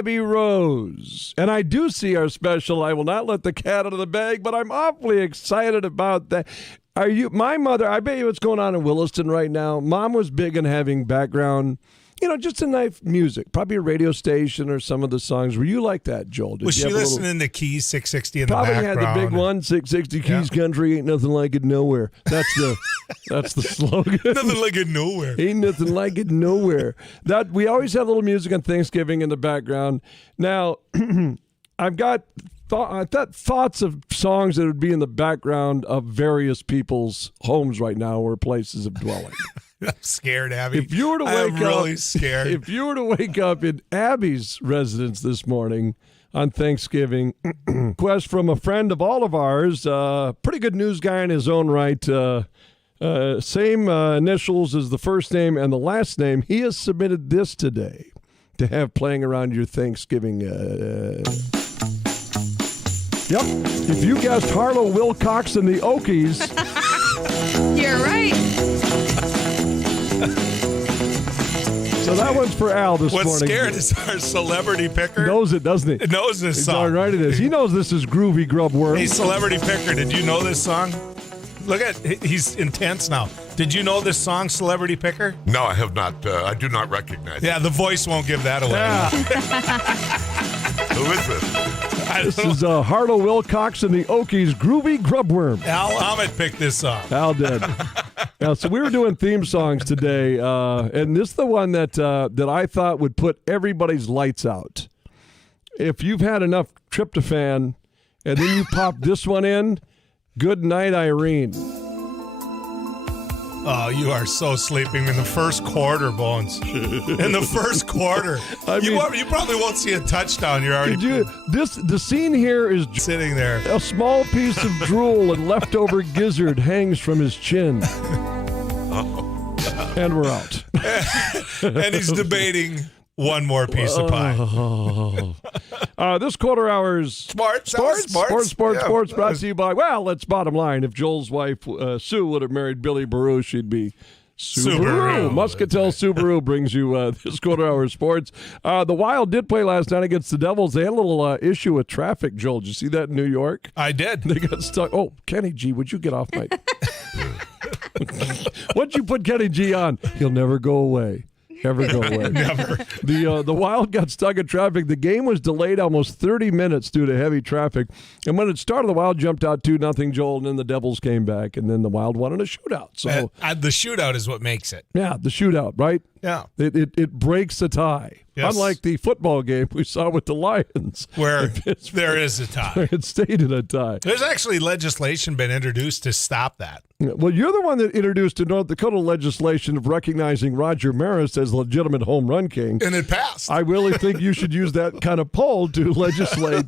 Abby Rose. And I do see our special, I will not let the cat out of the bag, but I'm awfully excited about that. My mother, I bet you what's going on in Williston right now. Mom was big on having background, just a nice music, probably a radio station or some of the songs. Were you like that, Joel? Was she listening to Keys 660 in the background? Probably had the big one, 660 Keys Country, ain't nothing like it nowhere. That's the slogan. Nothing like it nowhere. Ain't nothing like it nowhere. That we always have a little music on Thanksgiving in the background. Now, I've got thoughts of songs that would be in the background of various people's homes right now or places of dwelling. I'm scared, Abby. If you were to wake I'm really scared. If you were to wake up in Abby's residence this morning on Thanksgiving, request from a friend of all of ours, pretty good news guy in his own right, same initials as the first name and the last name. He has submitted this today to have playing around your Thanksgiving. Yep. If you guessed Harlow Wilcox and the Okies. You're right. So that one's for Al this morning. What's scared is our celebrity picker. Knows it, doesn't he? It knows this song. All right, it is. He knows this is Groovy Grub Worm. Hey, celebrity picker, did you know this song? Look at, he's intense now. Did you know this song, Celebrity Picker? No, I have not. I do not recognize it. Yeah, the voice won't give that away. Yeah. Who is this? This is Harlow Wilcox and the Okies' Groovy Grubworm. Al Ahmed picked this song. Al did. Yeah, so we were doing theme songs today, and this is the one that I thought would put everybody's lights out. If you've had enough tryptophan, and then you pop this one in, Good Night, Irene. Oh, you are so sleeping in the first quarter, Bones. In the first quarter. You probably won't see a touchdown. You're already the scene here is sitting there. A small piece of drool and leftover gizzard hangs from his chin. And we're out. And he's debating one more piece of pie. This quarter hour's Sports brought to you by, well, it's bottom line. If Joel's wife, Sue, would have married Billy Baruch, she'd be Subaru. Muscatel Subaru brings you this quarter hour sports. The Wild did play last night against the Devils. They had a little issue with traffic, Joel. Did you see that in New York? I did. They got stuck. Oh, Kenny G, would you get off my... What'd you put Kenny G on? He'll never go away. Never go away. Never. The Wild got stuck in traffic. The game was delayed almost 30 minutes due to heavy traffic. And when it started, the Wild jumped out 2-0, Joel, and then the Devils came back, and then the Wild won in a shootout. So the shootout is what makes it. Yeah, the shootout, right? Yeah. It breaks the tie. Yes. Unlike the football game we saw with the Lions. Where there is a tie. It stayed in a tie. There's actually legislation been introduced to stop that. Well, you're the one that introduced the North Dakota legislation of recognizing Roger Maris as legitimate home run king. And it passed. I really think you should use that kind of poll to legislate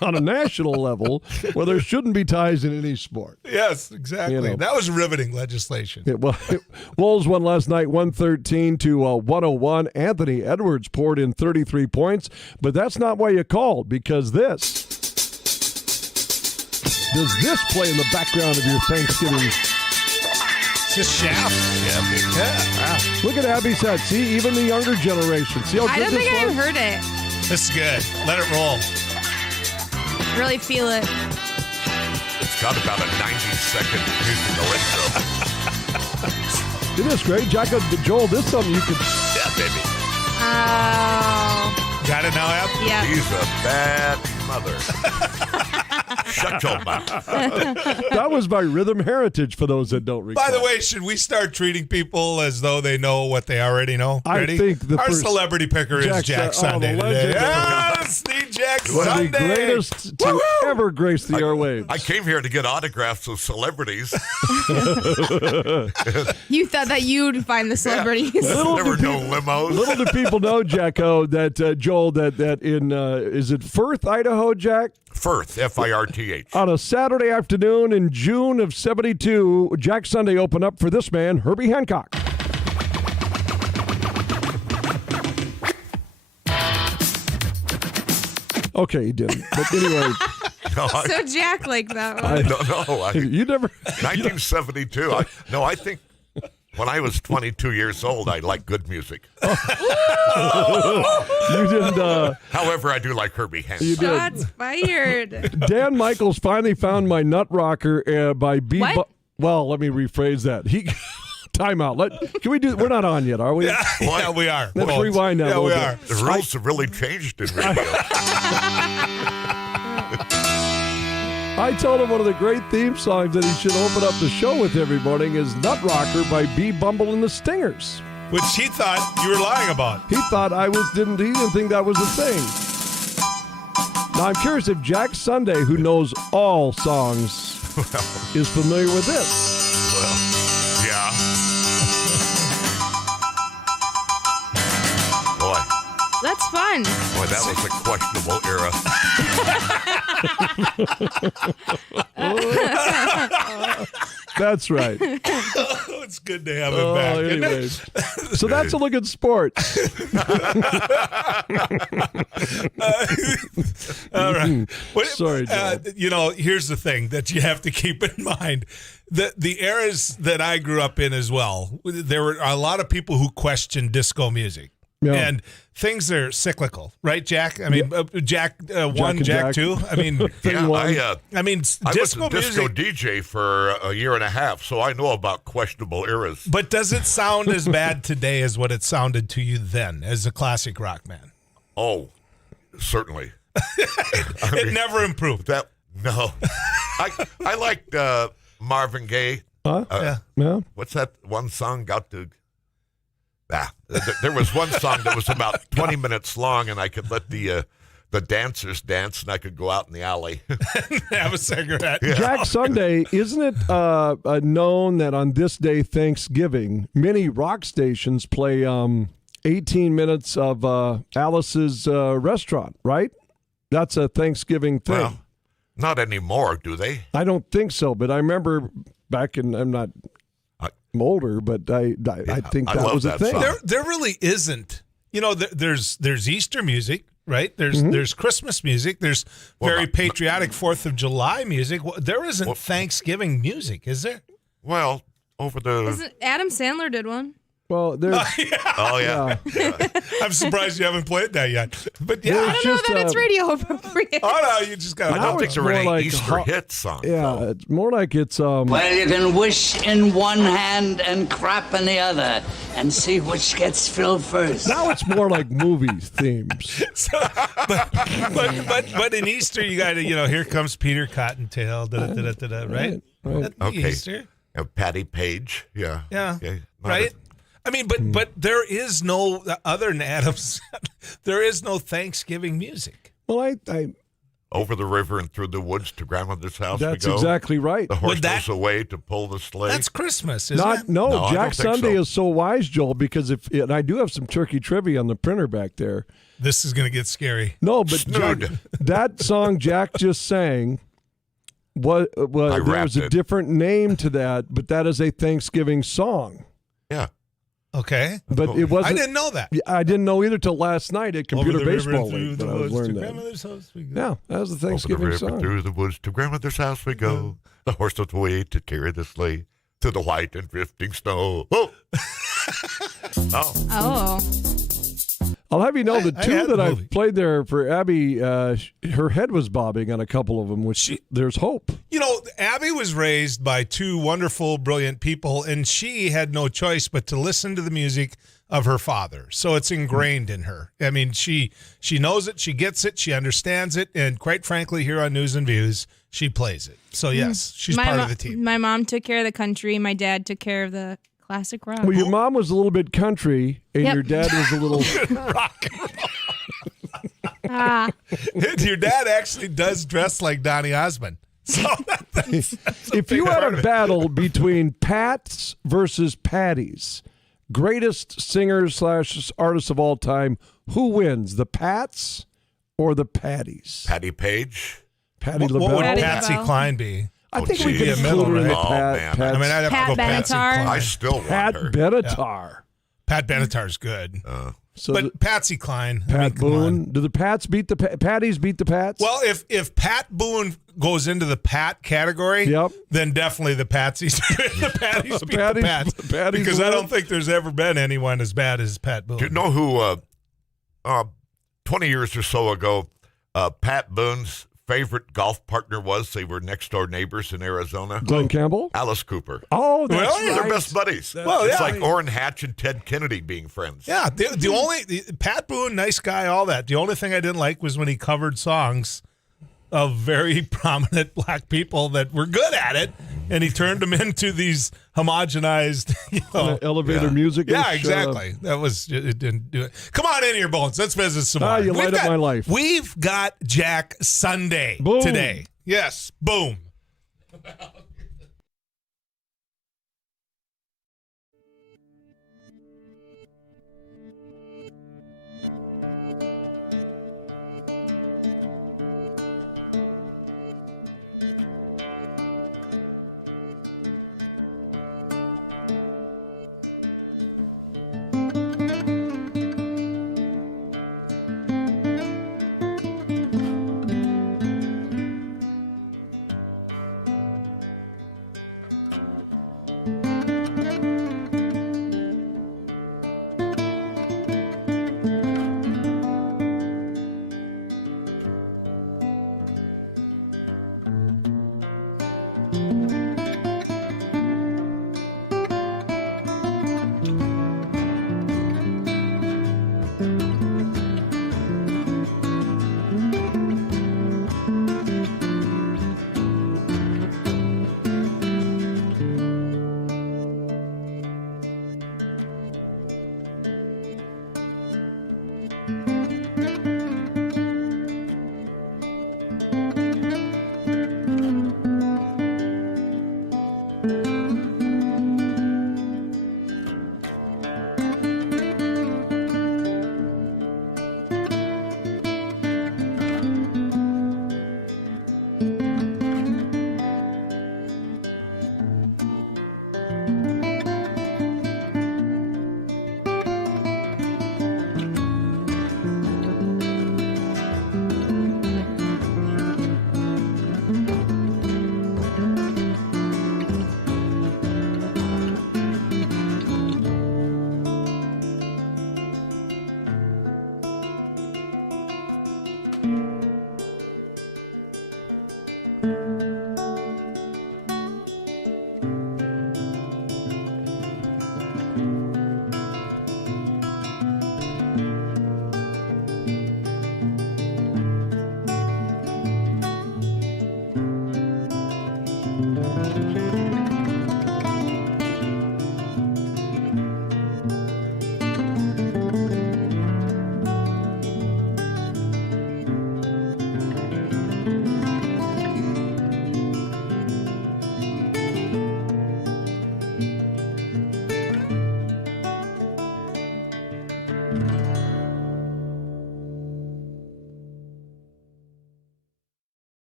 on a national level where there shouldn't be ties in any sport. Yes, exactly. That was riveting legislation. Yeah, well, Wolves won last night 113 to 101. Anthony Edwards poured in 33 points, but that's not why you called, because this. Does this play in the background of your Thanksgiving? It's a shaft. Yeah. Wow. Look at Abby's head. See, even the younger generation. See how good I don't think this was? I've heard it. This is good. Let it roll. Really feel it. It's got about a 90-second musical intro. It is great. Jacko, Joel, this is something you could... Yeah, baby. Oh. Got it now, Ab? Yeah. He's a bad mother. Shut your mouth. That was my rhythm heritage for those that don't recall. By the way, should we start treating people as though they know what they already know? I think our celebrity picker is Jack Sunday today. Yes, the Jack one Sunday. of the greatest to ever grace the airwaves. I came here to get autographs of celebrities. You thought that you'd find the celebrities. There were no limos. Little do people know, Jacko, that Joel, that in is it Firth, Idaho, Jack? Firth, Firth. On a Saturday afternoon in June of '72, Jack Sunday opened up for this man, Herbie Hancock. Okay, he didn't. But anyway. So Jack like that one. You never. 1972. I think When I was 22 years old, I liked good music. You didn't. However, I do like Herbie Hancock. You did. Shots fired. Dan Michaels finally found my Nut Rocker by B. What? Well, let me rephrase that. Time out. Can we do? We're not on yet, are we? Yeah, we are. Let's rewind that. Yeah, we bit. are. The rules have really changed in radio. I told him one of the great theme songs that he should open up the show with every morning is Nut Rocker by B. Bumble and the Stingers. Which he thought you were lying about. He thought he didn't think that was a thing. Now I'm curious if Jack Sunday, who knows all songs, is familiar with this. Well, yeah. Boy, That's fun. that was a questionable era. That's right. It's good to have him back. Isn't Anyway. it? So that's a look at sports. All right. Sorry, Joel. Here's the thing that you have to keep in mind. The eras that I grew up in as well, there were a lot of people who questioned disco music. Yeah. And things are cyclical, right, Jack? I mean, Jack 1, Jack 2. I mean, Thing one. I was disco a disco music. DJ for a year and a half, so I know about questionable eras. But does it sound as bad today as what it sounded to you then as a classic rock man? Oh, certainly. It never improved. No. I liked Marvin Gaye. Huh? Yeah. What's that one song? There was one song that was about 20 minutes long, and I could let the dancers dance, and I could go out in the alley. Have a cigarette. Yeah. Jack Sunday, isn't it known that on this day, Thanksgiving, many rock stations play 18 minutes of Alice's restaurant, right? That's a Thanksgiving thing. Well, not anymore, do they? I don't think so, but I remember back in, I'm older, but I think I that love was a that thing. song. There really isn't. There's Easter music, right? There's Christmas music. There's very patriotic 4th of July music. There isn't Thanksgiving music, is there? Well, over the... Adam Sandler did one. Well, there's... Oh, yeah. I'm surprised you haven't played that yet. But There's I don't know just, that it's radio appropriate. Oh, no, you just got I to don't think it's there were more any like Easter hit songs. Yeah, though. it's more like it's... Well, you can wish in one hand and crap in the other and see which gets filled first. Now it's more like movie themes. but in Easter, you got to, here comes Peter Cottontail, right? Right. That's Okay. Easter. Patty Page. Yeah. Yeah. Okay. Right? I mean, but there is no, other than Adams, there is no Thanksgiving music. Well, I Over the river and through the woods to grandmother's house that's we go. exactly right. The horse Would that- goes away to pull the sleigh. That's Christmas, isn't it? No, No, I Jack don't think Sunday so. is so wise, Joel, because and I do have some turkey trivia on the printer back there. This is going to get scary. No, but Jack, Snood. that song Jack just sang, there was rapped a it. different name to that, but that is a Thanksgiving song. Yeah. Okay. But it wasn't. I didn't know that. I didn't know either till last night at Computer Over the river Baseball through League the that I was woods to learning that. grandmother's house we go. Yeah, that was the Over the Thanksgiving river, song. through the woods to grandmother's house we go. The horse goes away to carry the sleigh to the white and drifting snow. Oh. Oh. I'll have you know the I two had the that movie. I've played there for Abby, her head was bobbing on a couple of them, which there's hope. Abby was raised by two wonderful, brilliant people, and she had no choice but to listen to the music of her father. So it's ingrained in her. I mean, she knows it, she gets it, she understands it, and quite frankly, here on News and Views, she plays it. So yes, she's part of the team. My mom took care of the country. My dad took care of the classic rock. Well, your mom was a little bit country, and Yep. your dad was a little. Rock and roll. Your dad actually does dress like Donny Osmond. So that's a If you big had part a of it. battle between Pats versus Patties, greatest singers / artists of all time, who wins, the Pats or the Patties? Patty Page. Patty What LaBelle. would Patty Patsy LaBelle. Cline be? I think Oh, we geez. could Yeah, include middle, her in the right? Oh, man. Pats. I mean, I'd have Pat to go Patsy Benatar. Cline. I still want Pat her. Benatar. Pat Benatar's good. So But Patsy Cline. Pat come on. Boone. Do the Pats beat the Patties beat the Pats? Well, if Pat Boone goes into the Pat category, Yep. then definitely the Patsies. the Patties beat the Pats. Patties Because I win. don't think there's ever been anyone as bad as Pat Boone. Do you know who, 20 years or so ago, Pat Boone's favorite golf partner was? They were next door neighbors in Arizona. Glenn Campbell. Alice Cooper. Oh, that's Really? right. They're best buddies. Well, it's yeah. like Orrin Hatch and Ted Kennedy being friends. Yeah, Pat Boone, nice guy, all that. The only thing I didn't like was when he covered songs of very prominent black people that were good at it, and he turned them into these homogenized, Elevator music. Yeah, exactly. It didn't do it. Come on in here, Bones. Let's visit some more. You light up my life. We've got Jack Sunday Boom. today. Yes, boom.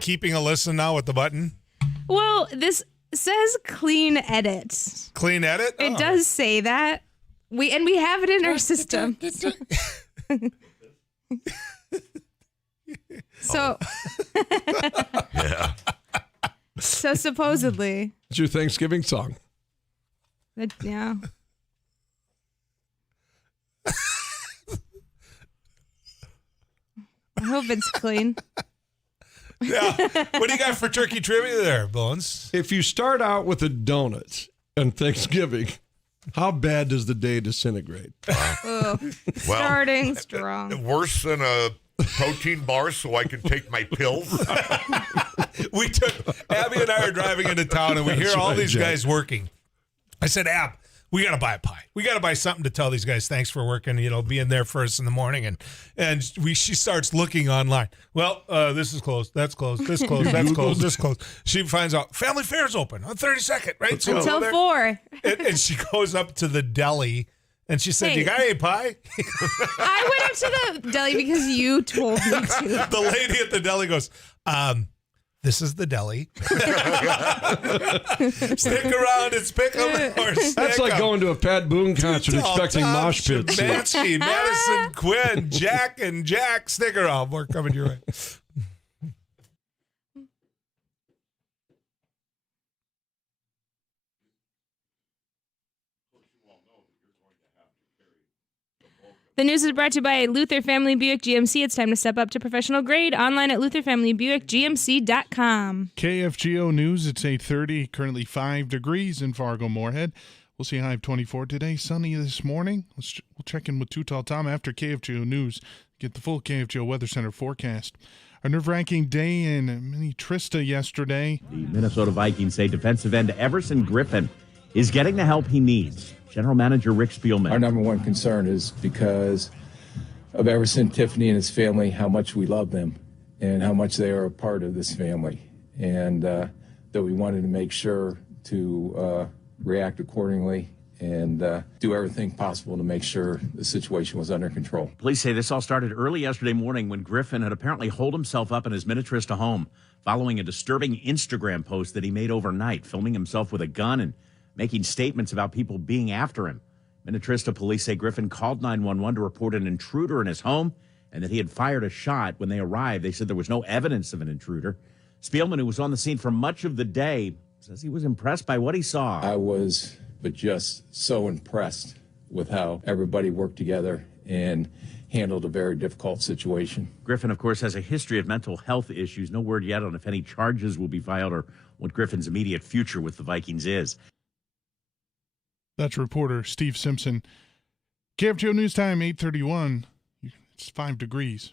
Keeping a listen now with the button? Well, this says clean edit. Clean edit? It does say that. We have it in our system. So Yeah. so supposedly. It's your Thanksgiving song. Yeah. I hope it's clean. Yeah. What do you got for turkey trivia there, Bones? If you start out with a donut on Thanksgiving, how bad does the day disintegrate? Oh, starting strong. Worse than a protein bar so I can take my pills. Abby and I are driving into town and we hear all these guys working. I said, Ab, we got to buy a pie. We got to buy something to tell these guys thanks for working, being there first in the morning. And she starts looking online. Well, this is closed. That's closed. This closed. That's closed. This closed. She finds out Family Fair's open on 32nd, right? Until 4. And she goes up to the deli and she said, Hey. "You got any pie?" I went up to the deli because you told me to. The lady at the deli goes, "This is the deli. Stick around. It's pick 'em or stick 'em." That's like going to a Pat Boone concert expecting Tom, mosh pits. Szymanski, Madison, Quinn, Jack, and Jack. Stick around. We're coming your way. The news is brought to you by Luther Family Buick GMC. It's time to step up to professional grade. Online at lutherfamilybuickgmc.com. KFGO News, it's 8:30, currently 5 degrees in Fargo-Moorhead. We'll see a high of 24 today, sunny this morning. We'll check in with Too Tall Tom after KFGO News, get the full KFGO Weather Center forecast. A nerve-wracking day in Minnetrista yesterday. The Minnesota Vikings say defensive end Everson Griffin is getting the help he needs. General Manager Rick Spielman. Our number one concern is because of Everson, Tiffany, and his family, how much we love them and how much they are a part of this family. And that we wanted to make sure to react accordingly and do everything possible to make sure the situation was under control. Police say this all started early yesterday morning when Griffin had apparently holed himself up in his Minnetrista home following a disturbing Instagram post that he made overnight, filming himself with a gun and making statements about people being after him. Minnetrista police say Griffin called 911 to report an intruder in his home and that he had fired a shot. When they arrived, they said there was no evidence of an intruder. Spielman, who was on the scene for much of the day, says he was impressed by what he saw. I was just so impressed with how everybody worked together and handled a very difficult situation. Griffin, of course, has a history of mental health issues. No word yet on if any charges will be filed or what Griffin's immediate future with the Vikings is. That's reporter Steve Simpson. KFGO News Time, 8:31. It's 5 degrees.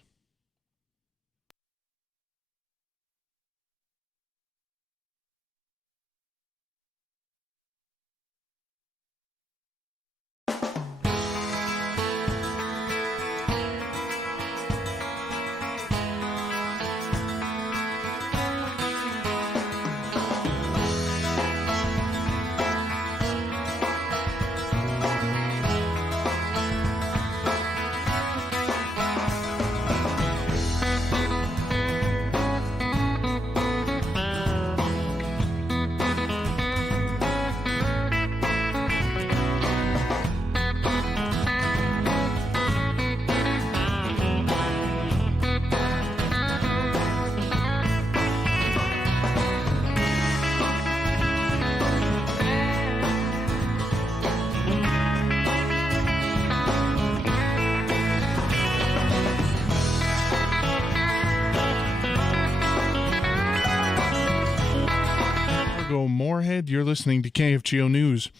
Fargo-Moorhead, you're listening to KFGO News.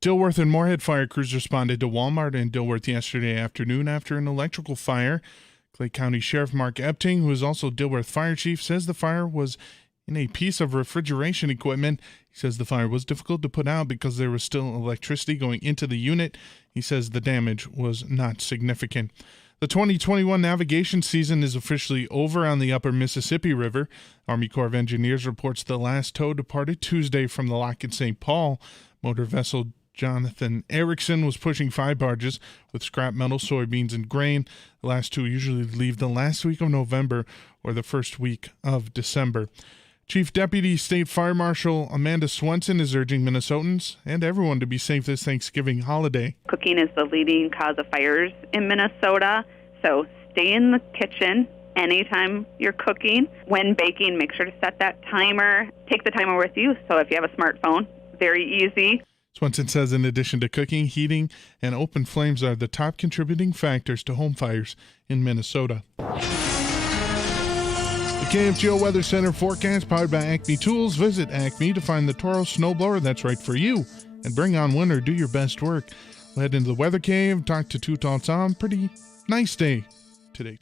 Dilworth and Moorhead fire crews responded to Walmart in Dilworth yesterday afternoon after an electrical fire. Clay County Sheriff Mark Epting, who is also Dilworth Fire Chief, says the fire was in a piece of refrigeration equipment. He says the fire was difficult to put out because there was still electricity going into the unit. He says the damage was not significant. The 2021 navigation season is officially over on the upper Mississippi River. Army Corps of Engineers reports the last tow departed Tuesday from the lock at St. Paul. Motor vessel Jonathan Erickson was pushing 5 barges with scrap metal, soybeans, and grain. The last 2 usually leave the last week of November or the first week of December. Chief Deputy State Fire Marshal Amanda Swenson is urging Minnesotans and everyone to be safe this Thanksgiving holiday. Cooking is the leading cause of fires in Minnesota, so stay in the kitchen anytime you're cooking. When baking, make sure to set that timer. Take the timer with you, so if you have a smartphone, very easy. Swenson says in addition to cooking, heating, and open flames are the top contributing factors to home fires in Minnesota. The KFGO Weather Center forecast powered by Acme Tools. Visit Acme to find the Toro snowblower that's right for you. And bring on winter. Do your best work. We'll head into the weather cave, talk to Too Tall Tom. Pretty nice day today.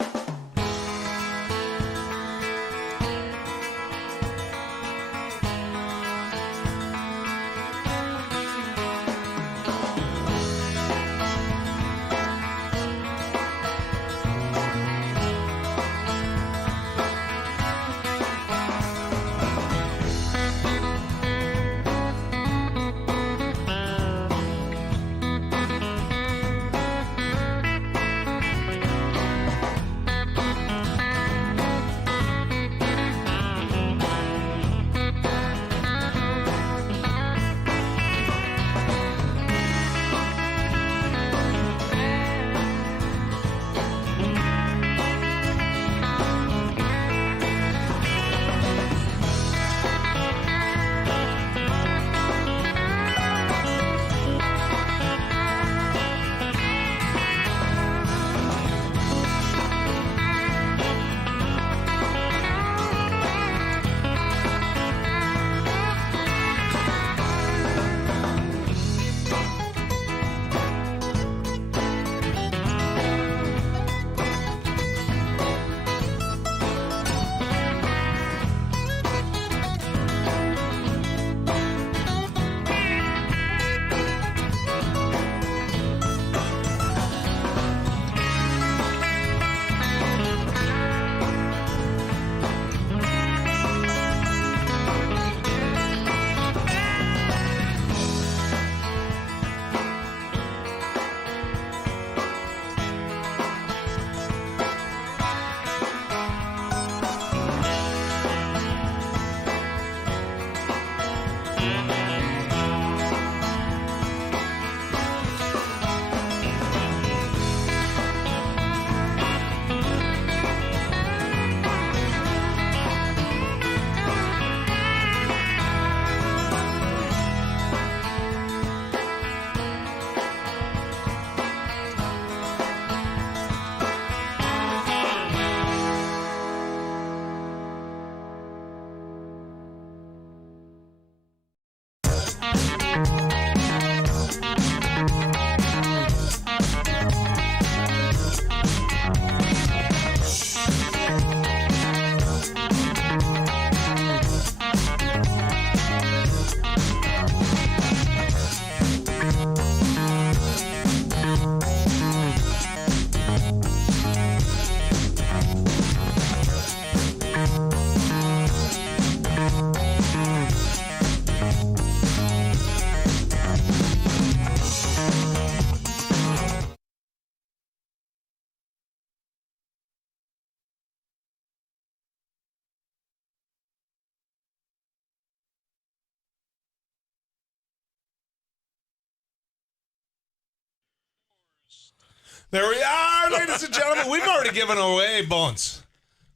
There we are, ladies and gentlemen. We've already given away Bones.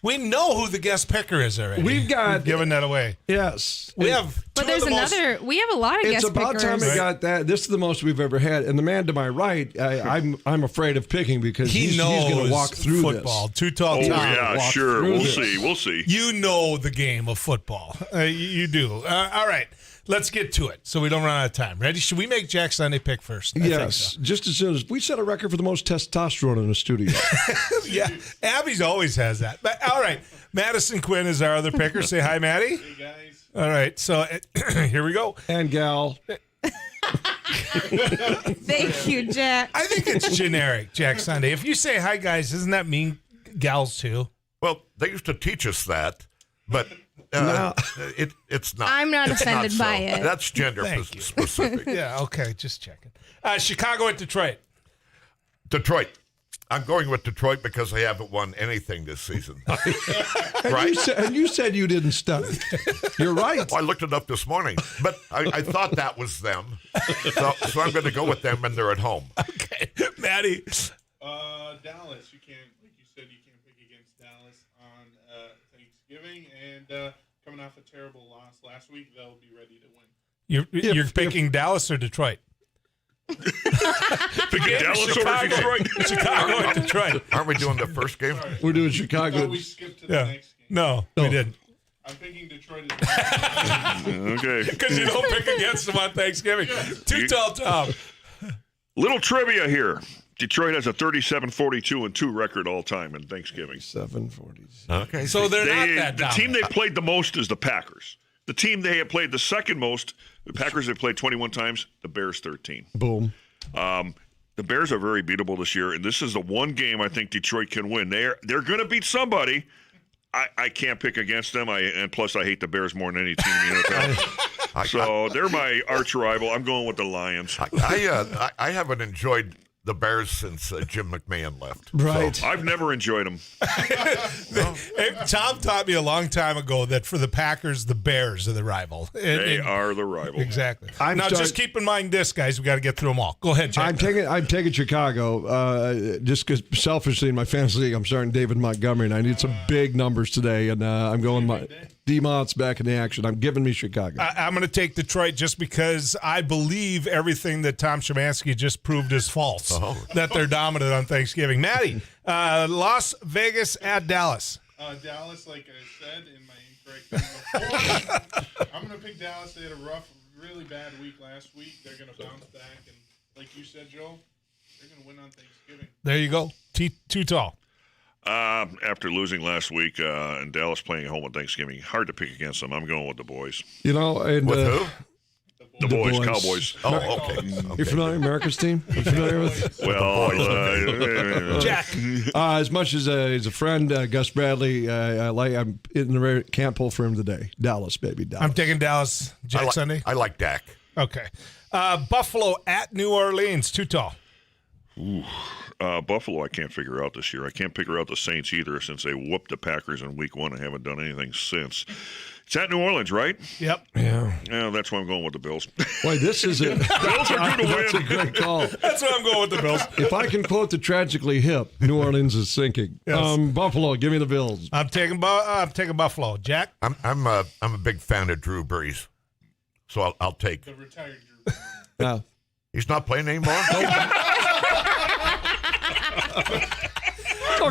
We know who the guest picker is already. We've given that away. Yes. We have But there's another. We have a lot of It's guest about pickers. time we got that. This is the most we've ever had. And the man to my right, I'm afraid of picking because he's going to walk through football. this. Too tall. Oh, yeah, sure. We'll see. We'll see. You know the game of football. You do. All right. Let's get to it so we don't run out of time. Ready? Should we make Jack Sunday pick first? I think Yes. so. Just as soon as we set a record for the most testosterone in the studio. Yeah. Abby's always has that. But all right. Madison Quinn is our other picker. Say hi, Maddie. Hey, guys. All right. So here we go. And gal. Thank you, Jack. I think it's generic, Jack Sunday. If you say hi, guys, doesn't that mean gals too? Well, they used to teach us that, but it's not. I'm not It's offended so. by it. That's gender Thank you. specific. Yeah. Okay. Just checking. Chicago at Detroit. Detroit. I'm going with Detroit because they haven't won anything this season. And you said you didn't study. You're right. Well, I looked it up this morning, but I thought that was them. So I'm going to go with them, and they're at home. Okay. Maddie. Dallas. You can't, like you said, you can't pick against Dallas on Thanksgiving, and coming off a terrible loss last week, they'll be ready to win. You're picking Dallas or Detroit? Picking Dallas over Detroit. Chicago and Detroit. Aren't we doing the first game? We're doing I Chicago. thought we skipped to the Yeah. next game. No, we didn't. I'm picking Detroit as well. Okay. Because you don't pick against them on Thanksgiving. Too tall, Tom. Little trivia here. Detroit has a 37-42-2 record all time in Thanksgiving. 740. Okay. So they're not that The dominant. team they played the most is the Packers. The team they have played the second most, the Packers have played 21 times, the Bears 13. Boom. The Bears are very beatable this year, and this is the one game I think Detroit can win. They're going to beat somebody. I can't pick against them, and plus I hate the Bears more than any team in the NFL. So they're my arch rival. I'm going with the Lions. I haven't enjoyed the Bears since Jim McMahon left. Right. So, I've never enjoyed them. Tom taught me a long time ago that for the Packers, the Bears are the rival. They are the rival. Exactly. Just keep in mind this, guys. We got to get through them all. Go ahead, Jack. I'm taking Chicago just because selfishly in my fantasy league, I'm starting David Montgomery, and I need some big numbers today, and I'm going my D-Mont's back in the action. I'm giving me Chicago. I'm going to take Detroit just because I believe everything that Tom Szymanski just proved is false, that they're dominant on Thanksgiving. Maddie, Las Vegas at Dallas. Dallas, like I said in my incorrect thing before, I'm going to pick Dallas. They had a really bad week last week. They're going to bounce back, and like you said, Joe, they're going to win on Thanksgiving. There you go. Too tall. After losing last week and Dallas playing at home on Thanksgiving, hard to pick against them. I'm going with the boys. You know, and with who? The boys, Cowboys. Oh, okay. You're familiar with America's team? You familiar with? Well, Jack. As much as he's a friend, Gus Bradley, I'm in the rare, can't pull for him today. Dallas, baby, Dallas. I'm taking Dallas. Jack Sunday. I like Dak. Okay. Buffalo at New Orleans. Too tall. Buffalo, I can't figure out this year. I can't figure out the Saints either since they whooped the Packers in Week 1 and haven't done anything since. It's at New Orleans, right? Yep. Yeah, that's why I'm going with the Bills. Boy, this is a Bills are due to that's a win. great call. That's why I'm going with the Bills. If I can quote the Tragically Hip, New Orleans is sinking. Yes. Buffalo, give me the Bills. I'm taking Buffalo. Jack. I'm a big fan of Drew Brees, so I'll take. The retired Drew. Yeah. He's not playing anymore. Okay.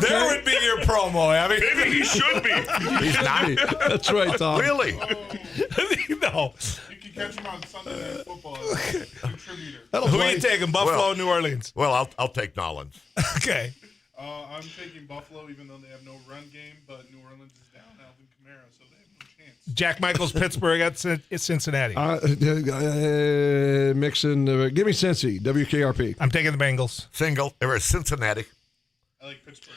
There would be your promo, Abby. Maybe he should be. He's not. That's right, Tom. Really? No. You can catch him on Sunday Night Football as a contributor. Who are you taking, Buffalo or New Orleans? Well, I'll take Nolans. Okay. I'm taking Buffalo, even though they have no run game, but New Orleans is down Alvin Kamara, so they have no chance. Jack Michaels, Pittsburgh at Cincinnati. Mixon, give me Cincy, WKRP. I'm taking the Bengals. Single. There is Cincinnati. I like Pittsburgh.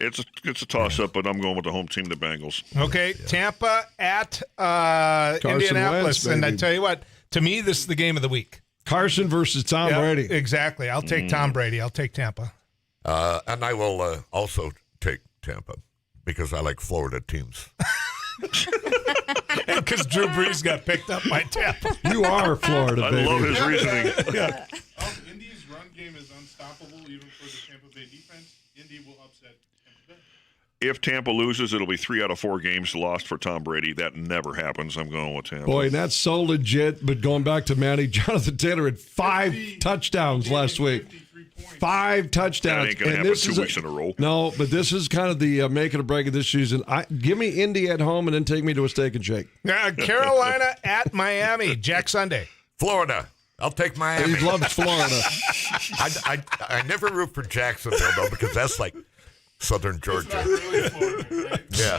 It's a toss-up, but I'm going with the home team, the Bengals. Okay, Tampa at Indianapolis. Wentz, And I baby. tell you what, to me, this is the game of the week. Carson versus Tom Yep, Brady. Exactly. I'll take Tom Brady. I'll take Tampa. And I will also take Tampa because I like Florida teams. Because Drew Brees got picked up by Tampa. You are Florida, I baby. love his reasoning. Indy's run game is unstoppable, even for the Tampa Indy will upset Tampa Bay. If Tampa loses, it'll be 3 out of 4 games lost for Tom Brady. That never happens. I'm going with Tampa. Boy, and that's so legit. But going back to Matty, Jonathan Taylor had 5 touchdowns last week. 5 touchdowns. That ain't going to happen 2 weeks in a row. No, but this is kind of the make it or break of this season. Give me Indy at home and then take me to a steak and shake. Carolina at Miami. Jack Sunday. Florida. I'll take Miami. He loves Florida. I never root for Jacksonville, though, because that's like Southern Georgia. It's not really Florida, right? Yeah.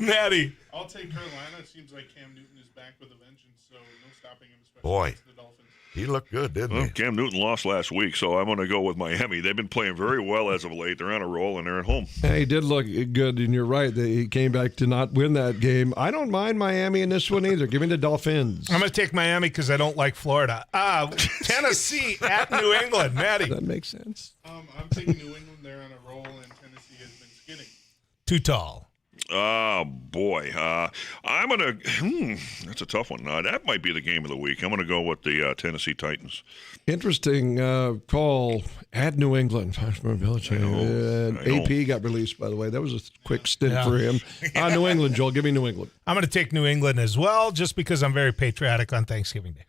Maddie. I'll take Carolina. It seems like Cam Newton is back with a vengeance, so no stopping him, especially Boy. against the Dolphins. He looked good, didn't Well, he? Cam Newton lost last week, so I'm going to go with Miami. They've been playing very well as of late. They're on a roll, and they're at home. Yeah, he did look good, and you're right. He came back to not win that game. I don't mind Miami in this one either. Give me the Dolphins. I'm going to take Miami because I don't like Florida. Tennessee at New England. Maddie. That makes sense. I'm taking New England. They're on a roll, and Tennessee has been skinning. Too tall. Oh, boy. I'm going to that's a tough one. That might be the game of the week. I'm going to go with the Tennessee Titans. Interesting call at New England. AP got released, by the way. That was a quick stint for him. New England, Joel. Give me New England. I'm going to take New England as well, just because I'm very patriotic on Thanksgiving Day.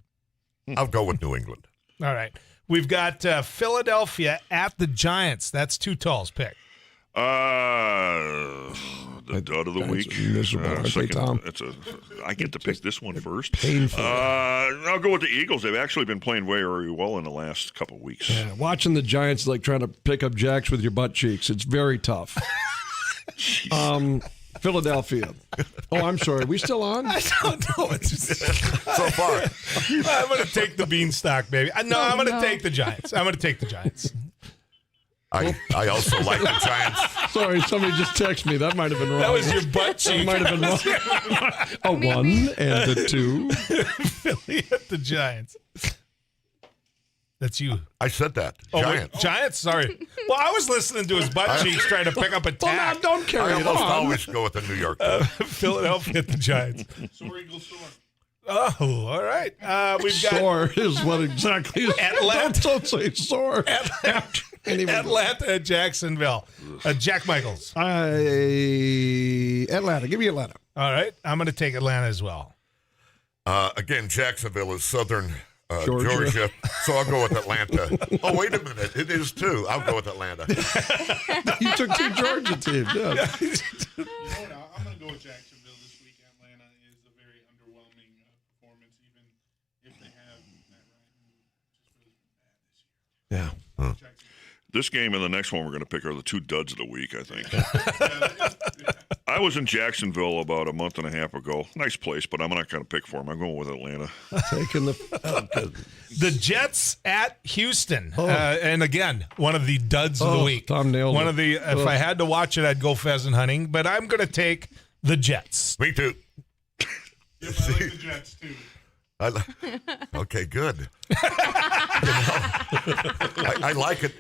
I'll go with New England. All right. We've got Philadelphia at the Giants. That's Too Tall's pick. The dud of the week. Miserable, aren't they, Tom? I get to pick this one first. Painful. I'll go with the Eagles. They've actually been playing very well in the last couple of weeks. Yeah, watching the Giants like trying to pick up jacks with your butt cheeks. It's very tough. Philadelphia. Oh, I'm sorry. We still on? I don't know. So far. I'm going to take the beanstalk, baby. No, I'm going to take the Giants. I'm going to take the Giants. I also like the Giants. Sorry, somebody just texted me. That might have been wrong. That was your butt cheek. That might have been wrong. A 1 and a 2. Philly at the Giants. That's you. I said that. Oh, Giants. wait, Giants? Sorry. Well, I was listening to his butt cheeks trying to pick up a Well, tack. now, don't carry I it almost on. always go with the New York. Philadelphia at the Giants. Soar, Eagles, soar. Oh, all right. We've got Sore is what exactly is. Atlanta. Don't say sore. Atlanta at Jacksonville. Jack Michaels. Atlanta. Give me Atlanta. All right. I'm going to take Atlanta as well. Again, Jacksonville is Southern Georgia. Georgia, so I'll go with Atlanta. Oh, wait a minute. It is too. I'll go with Atlanta. You took 2 Georgia teams. Yeah. You know what? I'm going to go with Jacksonville this week. Atlanta is a very underwhelming performance, even if they have Matt Ryan, who just really been bad this year. Yeah. This game and the next one we're going to pick are the 2 duds of the week, I think. I was in Jacksonville about a month and a half ago. Nice place, but I'm not going to pick for them. I'm going with Atlanta. Taking the The Jets at Houston. And again, one of the duds of the week. Tom nailed one it. of the, if I had to watch it, I'd go pheasant hunting, but I'm going to take the Jets. Me too. Yep, I like the Jets, too. Okay, good. I like it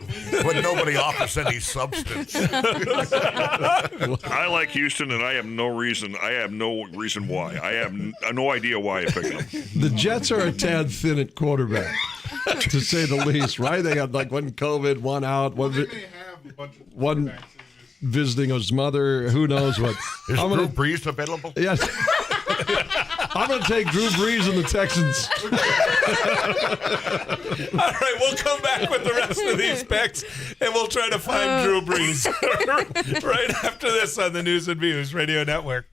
when nobody offers any substance. I like Houston, and I have no reason why. I have no idea why I picked them. The Jets are a tad thin at quarterback, to say the least, right? They got like one COVID, one out, They may have a bunch of one quarterbacks. visiting his mother. Who knows what? Is I'm Drew gonna, Brees available? yes. I'm going to take Drew Brees and the Texans. All right, we'll come back with the rest of these picks, and we'll try to find Drew Brees right after this on the News and Views Radio Network.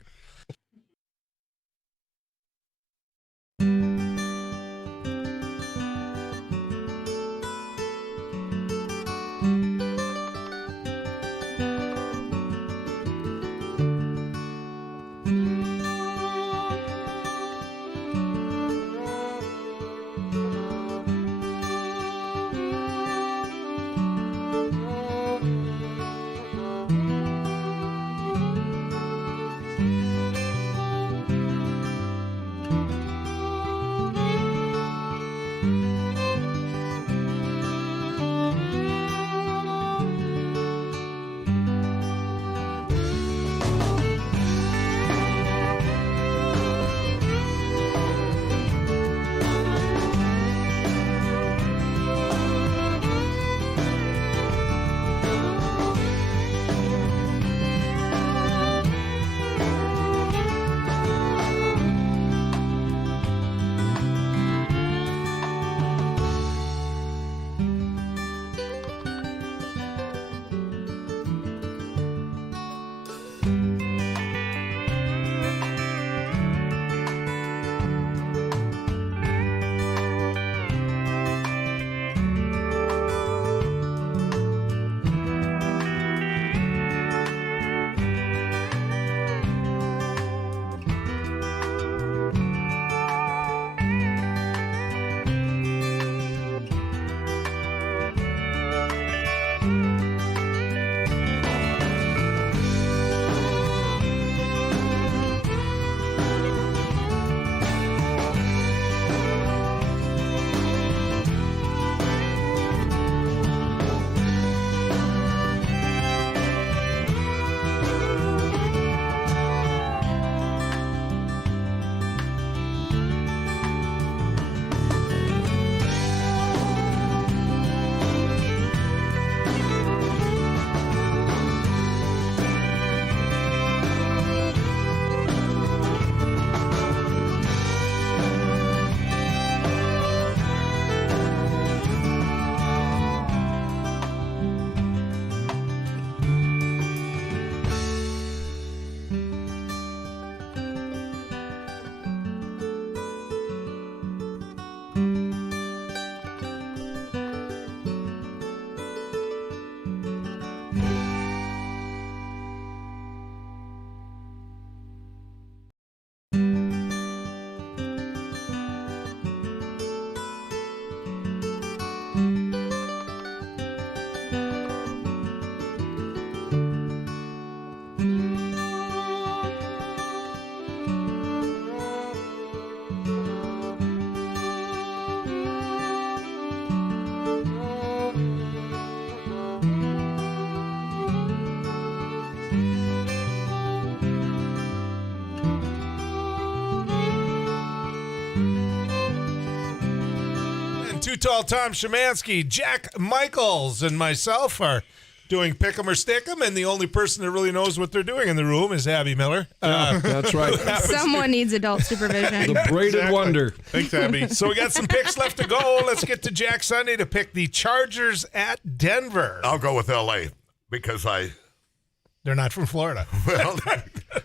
Too Tall Tom Szymanski, Jack Michaels, and myself are doing Pick 'em or Stick 'em, and the only person that really knows what they're doing in the room is Abby Miller. That's right. Someone needs adult supervision. The braided wonder. Thanks, Abby. So we got some picks left to go. Let's get to Jack Sunday to pick the Chargers at Denver. I'll go with L.A. because They're not from Florida. well,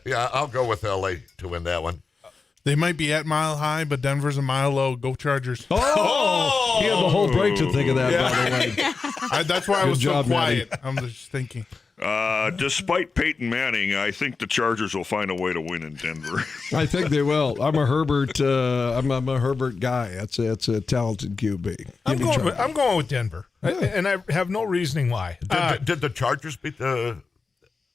yeah, I'll go with L.A. to win that one. They might be at Mile High, but Denver's a mile low. Go Chargers. Oh! He had the whole break to think of that, by the way. That's why I Good was job, so quiet. Maddie. I'm just thinking. Despite Peyton Manning, I think the Chargers will find a way to win in Denver. I think they will. I'm a Herbert. I'm a Herbert guy. It's a talented QB. I'm going with Denver, and I have no reasoning why. Did the Chargers beat the?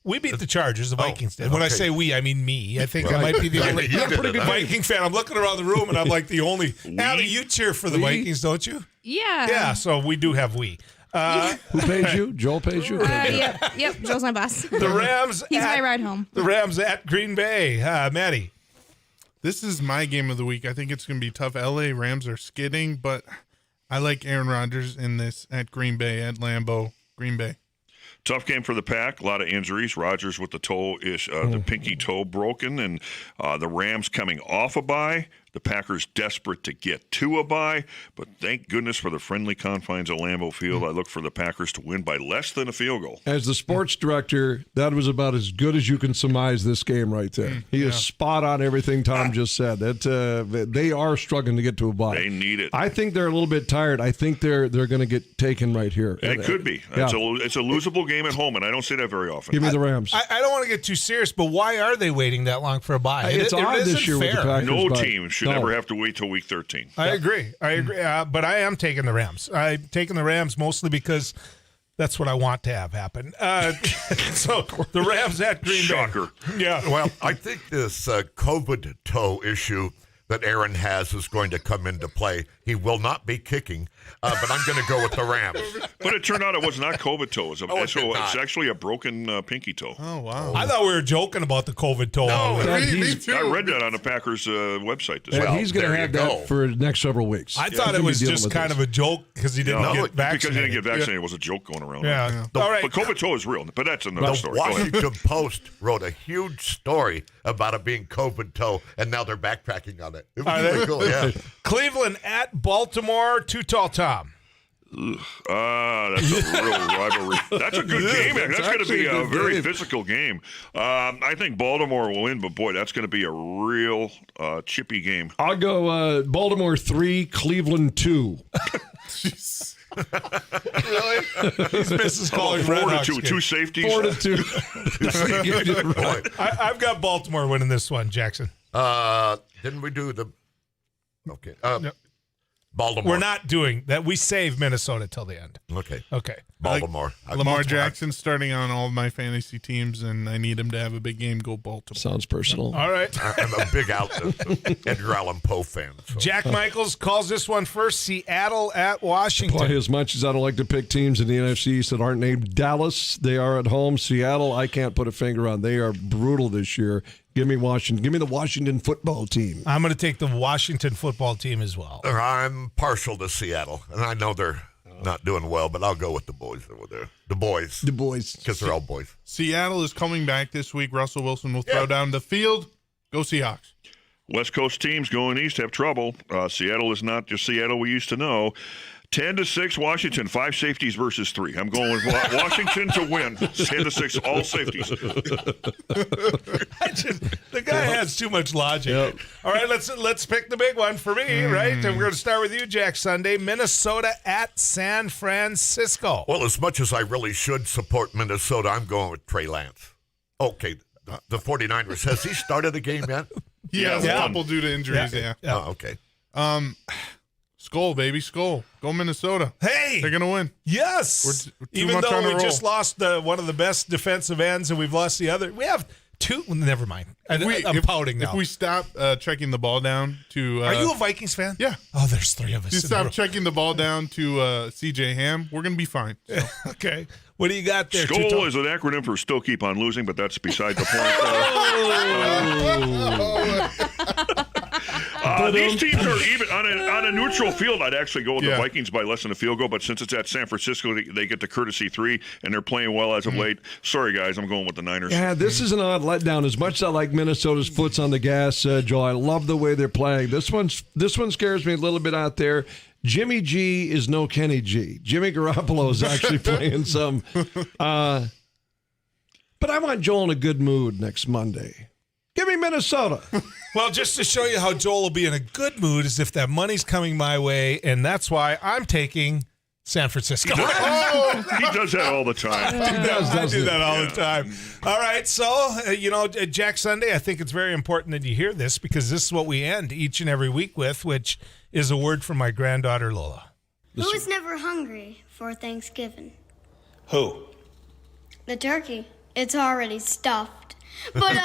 We beat the Chargers. The Vikings did. When I okay. say we, I mean me. I think I might be the only pretty good Viking fan. I'm looking around the room, and I'm like the only. Abby, you cheer for the Vikings, don't you? Yeah. Yeah. So we do have we. Who pays you? Joel pays you? Yep. Joel's my boss. The Rams. He's my ride home. The Rams at Green Bay. Maddie. This is my game of the week. I think it's going to be tough. LA Rams are skidding, but I like Aaron Rodgers in this at Green Bay, at Lambeau, Green Bay. Tough game for the Pack. A lot of injuries. Rodgers with the the pinky toe broken, and the Rams coming off a bye. The Packers desperate to get to a bye, but thank goodness for the friendly confines of Lambeau Field. I look for the Packers to win by less than a field goal. As the sports director, that was about as good as you can surmise this game right there. He is spot on everything Tom just said. That they are struggling to get to a bye. They need it. I think they're a little bit tired. I think they're going to get taken right here. It could be. Yeah. It's a losable game at home, and I don't say that very often. Give me the Rams. I don't want to get too serious, but why are they waiting that long for a bye? It's odd this isn't year with the fair. Packers. No bye. team should ever have to wait till week 13. I agree. But I am taking the Rams. I'm taking the Rams mostly because that's what I want to have happen. So the Rams at Green Bay. Shocker. Yeah. Well, I think this COVID toe issue that Aaron has is going to come into play. He will not be kicking, but I'm going to go with the Rams. But it turned out it was not COVID toe. It's not. actually a broken pinky toe. Oh, wow. I thought we were joking about the COVID toe. Me too. I read that on the Packers website. This And week. he's going to there have you that go. for the next several weeks. I He's thought gonna it be was dealing just with kind this. of a joke because he didn't get vaccinated. Because he didn't get vaccinated was a joke going around. Yeah. All right. But COVID toe is real. But that's another The story. Go ahead. Washington Post wrote a huge story about it being COVID toe, and now they're backtracking on it. It was really cool, yeah. Cleveland at Baltimore. Too Tall Tom. That's a real rivalry. That's a good game. That's That's going to actually be a a good very game. physical game. I think Baltimore will win, but boy, that's going to be a real chippy game. I'll go Baltimore 3, Cleveland 2. Really? He's Mrs. calling Red 4 to Hawks 2, game. 2 safeties. 4 to 2. Boy. I've got Baltimore winning this one, Jackson. Didn't we do the... Okay. No. Baltimore. We're not doing that. We save Minnesota till the end. Okay. Okay. Baltimore. Lamar Jackson starting on all of my fantasy teams, and I need him to have a big game. Go Baltimore. Sounds personal. All right. I'm a big Edgar Allan Poe fan. So. Jack Michaels calls this one first. Seattle at Washington. Boy, as much as I don't like to pick teams in the NFC East that aren't named Dallas, they are at home. Seattle, I can't put a finger on. They are brutal this year. Give me Washington. Give me the Washington football team. I'm going to take the Washington football team as well. I'm partial to Seattle, and I know they're not doing well, but I'll go with the boys over there. The boys. The boys. Because they're all boys. Seattle is coming back this week. Russell Wilson will throw down the field. Go Seahawks. West Coast teams going east have trouble. Seattle is not the Seattle we used to know. 10-6 Washington, 5 safeties versus 3. I'm going with Washington to win. 10-6, all safeties. The guy has too much logic. Yep. All right, let's pick the big one for me, right? And we're going to start with you, Jack Sunday. Minnesota at San Francisco. Well, as much as I really should support Minnesota, I'm going with Trey Lance. Okay, the 49ers. Has he started a game yet? He has Yeah. a couple due to injuries, yeah. Oh, okay. Skull, baby, Skull. Go Minnesota. Hey! They're going to win. Yes. We're too Even much on though a we roll. just lost one of the best defensive ends and we've lost the other. We have two. Well, never mind. I'm pouting now. If we stop checking the ball down to... Are you a Vikings fan? Yeah. Oh, there's 3 of us. You in stop the checking the ball down to C.J. Ham, we're going to be fine. So. room. Okay. What do you got there? SKOL is an acronym for still keep on losing, but that's beside the point. These teams are even on a neutral field. I'd actually go with the Vikings by less than a field goal, but since it's at San Francisco, they get the courtesy 3, and they're playing well as of late. Sorry, guys, I'm going with the Niners. Yeah, this is an odd letdown. As much as I like Minnesota's foot's on the gas, Joel, I love the way they're playing. This one scares me a little bit out there. Jimmy G is no Kenny G. Jimmy Garoppolo is actually playing some. But I want Joel in a good mood next Monday. Give me Minnesota. Well, just to show you how Joel will be in a good mood is if that money's coming my way, and that's why I'm taking San Francisco. He does that all the time. I do that all the time. All right, so, Jack Sunday, I think it's very important that you hear this because this is what we end each and every week with, which is a word from my granddaughter, Lola. Who is never hungry for Thanksgiving? Who? The turkey. It's already stuffed. But, So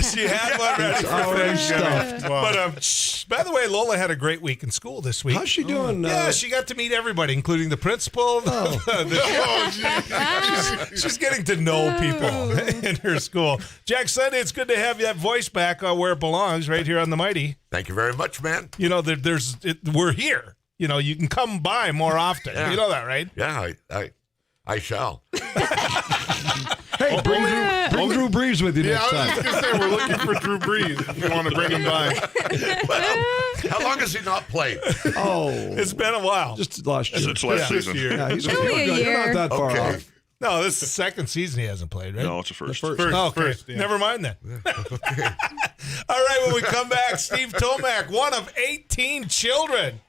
she had one ready for Thanksgiving. But, by the way, Lola had a great week in school this week. How's she doing? Yeah, she got to meet everybody, including the principal. She's getting to know people in her school. Jack Sunday, it's good to have that voice back where it belongs, right here on the Mighty. Thank you very much, man. We're here. You can come by more often. Yeah. You know that, right? Yeah, I shall. Hey, bring Drew Brees with you next time. I was going to say, we're looking for Drew Brees if you want to bring him by. Well, how long has he not played? Oh, it's been a while. Just last year. It's last season. Yeah, he's Only a year. You're not that far off. No, this is the second season he hasn't played, right? No, it's the first. First, Never mind then. Okay. All right, when we come back, Steve Tomac, one of 18 children.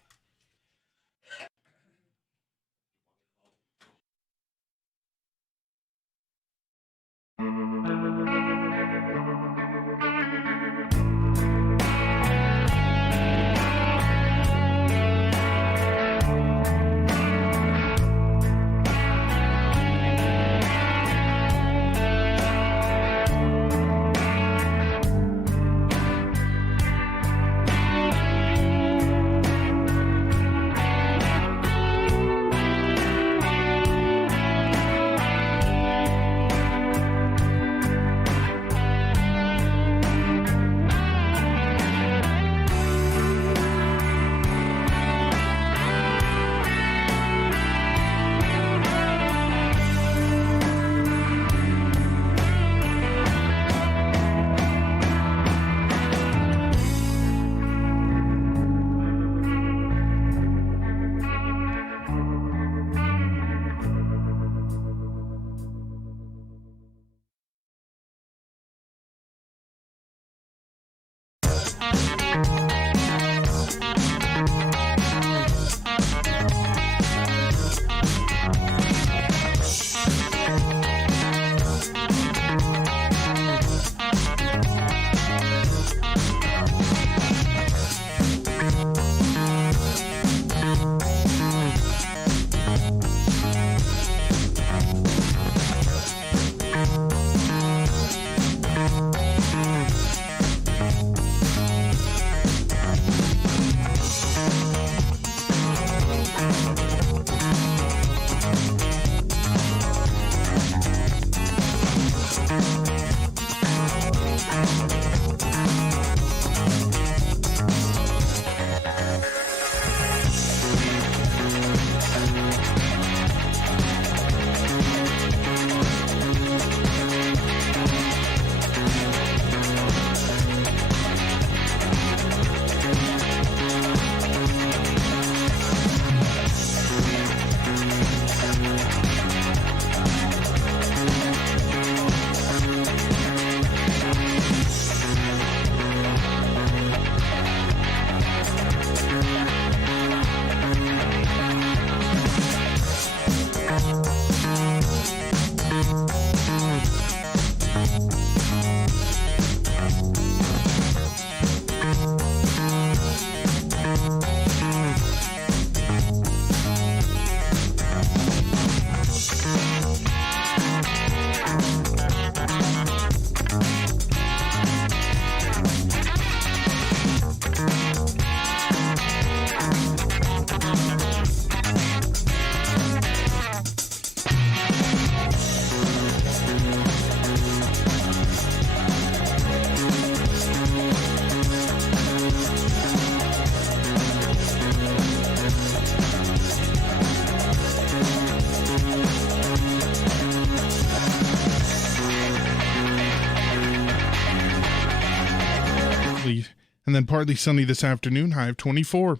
and then partly sunny this afternoon, high of 24.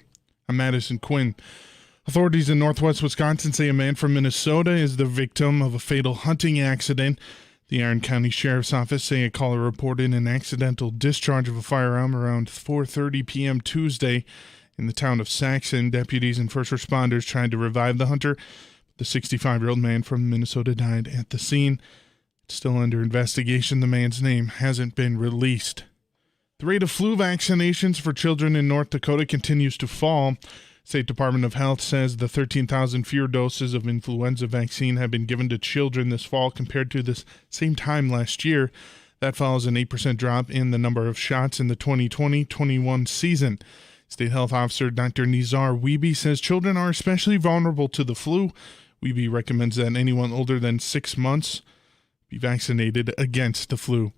I'm Madison Quinn. Authorities in northwest Wisconsin say a man from Minnesota is the victim of a fatal hunting accident. The Iron County Sheriff's Office say a caller reported an accidental discharge of a firearm around 4:30 p.m. Tuesday in the town of Saxon. Deputies and first responders tried to revive the hunter. The 65-year-old man from Minnesota died at the scene. It's still under investigation. The man's name hasn't been released. The rate of flu vaccinations for children in North Dakota continues to fall. State Department of Health says the 13,000 fewer doses of influenza vaccine have been given to children this fall compared to the same time last year. That follows an 8% drop in the number of shots in the 2020-21 season. State Health Officer Dr. Nizar Wiebe says children are especially vulnerable to the flu. Wiebe recommends that anyone older than 6 months be vaccinated against the flu.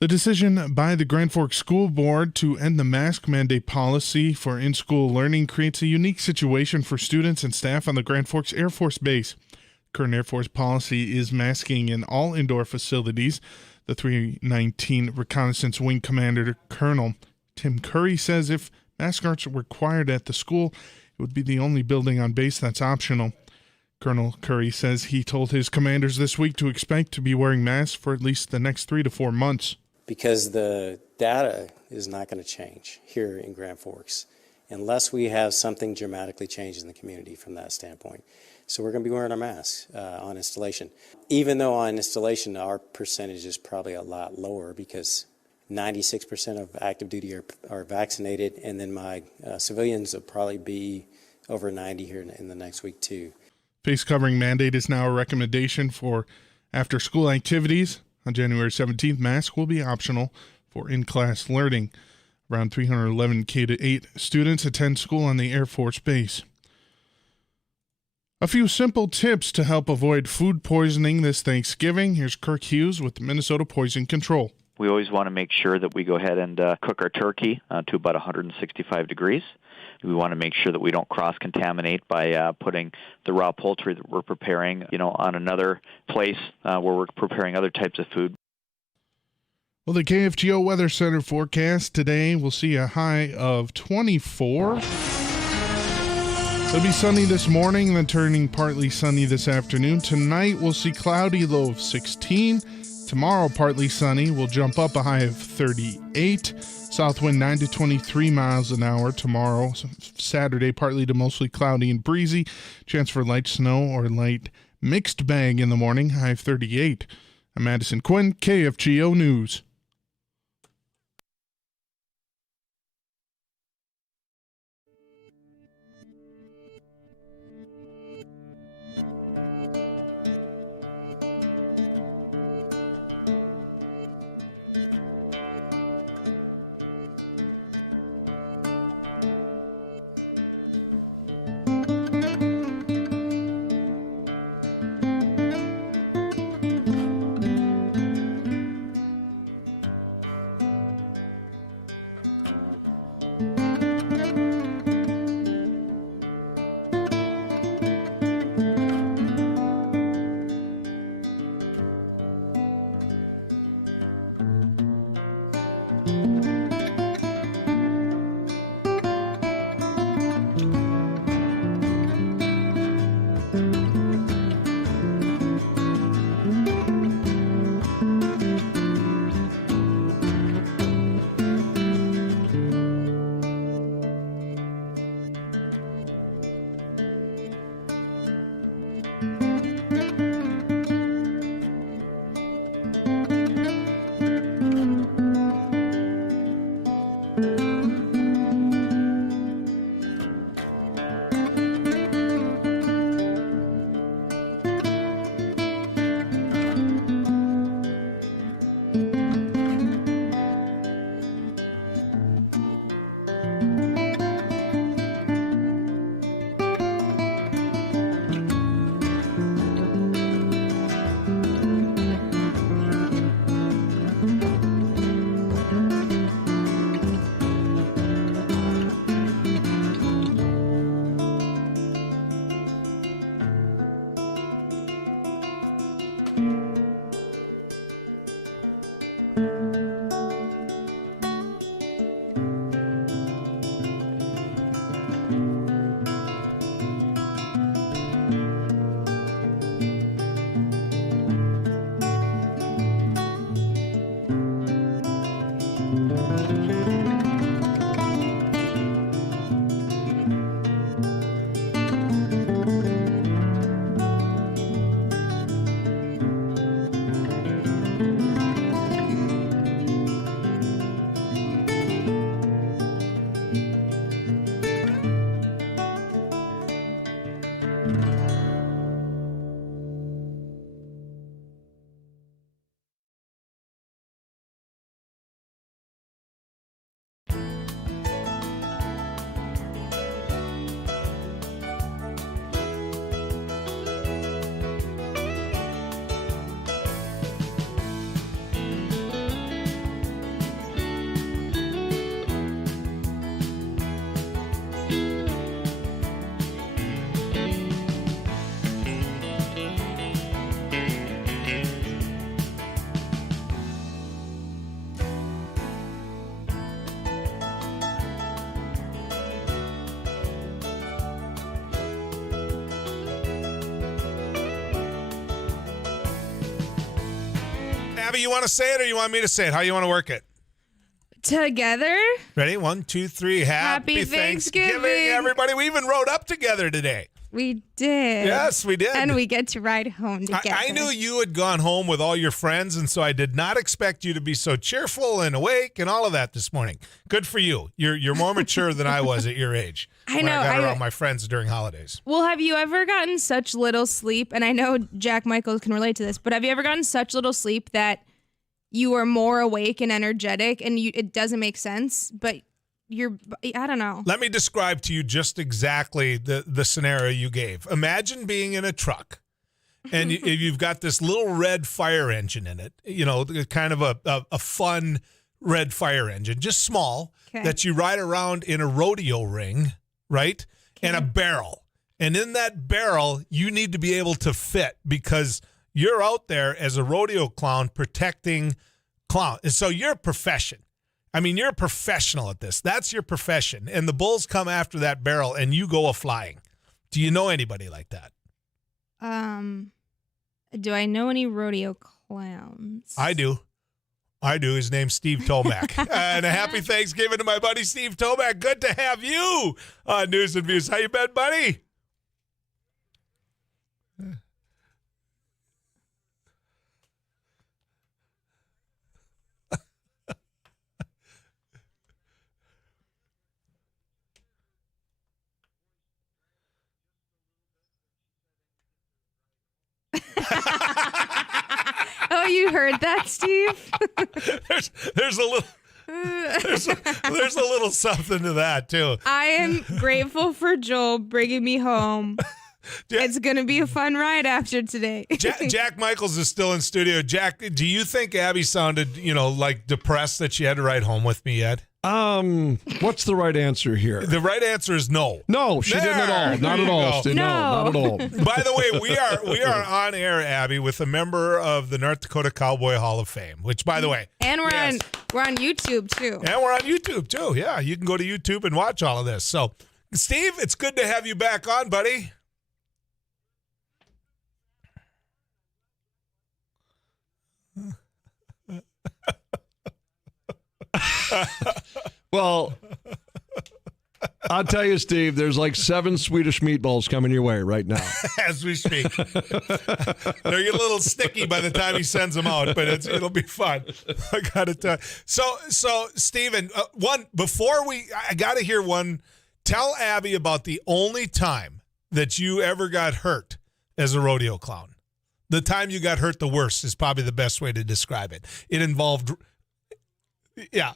The decision by the Grand Forks School Board to end the mask mandate policy for in-school learning creates a unique situation for students and staff on the Grand Forks Air Force Base. Current Air Force policy is masking in all indoor facilities. The 319 Reconnaissance Wing Commander Colonel Tim Curry says if masks aren't required at the school, it would be the only building on base that's optional. Colonel Curry says he told his commanders this week to expect to be wearing masks for at least the next 3 to 4 months. Because the data is not going to change here in Grand Forks unless we have something dramatically change in the community from that standpoint. So we're going to be wearing our masks on installation. Even though on installation our percentage is probably a lot lower because 96% of active duty are vaccinated, and then my civilians will probably be over 90 here in the next week too. Face covering mandate is now a recommendation for after-school activities. On January 17th, masks will be optional for in-class learning. Around 311 K-8 students attend school on the Air Force Base. A few simple tips to help avoid food poisoning this Thanksgiving. Here's Kirk Hughes with Minnesota Poison Control. We always want to make sure that we go ahead and cook our turkey to about 165 degrees. We want to make sure that we don't cross-contaminate by putting the raw poultry that we're preparing, on another place where we're preparing other types of food. Well, the KFGO Weather Center forecast today will see a high of 24. It'll be sunny this morning, then turning partly sunny this afternoon. Tonight, we'll see cloudy, low of 16. Tomorrow, partly sunny. We'll jump up a high of 38. South wind 9 to 23 miles an hour tomorrow. Saturday, partly to mostly cloudy and breezy. Chance for light snow or light mixed bag in the morning, high of 38. I'm Madison Quinn, KFGO News. Abby, you want to say it or you want me to say it? How you want to work it? Together. Ready? 1, 2, 3. Happy Thanksgiving, everybody. We even rode up together today. We did. Yes, we did. And we get to ride home together. I knew you had gone home with all your friends, and so I did not expect you to be so cheerful and awake and all of that this morning. Good for you. You're more mature than I was at your age. I know. When I got around my friends during holidays. Well, have you ever gotten such little sleep? And I know Jack Michaels can relate to this, but have you ever gotten such little sleep that you are more awake and energetic, and it doesn't make sense, but I don't know. Let me describe to you just exactly the scenario you gave. Imagine being in a truck, and you've got this little red fire engine in it, kind of a fun red fire engine, just small, that you ride around in a rodeo ring, right? And a barrel. And in that barrel, you need to be able to fit because you're out there as a rodeo clown protecting clown. And so you're a profession. I mean, you're a professional at this. That's your profession. And the bulls come after that barrel and you go a-flying. Do you know anybody like that? Do I know any rodeo clowns? I do. His name's Steve Tomac. And a happy Thanksgiving to my buddy Steve Tomac. Good to have you on News and Views. How you been, buddy? Oh, you heard that, Steve? there's a little there's a little something to that too. I am grateful for Joel bringing me home. It's going to be a fun ride after today. Jack Michaels is still in studio. Jack, do you think Abby sounded, like depressed that she had to ride home with me yet? What's the right answer here? The right answer is no. No, she didn't at all. Not at all. No, not at all. By the way, we are on air, Abby, with a member of the North Dakota Cowboy Hall of Fame, which, by the way, and we're on YouTube too. And we're on YouTube too. Yeah, you can go to YouTube and watch all of this. So, Steve, it's good to have you back on, buddy. Well, I'll tell you, Steve, there's like 7 Swedish meatballs coming your way right now. As we speak. They're a little sticky by the time he sends them out, but it'll be fun. I got to tell you. So Steven, I got to hear one. Tell Abby about the only time that you ever got hurt as a rodeo clown. The time you got hurt the worst is probably the best way to describe it. It involved... Yeah.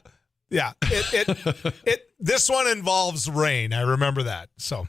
This one involves rain. I remember that. So.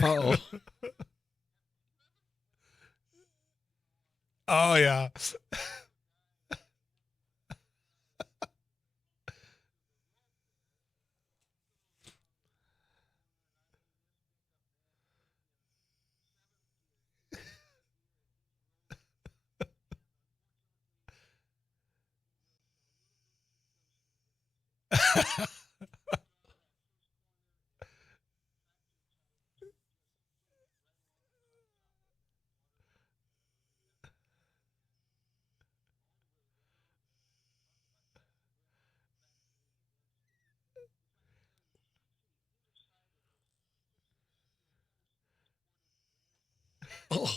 Oh. Oh, yeah. Oh.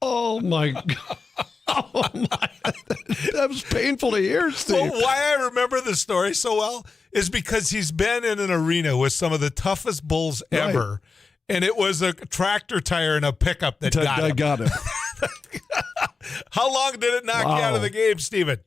Oh my God. Oh my. That was painful to hear, Steve. Well, why I remember the story so well is because he's been in an arena with some of the toughest bulls ever, and it was a tractor tire and a pickup that got him. Got him. How long did it knock you out of the game, Steven?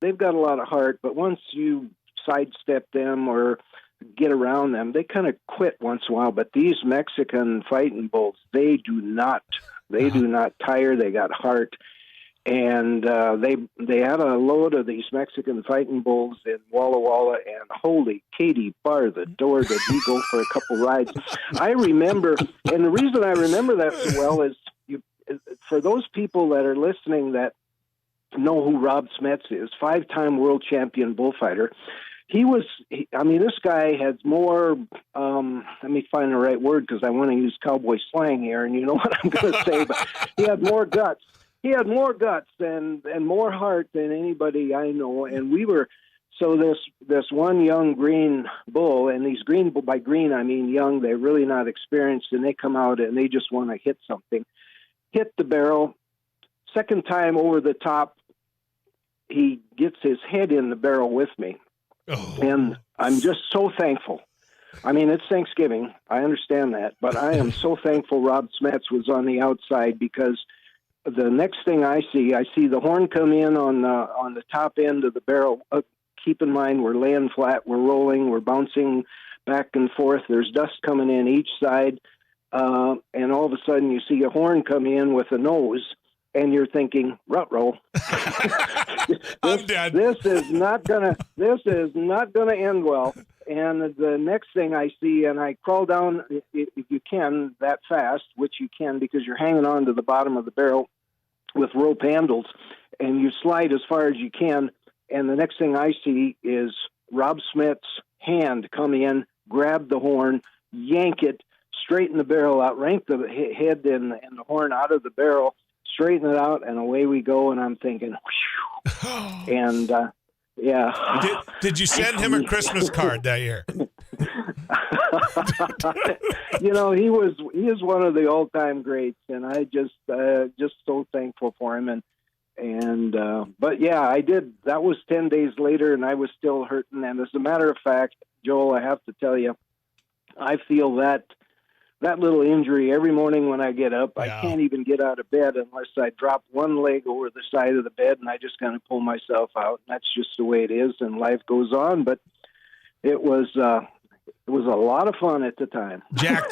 They've got a lot of heart, but once you sidestep them or get around them, they kind of quit once in a while. But these Mexican fighting bulls, they do not tire. They got heart. And they had a load of these Mexican fighting bulls in Walla Walla, and holy Katie bar the door did we go for a couple rides. I remember, and the reason I remember that so well is for those people that are listening that know who Rob Smets is, 5-time world champion bullfighter. This guy has more, let me find the right word because I want to use cowboy slang here, and you know what I'm going to say, but he had more guts. He had more guts and more heart than anybody I know, and this one young green bull, and these green, by green I mean young, they're really not experienced, and they come out and they just want to hit something. Hit the barrel. Second time over the top, he gets his head in the barrel with me. Oh. And I'm just so thankful. I mean, it's Thanksgiving. I understand that. But I am so thankful Rob Smets was on the outside, because the next thing I see the horn come in on the top end of the barrel. Keep in mind, we're laying flat, we're rolling, we're bouncing back and forth. There's dust coming in each side. And all of a sudden you see a horn come in with a nose, and you're thinking, ruh-roh. I'm dead. This is not gonna end well. And the next thing I see, and I crawl down, if you can, that fast, which you can because you're hanging on to the bottom of the barrel with rope handles, and you slide as far as you can. And the next thing I see is Rob Smets' hand come in, grab the horn, yank it, straighten the barrel out, yank the head and the horn out of the barrel, straighten it out, and away we go. And I'm thinking, whew. And yeah. Did you send him a Christmas card that year? He is one of the all-time greats, and I just so thankful for him. But yeah, I did. That was 10 days later, and I was still hurting. And as a matter of fact, Joel, I have to tell you, I feel that that little injury every morning when I get up. Yeah. I can't even get out of bed unless I drop one leg over the side of the bed, and I just kind of pull myself out. That's just the way it is, and life goes on. But it was a lot of fun at the time. Jack,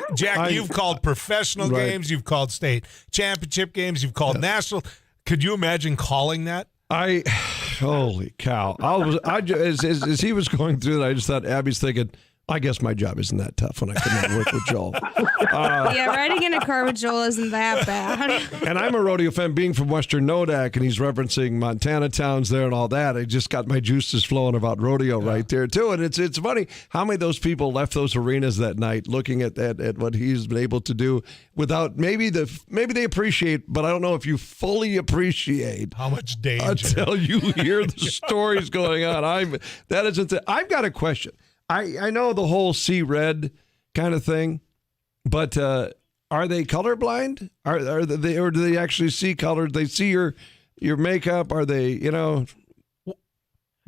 you've called professional games, you've called state championship games, you've called national. Could you imagine calling that? Holy cow! As he was going through that, I just thought Abby's thinking, I guess my job isn't that tough when I couldn't work with Joel. Yeah, riding in a car with Joel isn't that bad. And I'm a rodeo fan, being from Western Nodak, and he's referencing Montana towns there and all that. I just got my juices flowing about rodeo right there, too. And it's funny how many of those people left those arenas that night looking at what he's been able to do without maybe they appreciate, but I don't know if you fully appreciate how much danger until you hear the stories going on. I've got a question. I know the whole see red kind of thing, but are they colorblind? Are they, or do they actually see color? They see your makeup? Are they, the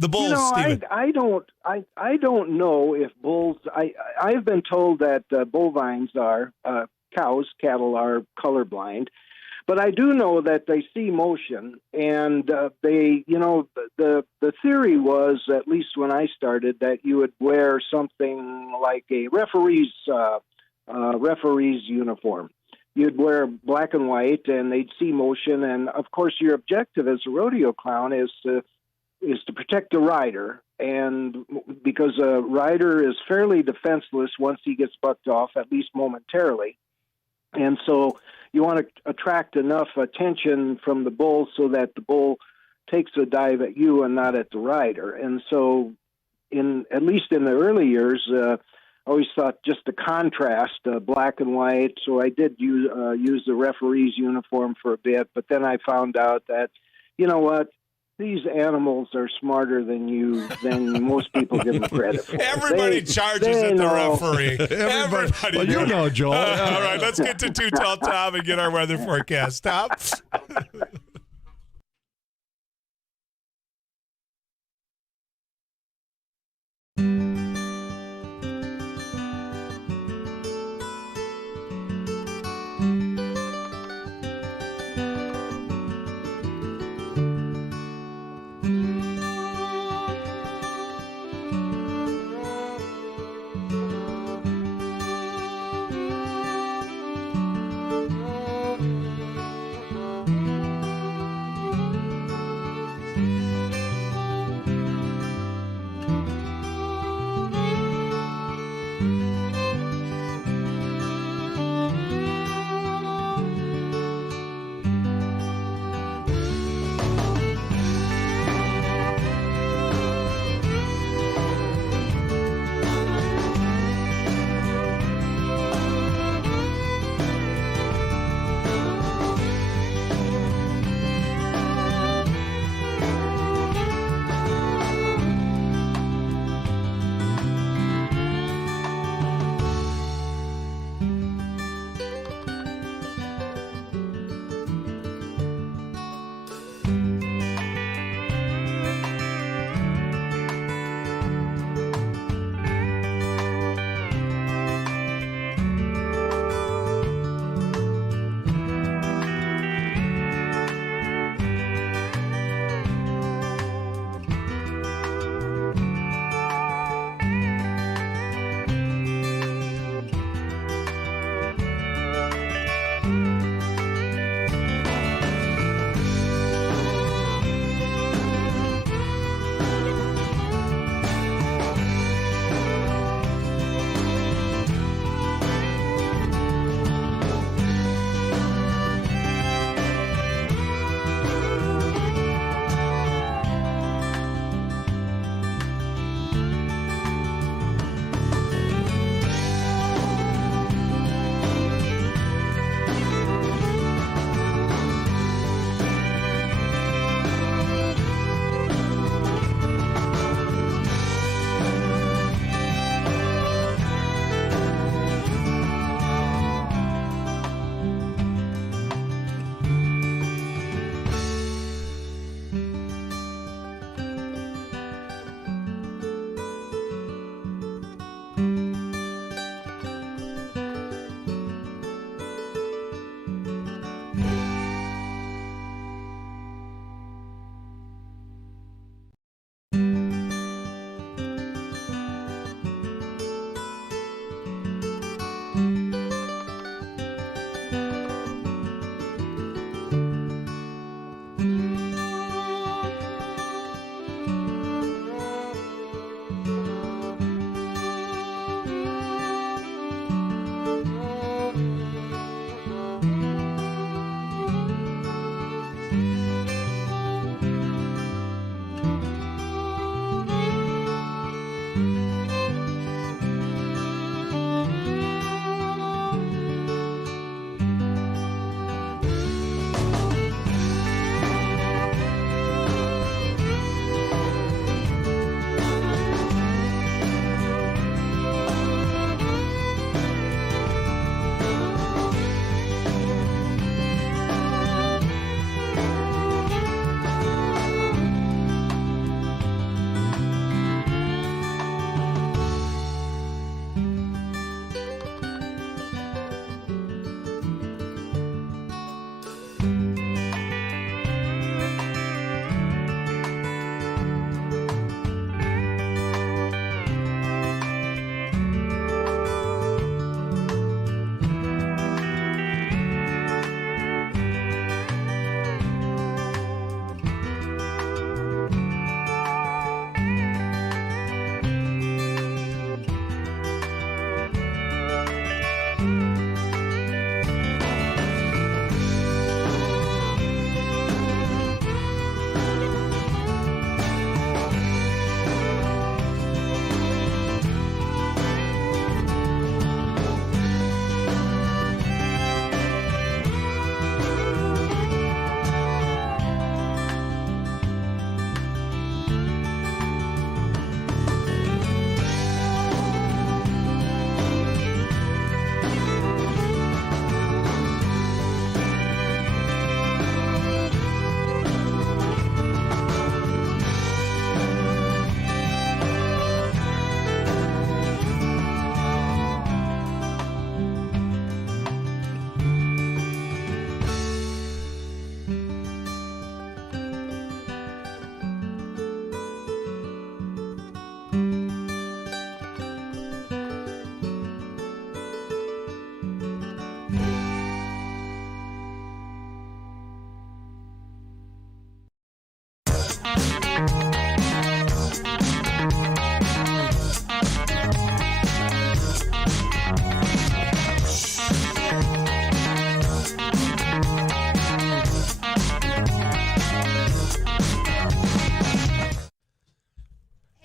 bulls? I don't know if bulls. I've been told that bovines are cattle are colorblind. But I do know that they see motion, and the theory was, at least when I started, that you would wear something like a referee's uniform. You'd wear black and white, and they'd see motion. And of course, your objective as a rodeo clown is to protect the rider, and because a rider is fairly defenseless once he gets bucked off, at least momentarily, and so you want to attract enough attention from the bull so that the bull takes a dive at you and not at the rider. And so, at least in the early years, I always thought just the contrast, black and white. So I did use the referee's uniform for a bit, but then I found out that, you know what? These animals are smarter than most people give them credit for. Everybody charges at the referee. Everybody. Well, you know, Joel. All right, let's get to Two Tall Tom and get our weather forecast. Tom?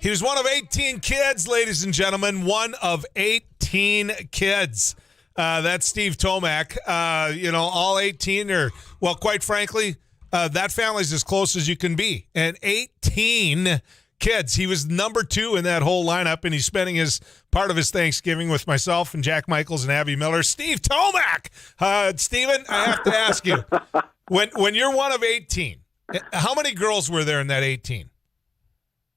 He was one of 18 kids, ladies and gentlemen. One of 18 kids. That's Steve Tomac. All 18 are, well, quite frankly, that family's as close as you can be. And 18 kids. He was number 2 in that whole lineup, and he's spending part of his Thanksgiving with myself and Jack Michaels and Abby Miller. Steve Tomac. Steven, I have to ask you, when you're one of 18, how many girls were there in that 18?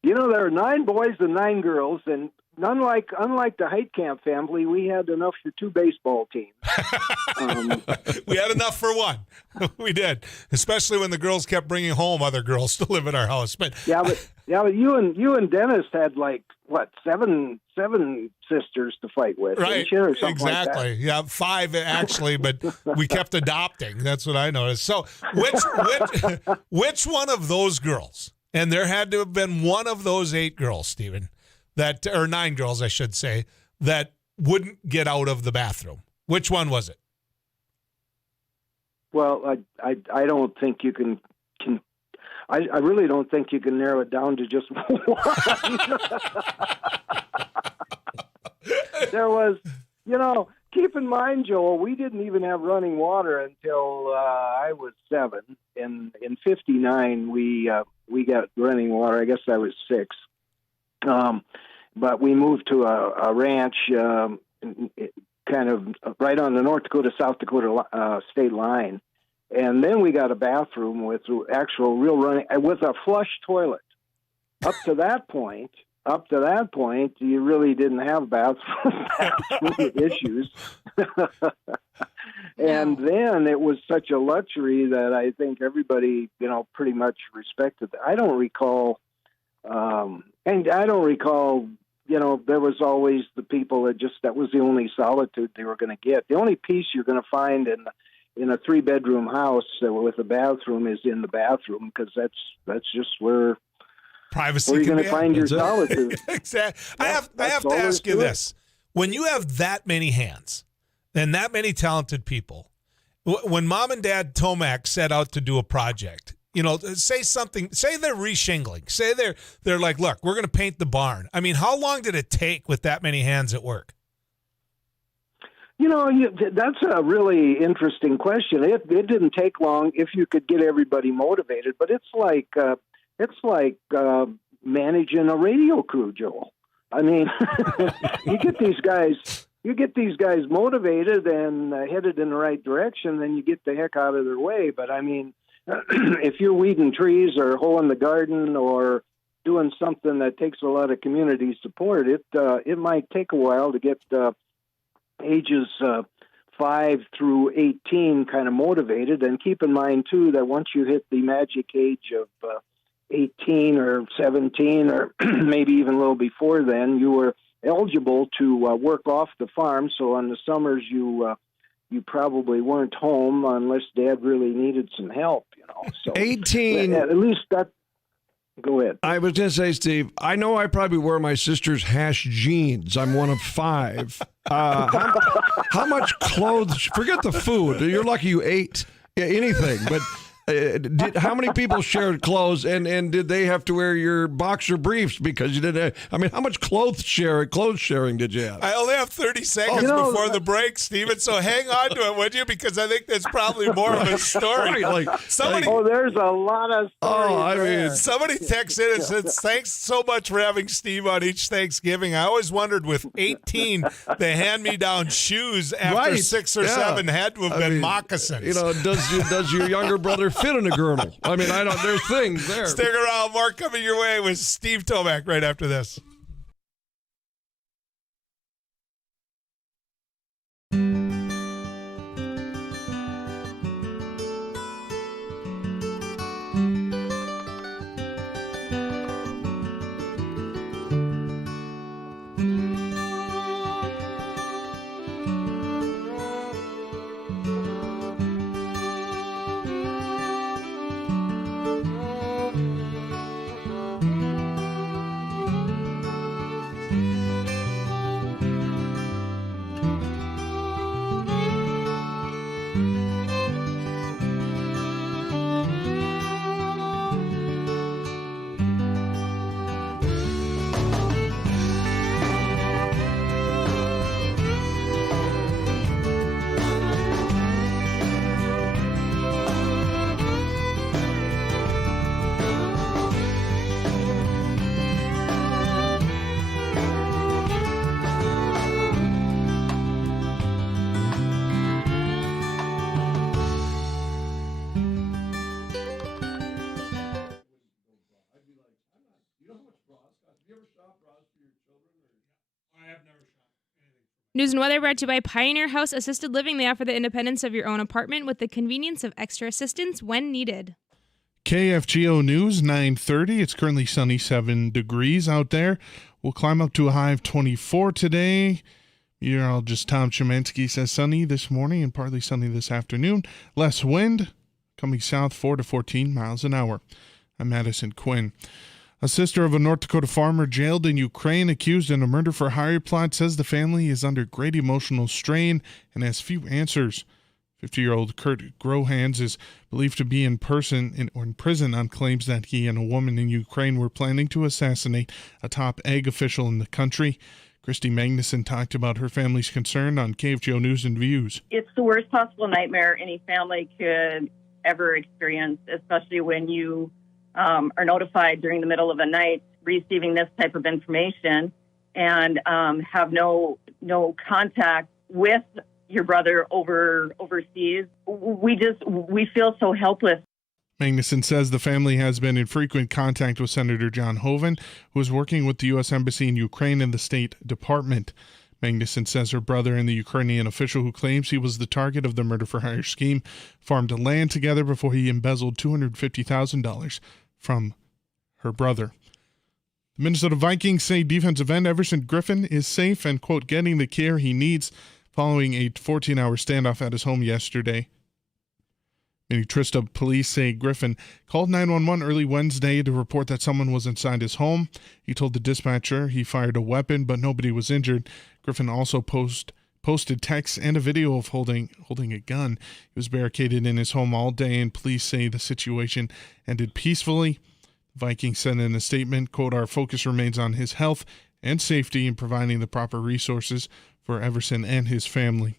There are 9 boys and 9 girls, and unlike the Heitkamp family, we had enough for 2 baseball teams. We had enough for 1. We did, especially when the girls kept bringing home other girls to live at our house. But but you and Dennis had 7 sisters to fight with, right? Didn't you, or something Exactly. Like that? Yeah, 5 actually, but we kept adopting. That's what I noticed. So which one of those girls? And there had to have been one of those 8 girls, Stephen, or 9 girls, I should say, that wouldn't get out of the bathroom. Which one was it? Well, I don't think you can I really don't think you can narrow it down to just one. There was, keep in mind, Joel, we didn't even have running water until I was 7. In 59, we got running water. I guess I was 6. But we moved to a ranch kind of right on the North Dakota-South Dakota state line. And then we got a bathroom with actual real running, with a flush toilet. Up to that point, you really didn't have bathroom issues. And then it was such a luxury that I think everybody, pretty much respected. I don't recall, there was always the people that was the only solitude they were going to get. The only peace you're going to find in a 3-bedroom house with a bathroom is in the bathroom, because that's just where privacy you're going to be find your solitude. Exactly. I have to ask you this: when you have that many hands and that many talented people, when Mom and Dad Tomac set out to do a project, say they're re-shingling, say they're like, look, we're going to paint the barn. I mean, how long did it take with that many hands at work? That's a really interesting question. It didn't take long if you could get everybody motivated, but it's like managing a radio crew, Joel. I mean, you get these guys motivated and headed in the right direction, then you get the heck out of their way. But I mean, if you're weeding trees or hoeing the garden or doing something that takes a lot of community support, it might take a while to get ages 5 through 18 kind of motivated. And keep in mind, too, that once you hit the magic age of 18 or 17 or maybe even a little before then, you were eligible to work off the farm. So on the summers, you probably weren't home unless Dad really needed some help, So 18. At least that. Go ahead. I was going to say, Steve, I know I probably wear my sister's hash jeans. I'm one of 5. How much clothes? Forget the food. You're lucky you ate anything. But how many people shared clothes, and did they have to wear your boxer briefs because you didn't? How much clothes sharing did you have? I only have 30 seconds before the break, Steven, so hang on to it, would you? Because I think that's probably more of a story. There's a lot of stories. Somebody texted in and said, thanks so much for having Steve on each Thanksgiving. I always wondered, with 18, the hand-me-down shoes after 6 or 7 had to have been moccasins. Does your younger brother fit in a girdle? There's things there. Stick around. More coming your way with Steve Tomac right after this. News and weather brought to you by Pioneer House Assisted Living. They offer the independence of your own apartment with the convenience of extra assistance when needed. KFGO News, 9:30. It's currently sunny, 7 degrees out there. We'll climb up to a high of 24 today. Meteorologist Tom Chemansky says sunny this morning and partly sunny this afternoon. Less wind, coming south 4 to 14 miles an hour. I'm Madison Quinn. A sister of a North Dakota farmer jailed in Ukraine, accused in a murder-for-hire plot, says the family is under great emotional strain and has few answers. 50-year-old Kurt Grohans is believed to be in prison on claims that he and a woman in Ukraine were planning to assassinate a top ag official in the country. Christy Magnuson talked about her family's concern on KFGO News and Views. It's the worst possible nightmare any family could ever experience, especially when you are notified during the middle of the night receiving this type of information and have no contact with your brother overseas. We feel so helpless. Magnuson says the family has been in frequent contact with Senator John Hoeven, who is working with the U.S. Embassy in Ukraine and the State Department. Magnuson says her brother and the Ukrainian official who claims he was the target of the murder-for-hire scheme farmed land together before he embezzled $250,000 from her brother. The Minnesota Vikings say defensive end Everson Griffin is safe and, quote, getting the care he needs following a 14-hour standoff at his home yesterday. Minnetrista police say Griffin called 911 early Wednesday to report that someone was inside his home. He told the dispatcher he fired a weapon, but nobody was injured. Griffin also posted texts and a video of holding a gun. He was barricaded in his home all day, and police say the situation ended peacefully. The Vikings said in a statement, quote, our focus remains on his health and safety and providing the proper resources for Everson and his family.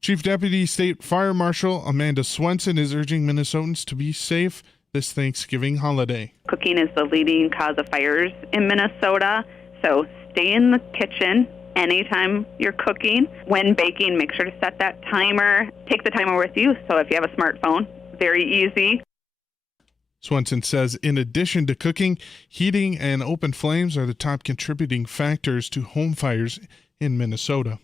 Chief Deputy State Fire Marshal Amanda Swenson is urging Minnesotans to be safe this Thanksgiving holiday. Cooking is the leading cause of fires in Minnesota, so stay in the kitchen anytime you're cooking. When baking, make sure to set that timer. Take the timer with you, so if you have a smartphone, very easy. Swenson says in addition to cooking, heating and open flames are the top contributing factors to home fires in Minnesota.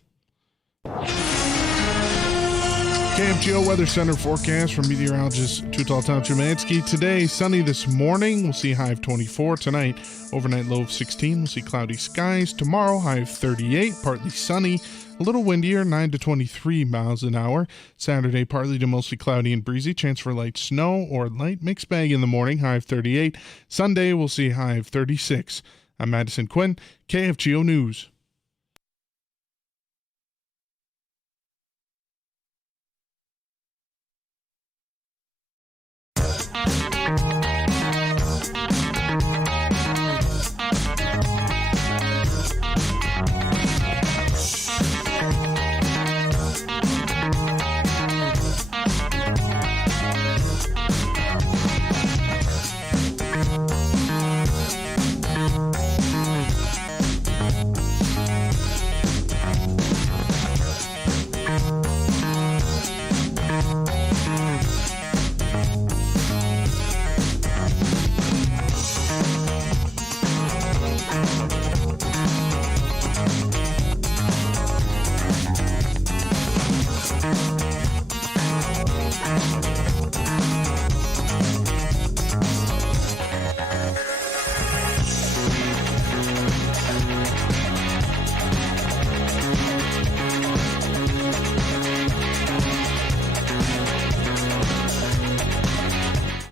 KFGO Weather Center forecast from meteorologist Tutal Tom Chemansky. Today, sunny this morning. We'll see high of 24. Tonight, overnight low of 16. We'll see cloudy skies. Tomorrow, high of 38, partly sunny. A little windier, 9 to 23 miles an hour. Saturday, partly to mostly cloudy and breezy. Chance for light snow or light mixed bag in the morning, high of 38. Sunday, we'll see high of 36. I'm Madison Quinn, KFGO News.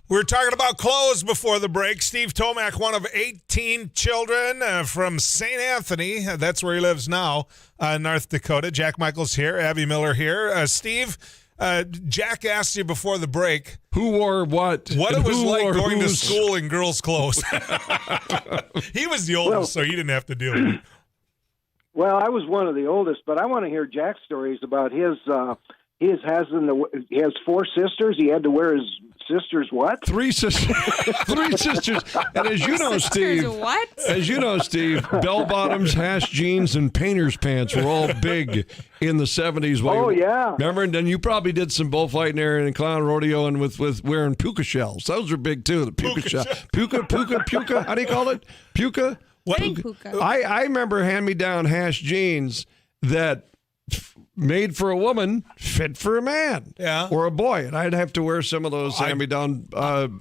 We were talking about clothes before the break. Steve Tomac, one of 18 children from St. Anthony. That's where he lives now, North Dakota. Jack Michaels here, Abby Miller here. Steve, Jack asked you before the break. Who wore what? What it was like going to school in girls' clothes. He was the oldest, so he didn't have to deal with it. Well, I was one of the oldest, but I want to hear Jack's stories about his. He has 4 sisters. He had to wear his sisters what? 3 sisters. 3 sisters. And as you know, Steve. What? As you know, Steve, bell bottoms, hash jeans, and painter's pants were all big in the 70s. Yeah. Remember? And then you probably did some bullfighting there and clown rodeo and with wearing puka shells. Those were big too. The puka shell. Puka. How do you call it? Puka. Thank Puka. I remember hand-me-down hash jeans that made for a woman, fit for a man, or a boy, and I'd have to wear some of those hand-me-down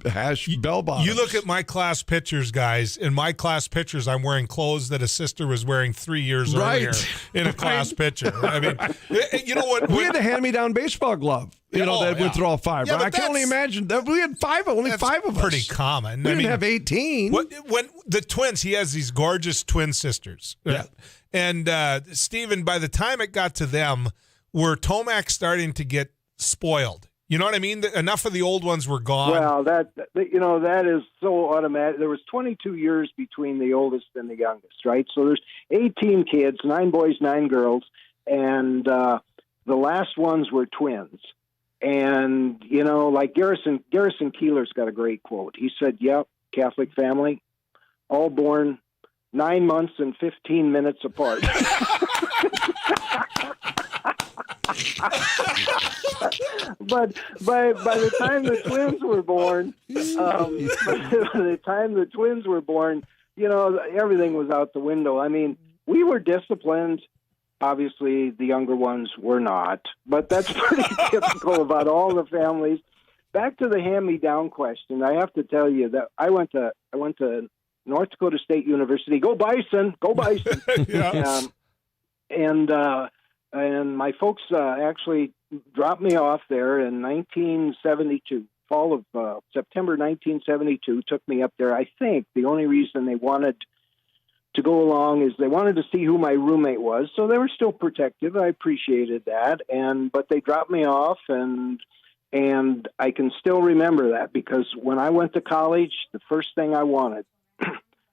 hash bell bottoms. You look at my class pictures, guys. In my class pictures, I'm wearing clothes that a sister was wearing 3 years earlier in a class picture. I mean, you know what? We had a hand-me-down baseball glove. That went through all five. Yeah, I can only imagine that we had only five of us. Pretty common. We didn't have 18. When the twins, he has these gorgeous twin sisters. Yeah. And Stephen, by the time it got to them, were Tomac starting to get spoiled? You know what I mean? Enough of the old ones were gone. Well, that is so automatic. There was 22 years between the oldest and the youngest, right? So there's 18 kids, 9 boys, 9 girls, and the last ones were twins. And, like Garrison Keeler's got a great quote. He said, yep, Catholic family, all born 9 months and 15 minutes apart. But by the time the twins were born, everything was out the window. I mean, we were disciplined. Obviously, the younger ones were not, but that's pretty typical about all the families. Back to the hand-me-down question, I have to tell you that I went to North Dakota State University. Go Bison! Go Bison! And my folks actually dropped me off there in 1972, fall of September 1972. Took me up there. I think the only reason they wanted to go along is they wanted to see who my roommate was, so they were still protective. I appreciated that, but they dropped me off, and I can still remember that because when I went to college, the first thing I wanted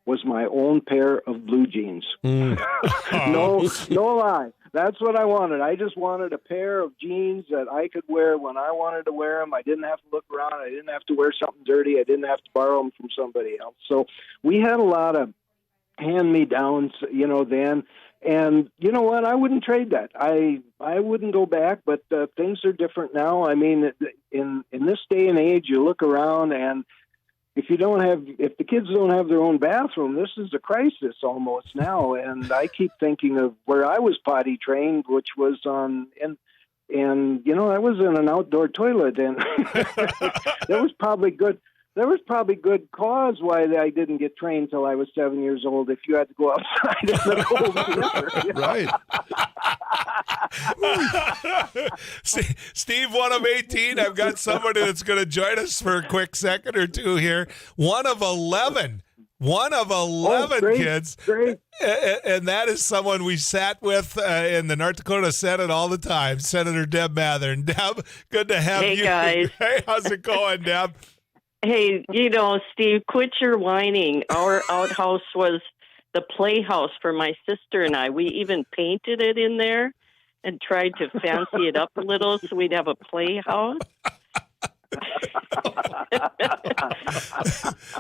was my own pair of blue jeans. No lie. That's what I wanted. I just wanted a pair of jeans that I could wear when I wanted to wear them. I didn't have to look around. I didn't have to wear something dirty. I didn't have to borrow them from somebody else. So we had a lot of hand-me-downs, then. And you know what? I wouldn't trade that. I wouldn't go back, but things are different now. I mean, in this day and age, you look around, and if the kids don't have their own bathroom, this is a crisis almost now. And I keep thinking of where I was potty trained, which was I was in an outdoor toilet, and there was probably good cause why I didn't get trained till I was 7 years old. If you had to go outside in the cold weather, right? Steve, one of 18. I've got somebody that's going to join us for a quick second or two here. One of 11. Great, kids. Great. And that is someone we sat with in the North Dakota Senate all the time, Senator Deb Mather. And Deb, good to have you. Hey, guys. Hey, how's it going, Deb? Hey, Steve, quit your whining. Our outhouse was the playhouse for my sister and I. We even painted it in there and tried to fancy it up a little so we'd have a playhouse.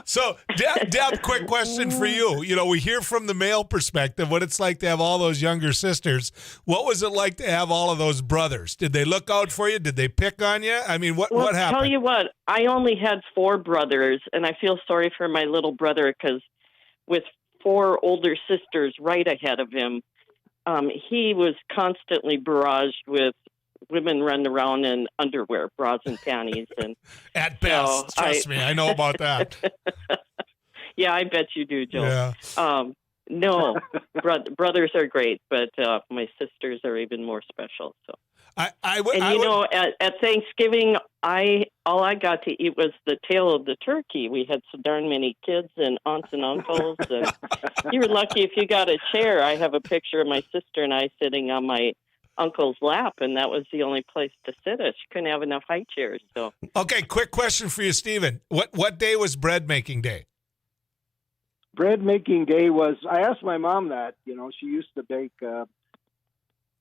So, Deb, quick question for you. We hear from the male perspective what it's like to have all those younger sisters. What was it like to have all of those brothers? Did they look out for you? Did they pick on you? I mean, what happened? I'll tell you what, I only had 4 brothers, and I feel sorry for my little brother because with 4 older sisters right ahead of him, he was constantly barraged with women running around in underwear, bras and panties. And at best, trust me, I know about that. Yeah, I bet you do, Joe. Yeah. No, brothers are great, but my sisters are even more special. So, at Thanksgiving, all I got to eat was the tail of the turkey. We had so darn many kids and aunts and uncles, and you were lucky if you got a chair. I have a picture of my sister and I sitting on my uncle's lap, and that was the only place to sit at. She couldn't have enough high chairs. So, okay, quick question for you, Stephen. What day was bread making day? Bread making day was, I asked my mom that, she used to bake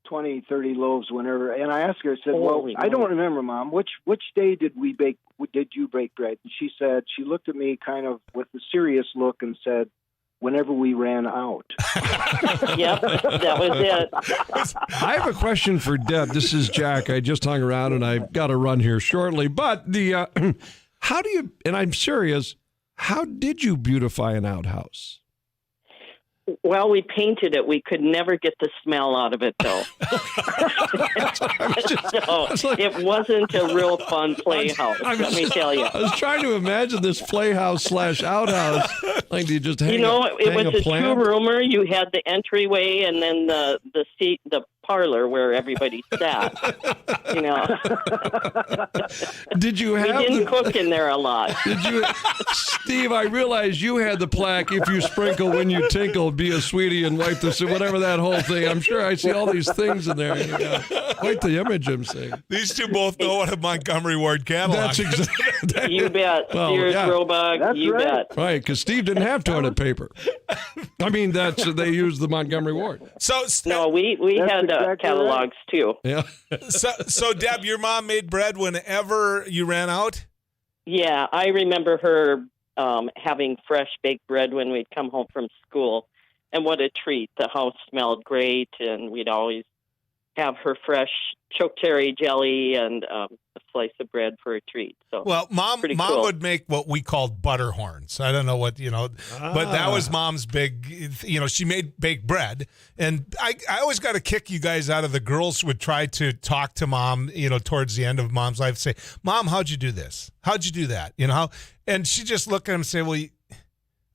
20, 30 loaves whenever, and I asked her, I said, I don't remember, Mom, which day did you bake bread? And she said, she looked at me kind of with a serious look and said, whenever we ran out. Yep, that was it. I have a question for Deb. This is Jack. I just hung around and I've got to run here shortly. But how do you, and I'm serious, how did you beautify an outhouse? Well, we painted it. We could never get the smell out of it, though. So it wasn't a real fun playhouse, let me tell you. I was trying to imagine this playhouse / outhouse. Like, do you just hang it was a plant? two-roomer. You had the entryway and then the seat, the parlor where everybody sat. Did you have? We didn't cook in there a lot. Did you, Steve? I realize you had the plaque. If you sprinkle when you tinkle, be a sweetie and wipe the whatever that whole thing. I'm sure I see all these things in there. Quite the image I'm saying. These two both know what a Montgomery Ward catalog That's is. exactly. You bet. Well, Sears yeah. Roebuck. That's You right. bet. Right, because Steve didn't have toilet paper. I mean, they used the Montgomery Ward. So No, we had exactly catalogs too. Yeah. So Deb, your mom made bread whenever you ran out? Yeah, I remember her having fresh baked bread when we'd come home from school. And what a treat. The house smelled great, and we'd always have her fresh choke cherry jelly and a slice of bread for a treat. So Well, mom cool. would make what we called butter horns. I don't know what, but that was mom's big, she made baked bread. And I always got a kick you guys out of the girls would try to talk to mom, towards the end of mom's life, say, Mom, how'd you do this? How'd you do that? And she just look at him and say, well,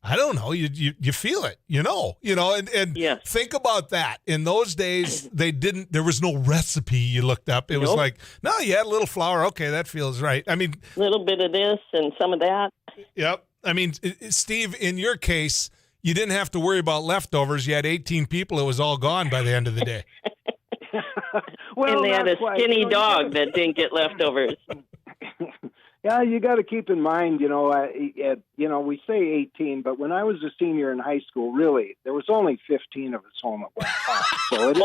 I don't know. You feel it, and yes. Think about that. In those days, there was no recipe you looked up. It was like, no, you had a little flour. Okay, that feels right. I mean, a little bit of this and some of that. Yep. I mean, Steve, in your case, you didn't have to worry about leftovers. You had 18 people. It was all gone by the end of the day. Well, And they had a that's why, skinny dog that didn't get leftovers. Yeah, you got to keep in mind, we say 18, but when I was a senior in high school, really, there was only 15 of us home at one time. So it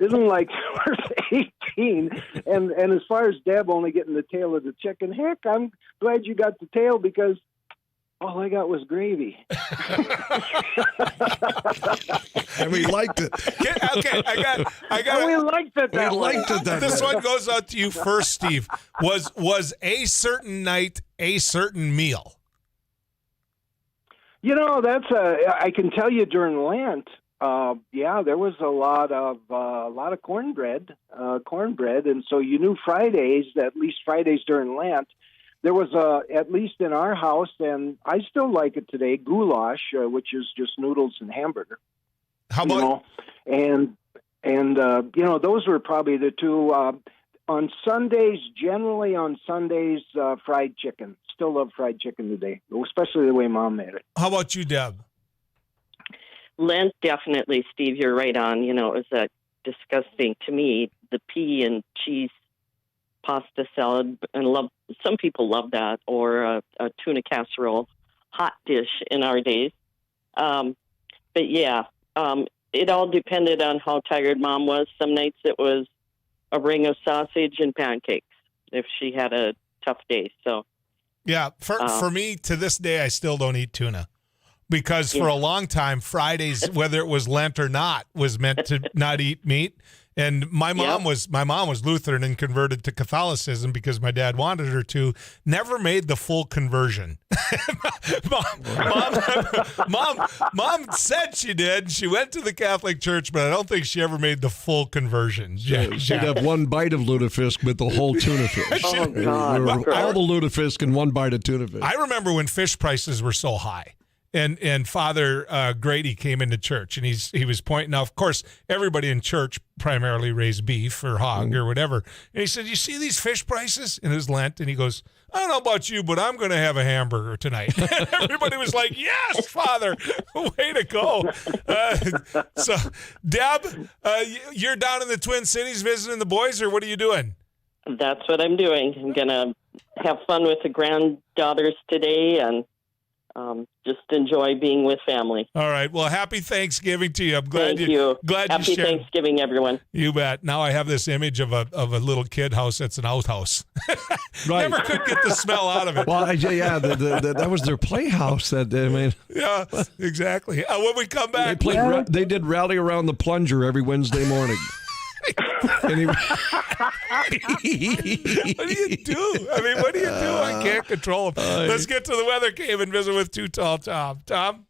isn't like there was 18. And as far as Deb only getting the tail of the chicken, heck, I'm glad you got the tail because all I got was gravy. And we liked it. Okay, I got. We liked it. We liked it that This way. one goes out to you first, Steve. Was a certain night a certain meal? I can tell you during Lent, there was a lot of cornbread, and so you knew Fridays, at least Fridays during Lent, there was at least in our house, and I still like it today, goulash, which is just noodles and hamburger. How about those were probably the two. On Sundays, fried chicken. Still love fried chicken today, especially the way Mom made it. How about you, Deb? Lent, definitely, Steve, you're right on. It was disgusting to me, the pea and cheese pasta salad, and some people love that, or a tuna casserole, hot dish in our days. But yeah, it all depended on how tired Mom was. Some nights it was a ring of sausage and pancakes if she had a tough day. So yeah, for me to this day, I still don't eat tuna. Because for a long time, Fridays, whether it was Lent or not, was meant to not eat meat. And my mom was Lutheran and converted to Catholicism because my dad wanted her to. Never made the full conversion. Mom said she did. She went to the Catholic Church, but I don't think she ever made the full conversion. She'd have one bite of lutefisk with the whole tuna fish. Oh, God. All the lutefisk and one bite of tuna fish. I remember when fish prices were so high. And Father Grady came into church, and he was pointing out, of course, everybody in church primarily raised beef or hog or whatever. And he said, you see these fish prices? And it was Lent. And he goes, I don't know about you, but I'm going to have a hamburger tonight. And everybody was like, yes, Father, way to go. So, Deb, you're down in the Twin Cities visiting the boys, or what are you doing? That's what I'm doing. I'm going to have fun with the granddaughters today and just enjoy being with family. All right. Well, happy Thanksgiving to you. I'm glad Thank you. Glad happy you shared. Thanksgiving, everyone. You bet. Now I have this image of a little kid house that's an outhouse. Right. Never could get the smell out of it. Well, that was their playhouse. Yeah, exactly. When we come back, they did Rally Around the Plunger every Wednesday morning. Anyway. What do you do? What do you do? I can't control them. Let's get to the weather cave and visit with Too Tall Tom. Tom?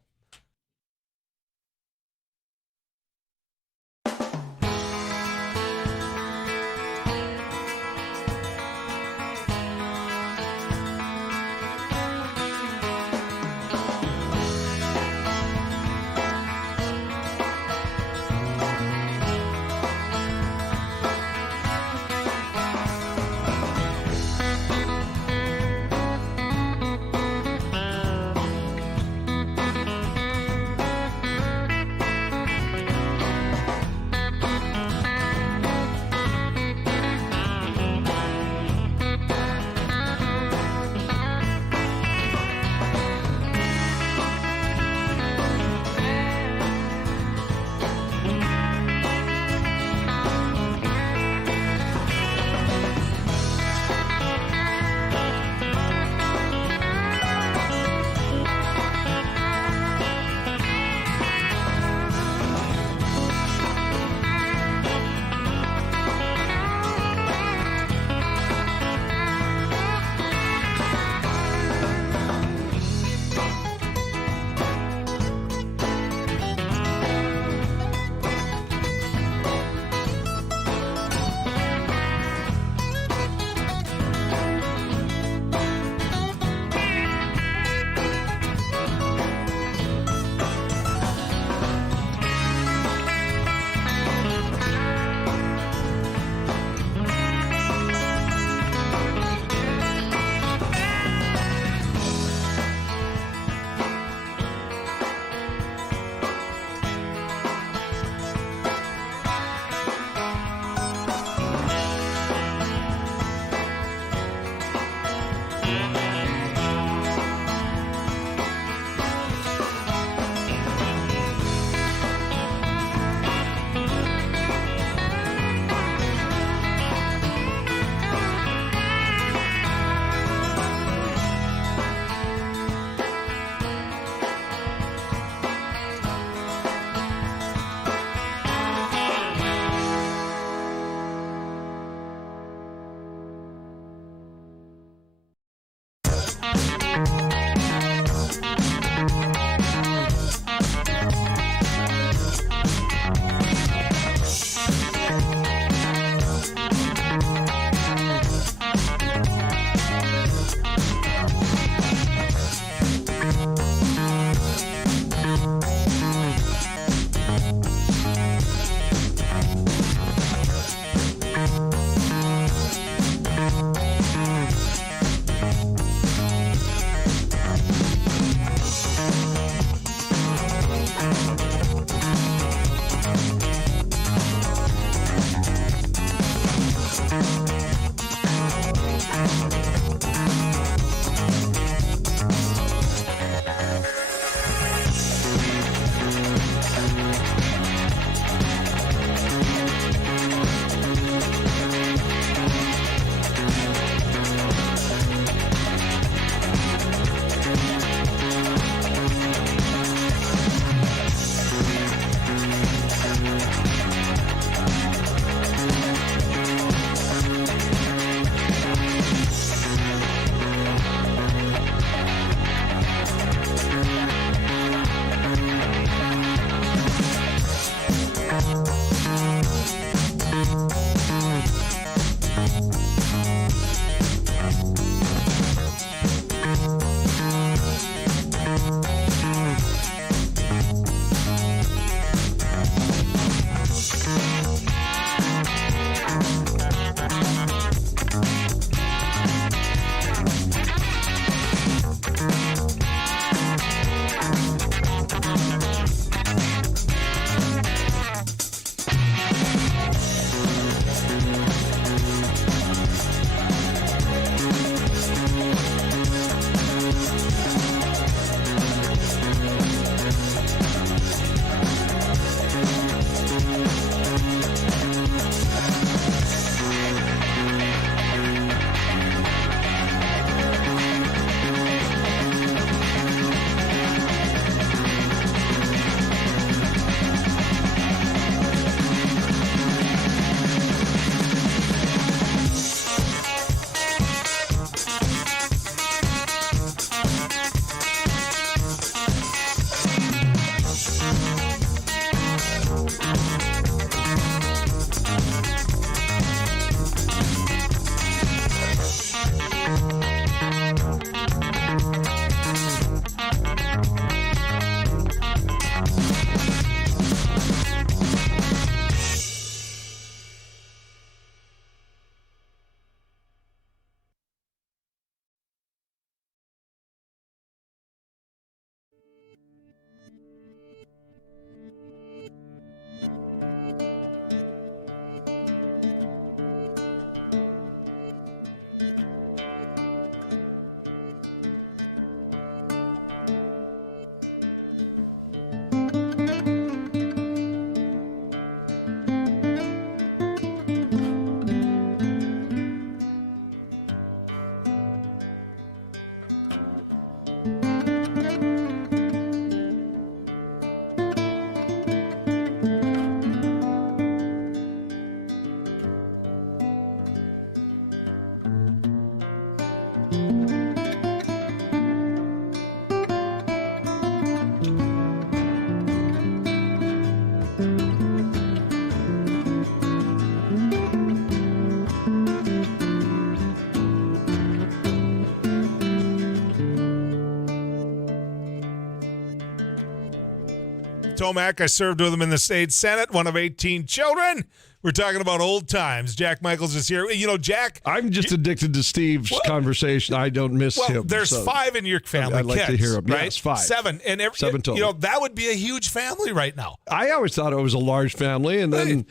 Tomac. I served with him in the state Senate, one of 18 children. We're talking about old times. Jack Michaels is here. You know, Jack. I'm just addicted to Steve's conversation. I don't miss him. There's 5 in your family. I'd like kids, to hear him. Right? Yes, 5. 7. And 7 total. You know, that would be a huge family right now. I always thought it was a large family. And then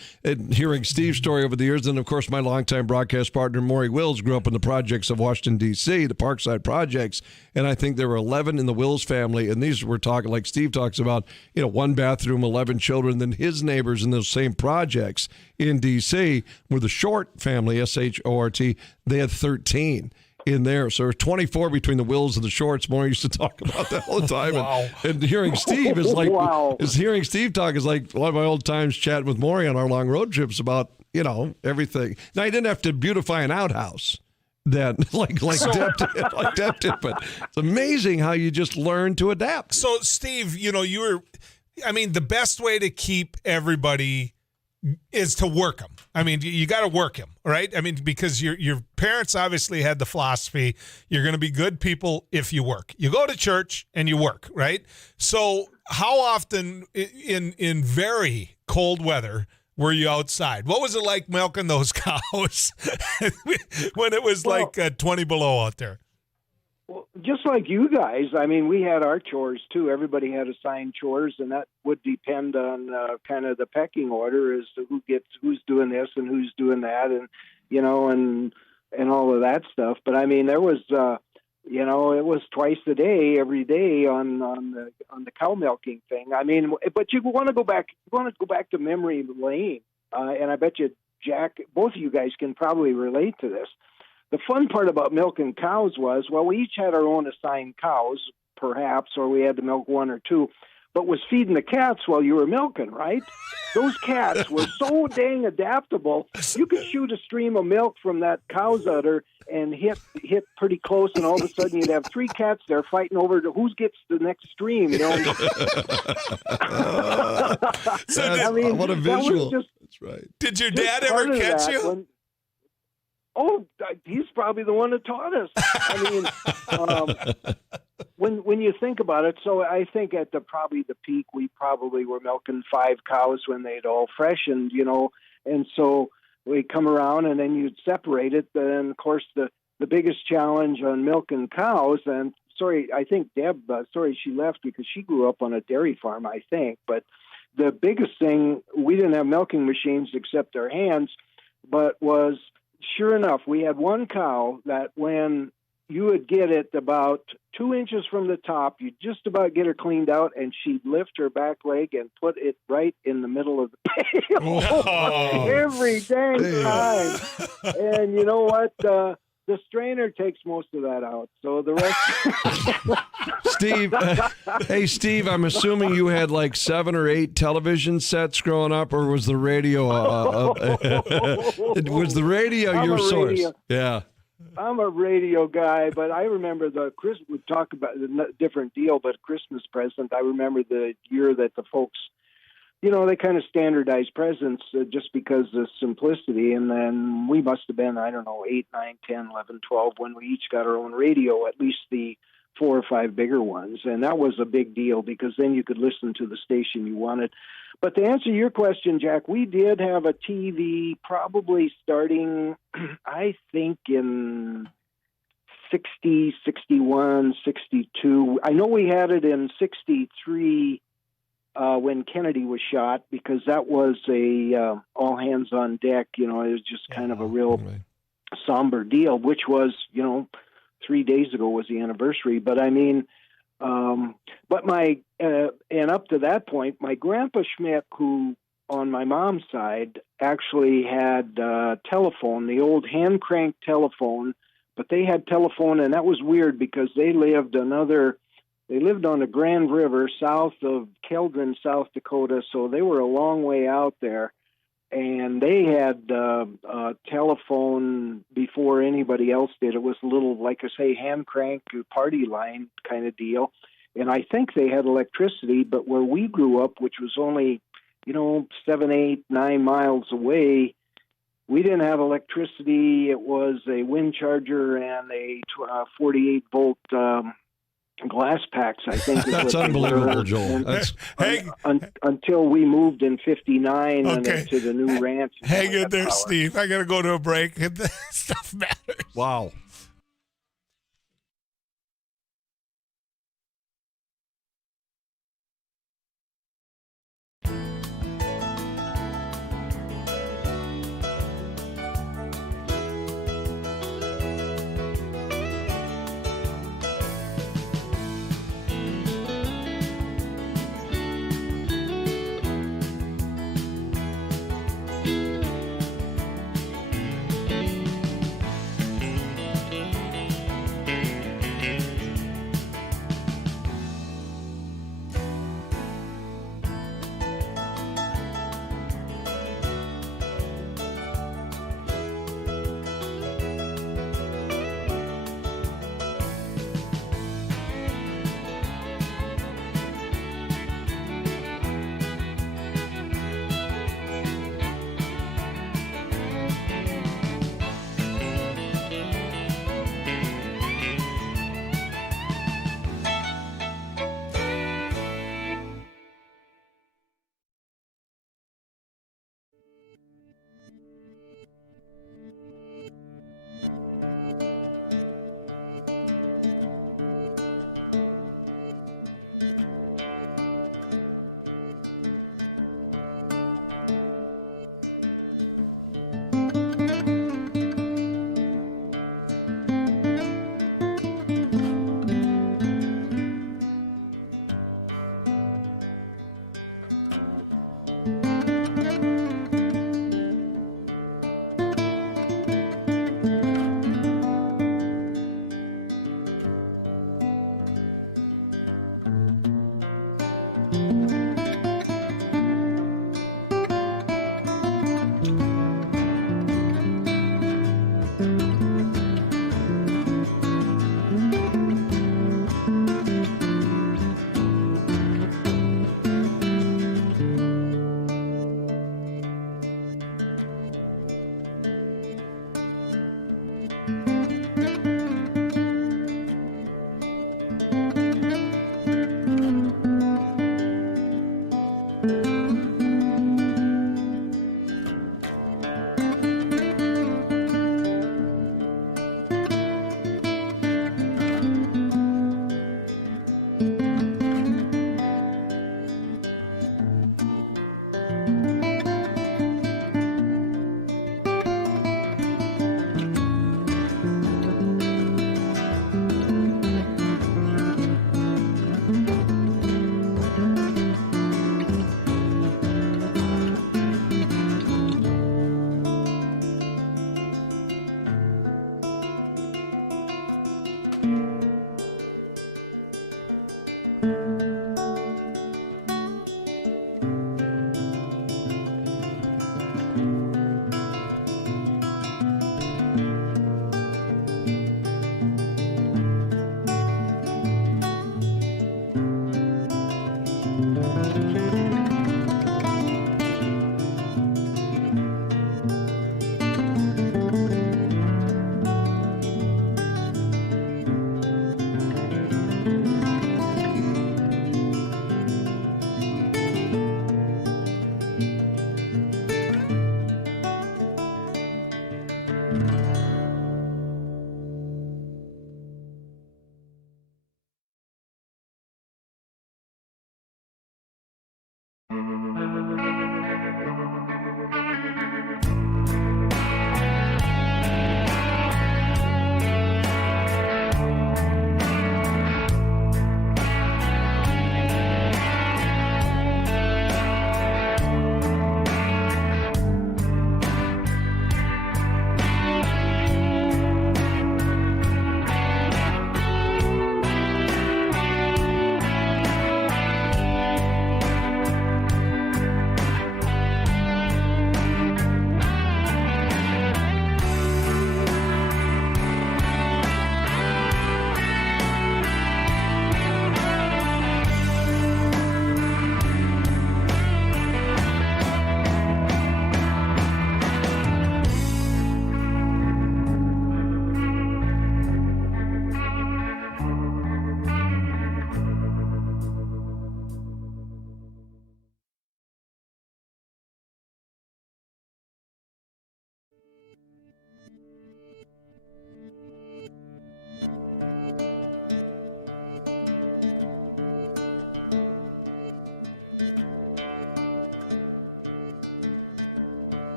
hearing Steve's story over the years, and of course, my longtime broadcast partner, Maury Wills, grew up in the projects of Washington, D.C., the Parkside Projects. And I think there were 11 in the Wills family. And these were talking, like Steve talks about, 1 bathroom, 11 children. Then his neighbors in those same projects in D.C. were the Short family, S-H-O-R-T. They had 13 in there. So there's 24 between the Wills and the Shorts. Maury used to talk about that all the time. Wow. And hearing Steve is like, hearing Steve talk is like one of my old times chatting with Maury on our long road trips about, everything. Now, he didn't have to beautify an outhouse. Then, like Deb did, but it's amazing how you just learn to adapt. So, Steve, the best way to keep everybody is to work them. I mean, you got to work them, right? I mean, because your parents obviously had the philosophy, you're going to be good people if you work. You go to church and you work, right? So, how often in very cold weather were you outside? What was it like milking those cows when it was 20 below out there? Well, just like you guys, I mean, we had our chores too. Everybody had assigned chores, and that would depend on kind of the pecking order as to who's doing this and who's doing that, and and all of that stuff. But I mean, there was it was twice a day, every day on the cow milking thing. I mean, but you want to go back to memory lane, and I bet you, Jack, both of you guys can probably relate to this. The fun part about milking cows was, we each had our own assigned cows, perhaps, or we had to milk 1 or 2, but was feeding the cats while you were milking, right? Those cats were so dang adaptable. You could shoot a stream of milk from that cow's udder and hit pretty close, and all of a sudden you'd have 3 cats there fighting over who gets the next stream. What a visual. That's right. Did your dad ever catch you? He's probably the one that taught us. I mean, when you think about it, so I think at probably the peak, we probably were milking 5 cows when they'd all freshened, and so we come around and then you'd separate it. Then, of course, the biggest challenge on milking cows, and I think Deb, she left because she grew up on a dairy farm, I think, but the biggest thing, we didn't have milking machines except our hands, but was, sure enough, we had 1 cow that when you would get it about 2 inches from the top, you'd just about get her cleaned out, and she'd lift her back leg and put it right in the middle of the pail every dang time. And you know what? The strainer takes most of that out, so the rest. Steve, hey Steve, I'm assuming you had like 7 or 8 television sets growing up, or was the radio? Was the radio your source? Yeah, I'm a radio guy, but I remember we talk about a different deal, but Christmas present. I remember the year that the folks, they kind of standardized presents just because of simplicity. And then we must have been, 8, 9, 10, 11, 12 when we each got our own radio, at least the 4 or 5 bigger ones. And that was a big deal because then you could listen to the station you wanted. But to answer your question, Jack, we did have a TV probably starting, I think, in 60, 61, 62. I know we had it in 63 when Kennedy was shot, because that was a all hands on deck. It was just kind of a real somber deal, which was, 3 days ago was the anniversary. But I mean, but and up to that point, my grandpa Schmidt, who on my mom's side actually had telephone, the old hand crank telephone, but they had telephone, and that was weird because they lived on the Grand River south of Keldrin, South Dakota, so they were a long way out there. And they had telephone before anybody else did. It was a little, like I say, hand crank party line kind of deal. And I think they had electricity, but where we grew up, which was only, 7, 8, 9 miles away, we didn't have electricity. It was a wind charger and a 48-volt glass packs, I think. Is That's what they unbelievable, were. Joel. That's Until we moved in '59 to the new ranch. Hang in there, Steve. I got to go to a break. Stuff matters. wow.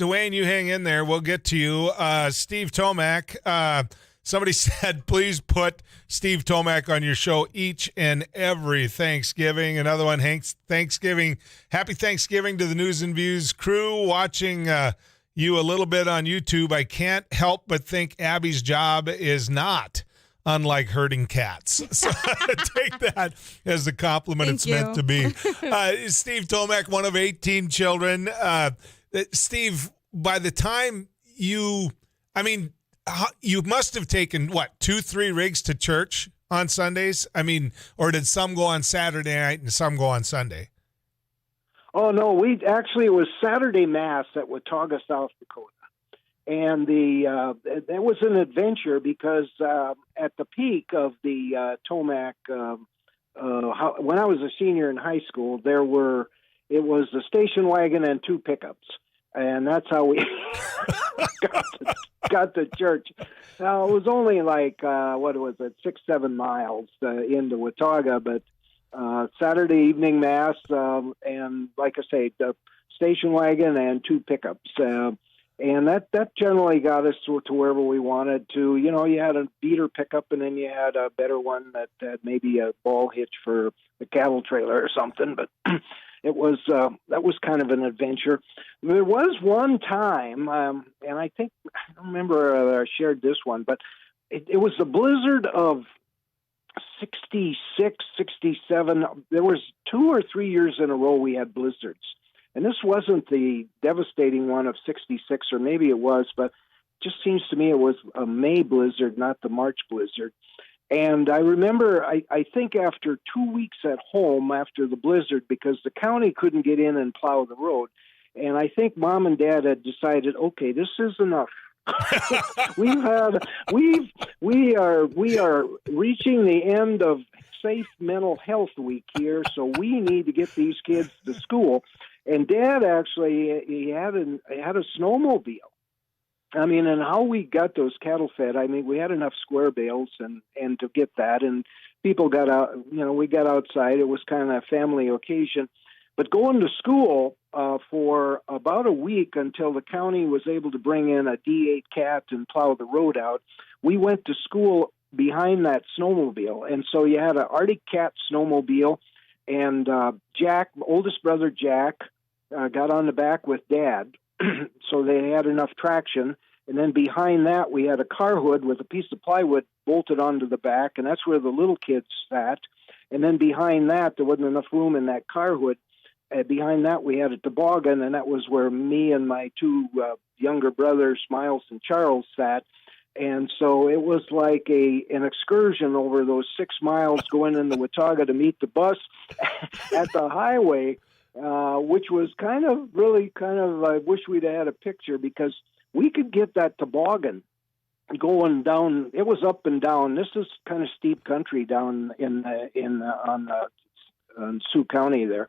Dwayne, you hang in there. We'll get to you. Steve Tomac, somebody said, please put Steve Tomac on your show each and every Thanksgiving. Another one, Hank's Thanksgiving. Happy Thanksgiving to the News and Views crew watching you a little bit on YouTube. I can't help but think Abby's job is not unlike herding cats. So take that as the compliment it's meant to be. Steve Tomac, one of 18 children. Steve, by the time you must have taken, 2-3 rigs to church on Sundays? I mean, or did some go on Saturday night and some go on Sunday? Oh, no, it was Saturday Mass at Watauga, South Dakota. And that was an adventure because at the peak of the Tomac, when I was a senior in high school, it was a station wagon and 2 pickups. And that's how we got to church. Now, it was only 6-7 miles into Watauga, but Saturday evening Mass, and like I say, the station wagon and 2 pickups. And that generally got us to wherever we wanted to. You know, you had a beater pickup, and then you had a better one that had maybe a ball hitch for a cattle trailer or something. But that was kind of an adventure. There was one time, and I think I don't remember I shared this one, but it was the blizzard of 66, 67. There was 2 or 3 years in a row we had blizzards. And this wasn't the devastating one of 66, or maybe it was, but it just seems to me it was a May blizzard, not the March blizzard. And I remember, I think after 2 weeks at home after the blizzard, because the county couldn't get in and plow the road, and I think Mom and Dad had decided, okay, this is enough. we are reaching the end of safe mental health week here, so we need to get these kids to school. And Dad actually, he had a snowmobile. I mean, and how we got those cattle fed, I mean, we had enough square bales and to get that, and people got out, we got outside. It was kind of a family occasion. But going to school for about a week until the county was able to bring in a D8 cat and plow the road out, we went to school behind that snowmobile. And so you had an Arctic Cat snowmobile, and Jack, oldest brother Jack, got on the back with Dad, so they had enough traction. And then behind that, we had a car hood with a piece of plywood bolted onto the back, and that's where the little kids sat. And then behind that, there wasn't enough room in that car hood. Behind that, we had a toboggan, and that was where me and my two younger brothers, Miles and Charles, sat. And so it was like an excursion over those 6 miles going into Watauga to meet the bus at the highway, which was I wish we'd had a picture, because we could get that toboggan going down. It was up and down. This is kind of steep country down on Sioux County there.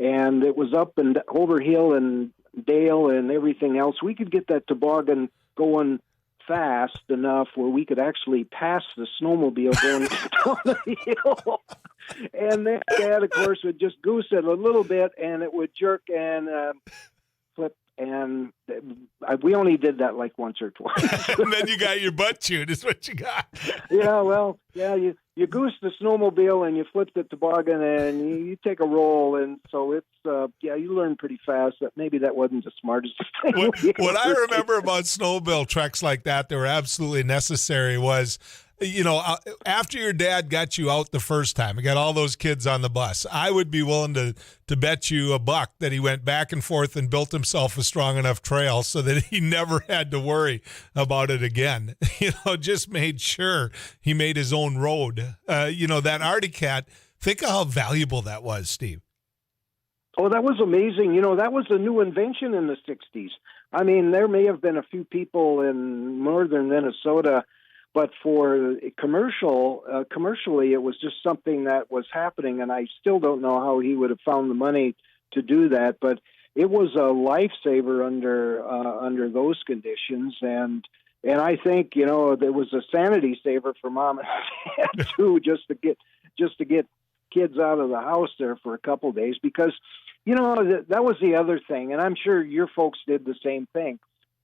And it was up and over hill and dale and everything else. We could get that toboggan going fast enough where we could actually pass the snowmobile going down the hill. And then Dad, of course, would just goose it a little bit, and it would jerk and flip. And we only did that like once or twice. And then you got your butt chewed is what you got. Yeah, well, yeah, you goose the snowmobile and you flip the toboggan and you take a roll. And so it's, you learn pretty fast. That maybe that wasn't the smartest thing. What I remember about snowmobile treks like that were absolutely necessary was, after your dad got you out the first time and got all those kids on the bus, I would be willing to bet you $1 that he went back and forth and built himself a strong enough trail so that he never had to worry about it again. Just made sure he made his own road. That Arctic Cat, think of how valuable that was, Steve. Oh, that was amazing. That was a new invention in the 60s. I mean, there may have been a few people in northern Minnesota, but for commercially, it was just something that was happening, and I still don't know how he would have found the money to do that. But it was a lifesaver under those conditions, and I think there was a sanity saver for Mom and Dad too, just to get kids out of the house there for a couple of days, because that was the other thing, and I'm sure your folks did the same thing.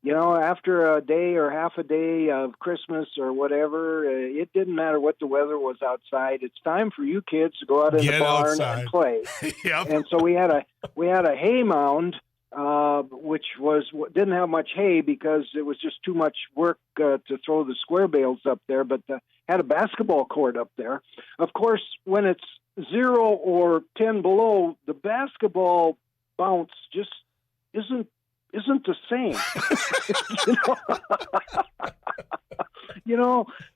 After a day or half a day of Christmas or whatever, it didn't matter what the weather was outside. It's time for you kids to go out in the barn and play. Yep. And so we had a hay mound, which didn't have much hay because it was just too much work to throw the square bales up there. But had a basketball court up there. Of course, when it's 0 or 10 below, the basketball bounce just isn't the same.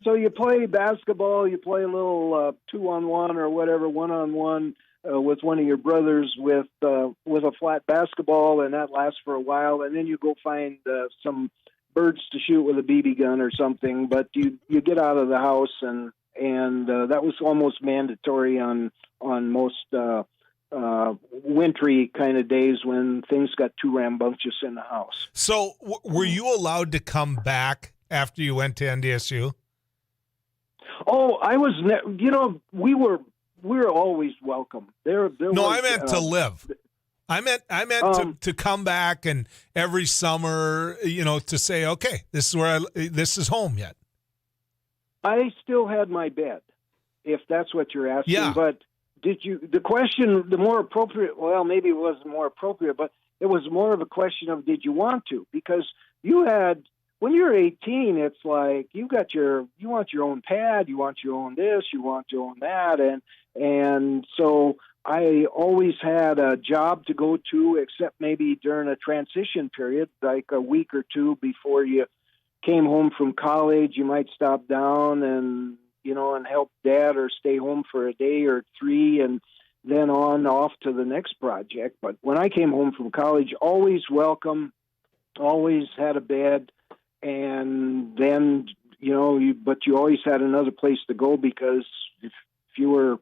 So you play basketball, you play a little 2-on-1 or whatever, 1-on-1 with one of your brothers with a flat basketball, and that lasts for a while, and then you go find some birds to shoot with a BB gun or something. But you get out of the house, and that was almost mandatory on most wintry kind of days when things got too rambunctious in the house. So were you allowed to come back after you went to NDSU? Oh, I was, we were always welcome. I meant to live. I meant to come back and every summer, to say, okay, this is this is home yet. I still had my bed, if that's what you're asking. Yeah. But the question, the more appropriate, well, maybe it wasn't more appropriate, but it was more of a question of, did you want to? Because when you're 18, it's like you want your own pad, you want your own this, you want your own that. And so I always had a job to go to, except maybe during a transition period, like a week or two before you came home from college, you might stop down and help Dad, or stay home for a day or 3 and then off to the next project. But when I came home from college, always welcome, always had a bed, and then, but you always had another place to go, because if you were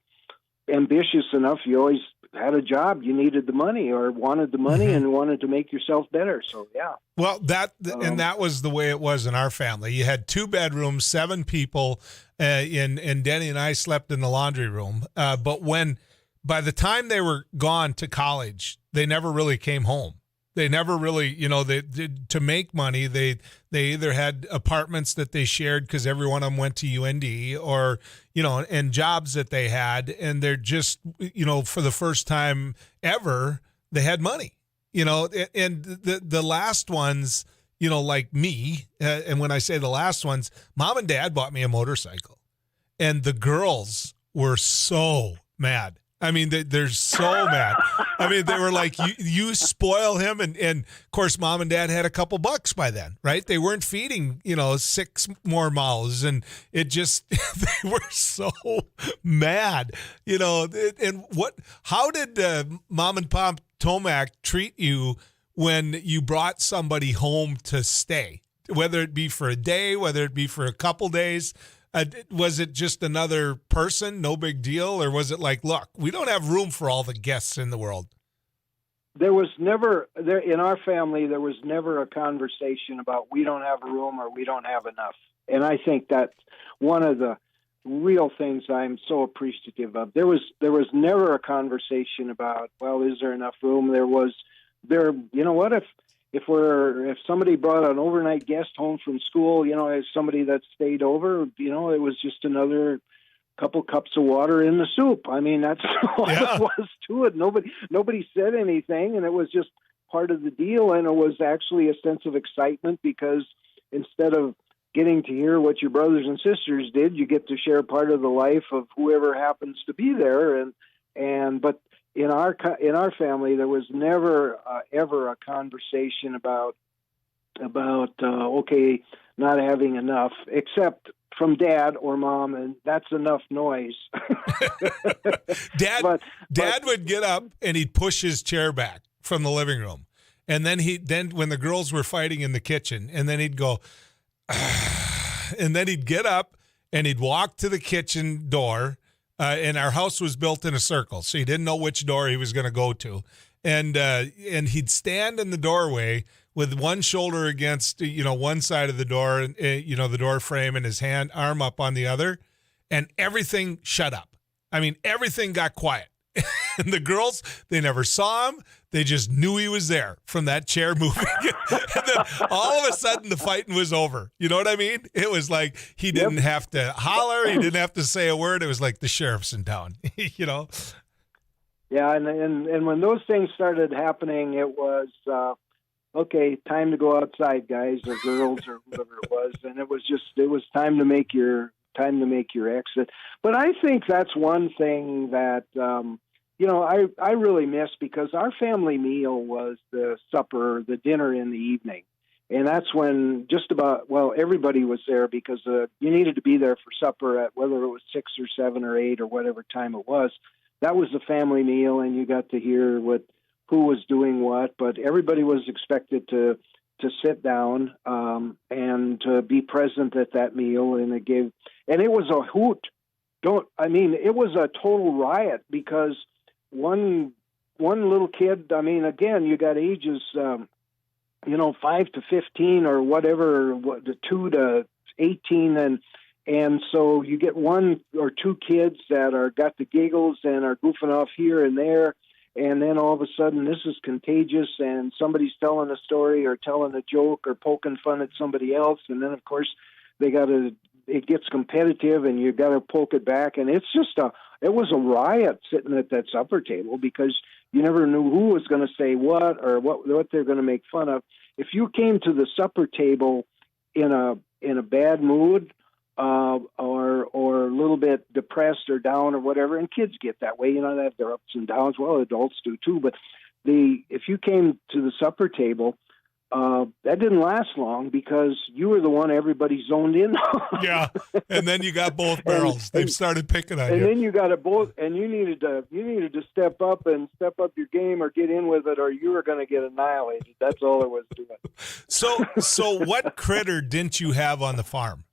ambitious enough, you always had a job. You needed the money, or wanted the money, and wanted to make yourself better. So, yeah. Well, that was the way it was in our family. You had 2 bedrooms, 7 people, and Denny and I slept in the laundry room. But when by the time they were gone to college, they never really came home. They never really, they did to make money. They either had apartments that they shared because every one of them went to UND, or, and jobs that they had. And they're just, for the first time ever, they had money, and the last ones, like me. And when I say the last ones, mom and dad bought me a motorcycle, and the girls were so mad. I mean, they're so mad. I mean, they were like, you spoil him. And of course, mom and dad had a couple bucks by then, right? They weren't feeding, 6 more mouths. And it just, they were so mad, and how did Mom and Pop Tomac treat you when you brought somebody home to stay, whether it be for a day, whether it be for a couple days? Was it just another person, no big deal? Or was it like, look, we don't have room for all the guests in the world? There was never, in our family, there was never a conversation about we don't have room or we don't have enough. And I think that's one of the real things I'm so appreciative of. There was never a conversation about, well, is there enough room? You know what, if somebody brought an overnight guest home from school, as somebody that stayed over, it was just another couple cups of water in the soup. I mean, that's all it was to it. Nobody said anything, and it was just part of the deal. And it was actually a sense of excitement because instead of getting to hear what your brothers and sisters did, you get to share part of the life of whoever happens to be there. But in our family, there was never ever a conversation about okay, not having enough, except from dad or mom, and that's enough noise. Dad would get up and he'd push his chair back from the living room, and then when the girls were fighting in the kitchen, and then he'd go, and then he'd get up and he'd walk to the kitchen door. And our house was built in a circle, so he didn't know which door he was going to go to. And he'd stand in the doorway with one shoulder against, one side of the door, and the door frame, and his arm up on the other, and everything shut up. I mean, everything got quiet. And the girls, they never saw him. They just knew he was there from that chair moving. And then all of a sudden the fighting was over. You know what I mean? It was like he didn't have to holler. He didn't have to say a word. It was like the sheriff's in town, Yeah, and when those things started happening, it was, okay, time to go outside, guys, or girls, or whoever it was. And it was time to make your exit. But I think that's one thing that, I really miss, because our family meal was the supper, the dinner in the evening. And that's when everybody was there, because you needed to be there for supper at whether it was 6 or 7 or 8 or whatever time it was. That was the family meal, and you got to hear who was doing what. But everybody was expected to sit down and to be present at that meal, and it was a hoot. It was a total riot, because one little kid, again, you got ages 5 to 15 or whatever, 2 to 18, and so you get 1 or 2 kids that got the giggles and are goofing off here and there, and then all of a sudden this is contagious, and somebody's telling a story or telling a joke or poking fun at somebody else, and then of course it gets competitive, and you got to poke it back, and it was a riot sitting at that supper table, because you never knew who was going to say what or what they're going to make fun of. If you came to the supper table in a bad mood, or a little bit depressed or down or whatever, and kids get that way, they have their ups and downs. Well, adults do too. But if you came to the supper table, that didn't last long, because you were the one everybody zoned in on. Yeah, and then you got both barrels. They've started picking on you. And then you got both, and you needed to step up your game, or get in with it, or you were going to get annihilated. That's all there was to it. So what critter didn't you have on the farm?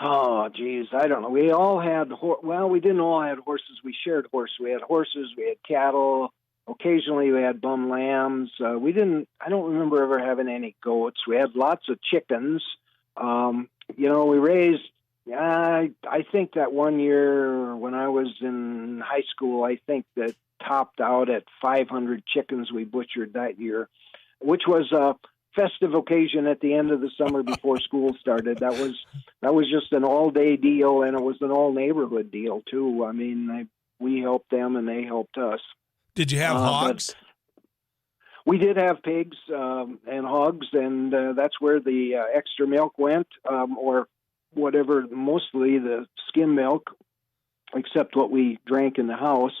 Oh, geez, I don't know. We all had we didn't all have horses. We shared horses. We had horses. We had cattle. Occasionally we had bum lambs. I don't remember ever having any goats. We had lots of chickens. We I think that one year when I was in high school, I think that topped out at 500 chickens we butchered that year, which was a festive occasion at the end of the summer before school started. That was just an all-day deal, and it was an all-neighborhood deal too. I mean, we helped them and they helped us. Did you have hogs? We did have pigs and hogs, and that's where the extra milk went, or whatever, mostly the skim milk, except what we drank in the house.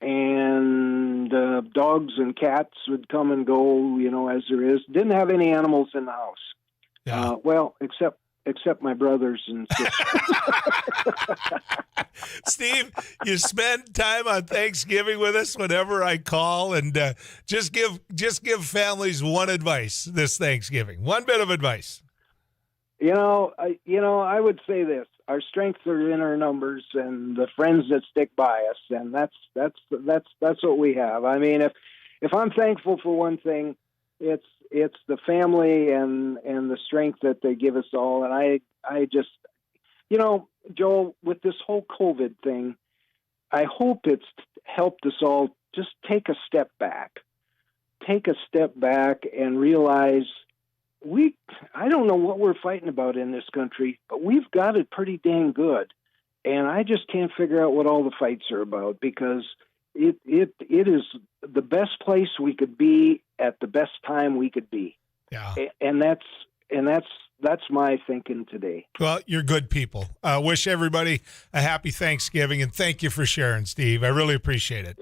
And dogs and cats would come and go, as there is. Didn't have any animals in the house. Yeah. Well, except my brothers and sisters. Steve, you spend time on Thanksgiving with us whenever I call, and just give families one advice this Thanksgiving. One bit of advice. I would say this: our strengths are in our numbers and the friends that stick by us, and that's what we have. I mean, if I'm thankful for one thing, it's the family and the strength that they give us all. And I just, Joel, with this whole COVID thing, I hope it's helped us all just take a step back and realize I don't know what we're fighting about in this country, but we've got it pretty dang good. And I just can't figure out what all the fights are about, because it is the best place we could be at the best time we could be. Yeah. And that's my thinking today. Well, you're good people. Wish everybody a happy Thanksgiving, and thank you for sharing, Steve. I really appreciate it.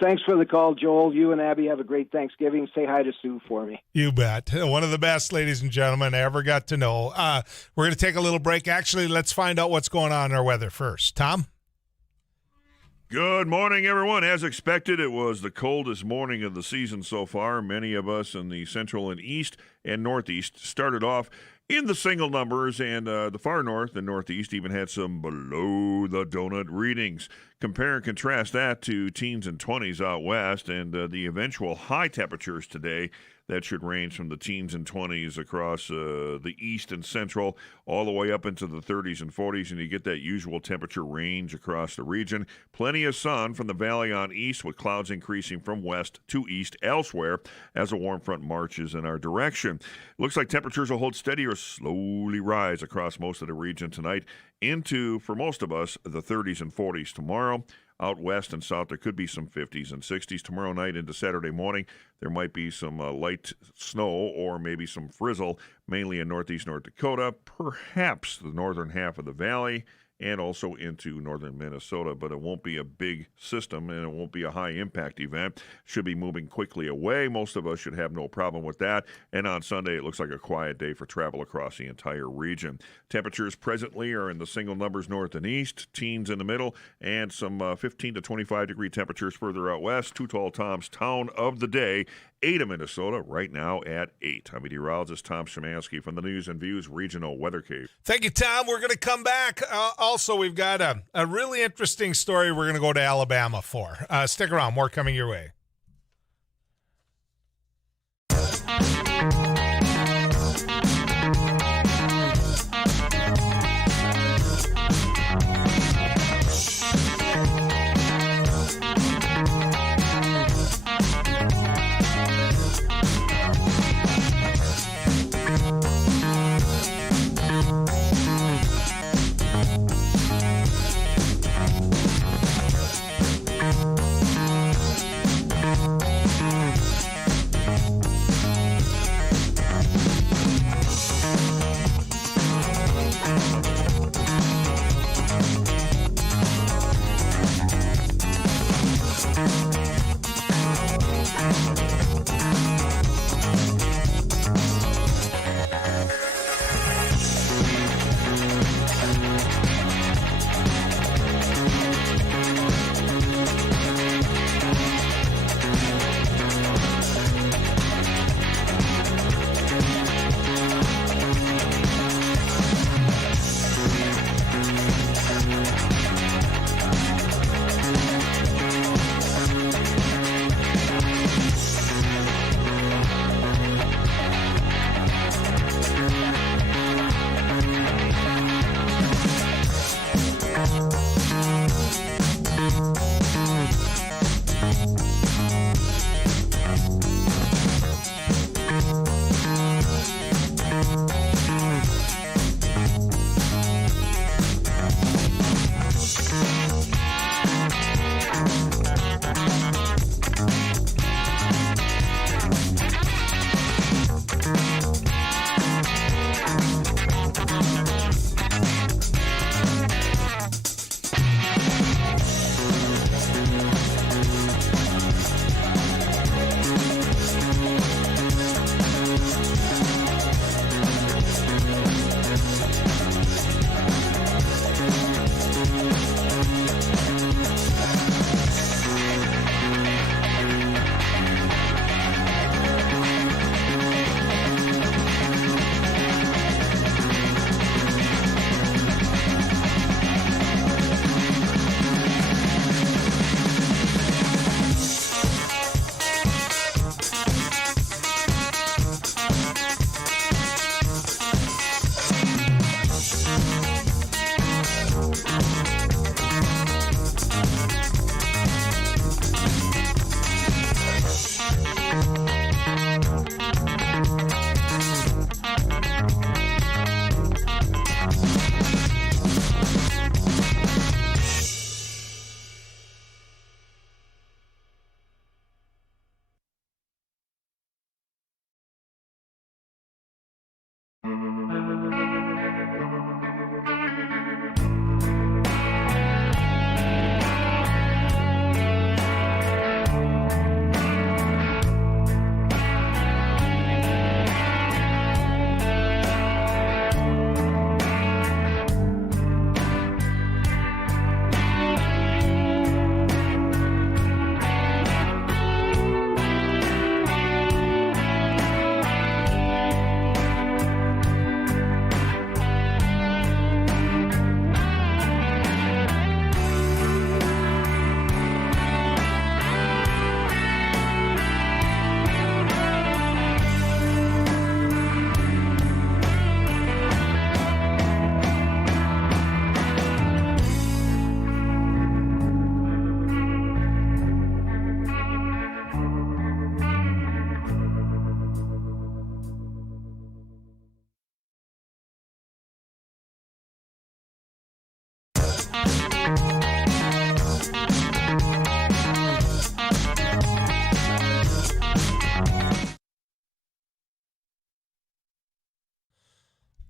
Thanks for the call, Joel. You and Abby have a great Thanksgiving. Say hi to Sue for me. You bet. One of the best ladies and gentlemen I ever got to know. We're going to take a little break. Actually, let's find out what's going on in our weather first. Tom? Good morning, everyone. As expected, it was the coldest morning of the season so far. Many of us in the central and east and northeast started off in the single numbers, and the far north and northeast even had some below the donut readings. Compare and contrast that to teens and 20s out west, and the eventual high temperatures today. That should range from the teens and 20s across the east and central, all the way up into the 30s and 40s, and you get that usual temperature range across the region. Plenty of sun from the valley on east, with clouds increasing from west to east elsewhere as a warm front marches in our direction. Looks like temperatures will hold steady or slowly rise across most of the region tonight into, for most of us, the 30s and 40s tomorrow. Out west and south, there could be some 50s and 60s. Tomorrow night into Saturday morning, there might be some light snow or maybe some frizzle, mainly in northeast North Dakota, perhaps the northern half of the valley, and also into northern Minnesota. But it won't be a big system, and it won't be a high-impact event. Should be moving quickly away. Most of us should have no problem with that. And on Sunday, it looks like a quiet day for travel across the entire region. Temperatures presently are in the single numbers north and east, teens in the middle, and some 15 to 25-degree temperatures further out west. Too Tall Tom's Town of the Day, Ada, Minnesota, right now at 8. I'm meteorologist Tom Szymanski from the News and Views Regional Weather Cave. Thank you, Tom. We're going to come back. Also, we've got a really interesting story we're going to go to Alabama for. Stick around. More coming your way.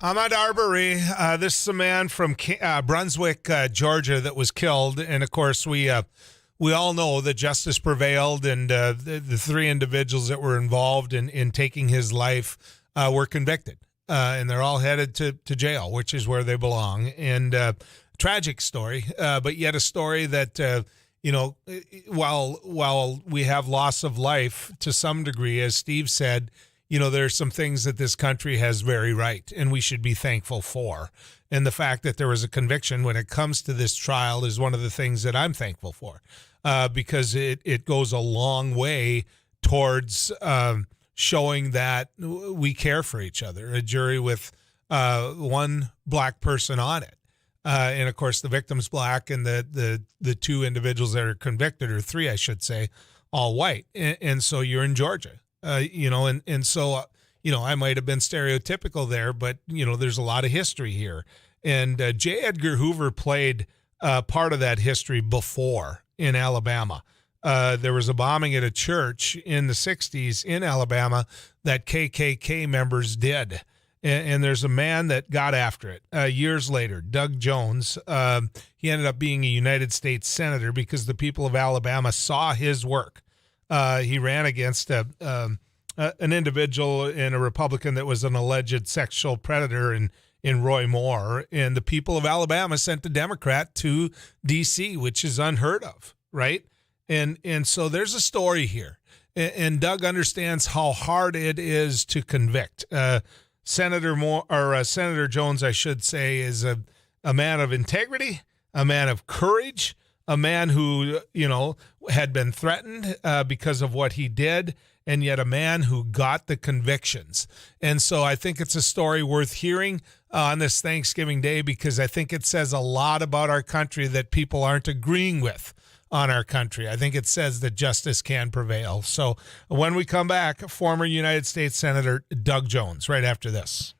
Ahmaud Arbery, this is a man from Brunswick, Georgia, that was killed. And, of course, we all know that justice prevailed, and the three individuals that were involved in taking his life were convicted. And they're all headed to jail, which is where they belong. And tragic story, but yet a story that, while we have loss of life to some degree, as Steve said, there's some things that this country has very right, and we should be thankful for. And the fact that there was a conviction when it comes to this trial is one of the things that I'm thankful for, because it goes a long way towards showing that we care for each other. A jury with one black person on it. And, of course, the victim's black, and the two individuals that are convicted, or three, I should say, all white. And so you're in Georgia. So I might have been stereotypical there, but, there's a lot of history here. And J. Edgar Hoover played part of that history before in Alabama. There was a bombing at a church in the 60s in Alabama that KKK members did. And there's a man that got after it years later, Doug Jones. He ended up being a United States Senator because the people of Alabama saw his work. He ran against an individual and a Republican that was an alleged sexual predator in Roy Moore. And the people of Alabama sent a Democrat to D.C., which is unheard of, right? And so there's a story here. And Doug understands how hard it is to convict. Senator Jones, I should say, is a man of integrity, a man of courage, a man who, had been threatened because of what he did, and yet a man who got the convictions. And so I think it's a story worth hearing on this Thanksgiving Day, because I think it says a lot about our country that people aren't agreeing with on our country. I think it says that justice can prevail. So when we come back, former United States Senator Doug Jones, right after this.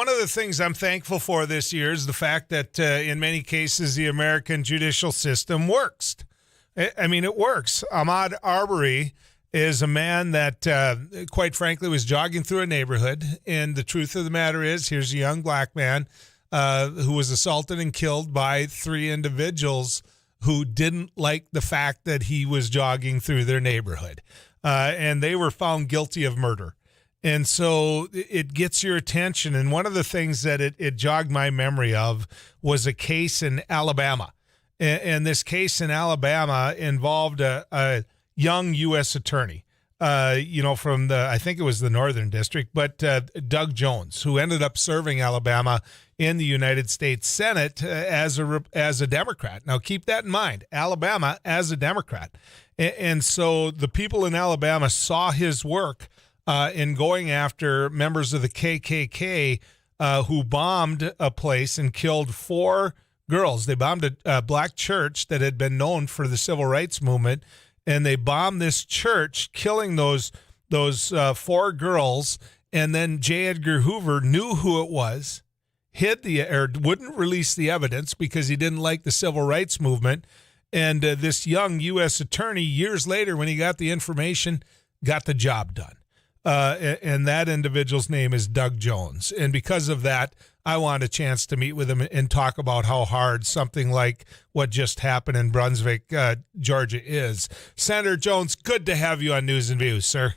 one of the things I'm thankful for this year is the fact that in many cases the American judicial system works. I mean, it works. Ahmaud Arbery is a man that, quite frankly, was jogging through a neighborhood. And the truth of the matter is, here's a young black man who was assaulted and killed by 3 individuals who didn't like the fact that he was jogging through their neighborhood. And they were found guilty of murder. And so it gets your attention. And one of the things that it jogged my memory of was a case in Alabama. And this case in Alabama involved a young U.S. attorney, from I think it was the Northern District, but Doug Jones, who ended up serving Alabama in the United States Senate as a Democrat. Now, keep that in mind, Alabama as a Democrat. And so the people in Alabama saw his work in going after members of the KKK who bombed a place and killed 4 girls. They bombed a black church that had been known for the civil rights movement, and they bombed this church, killing those 4 girls. And then J. Edgar Hoover knew who it was, wouldn't release the evidence because he didn't like the civil rights movement. And this young U.S. attorney, years later, when he got the information, got the job done. And that individual's name is Doug Jones. And because of that, I want a chance to meet with him and talk about how hard something like what just happened in Brunswick, Georgia is. Senator Jones, good to have you on News and Views, sir.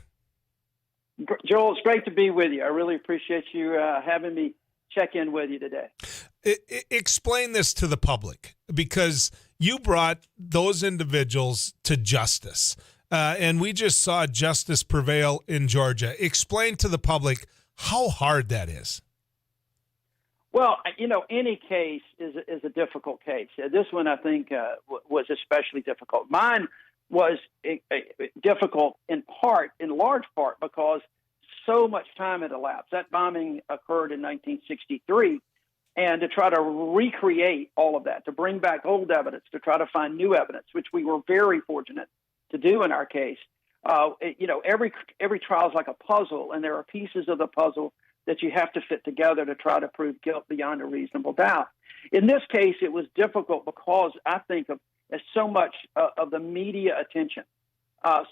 Joel, it's great to be with you. I really appreciate you having me check in with you today. Explain this to the public, because you brought those individuals to justice. And we just saw justice prevail in Georgia. Explain to the public how hard that is. Well, any case is a difficult case. This one, I think, was especially difficult. Mine was difficult in large part, because so much time had elapsed. That bombing occurred in 1963, and to try to recreate all of that, to bring back old evidence, to try to find new evidence, which we were very fortunate to do in our case. Every trial is like a puzzle, and there are pieces of the puzzle that you have to fit together to try to prove guilt beyond a reasonable doubt. In this case, it was difficult because I think of so much of the media attention,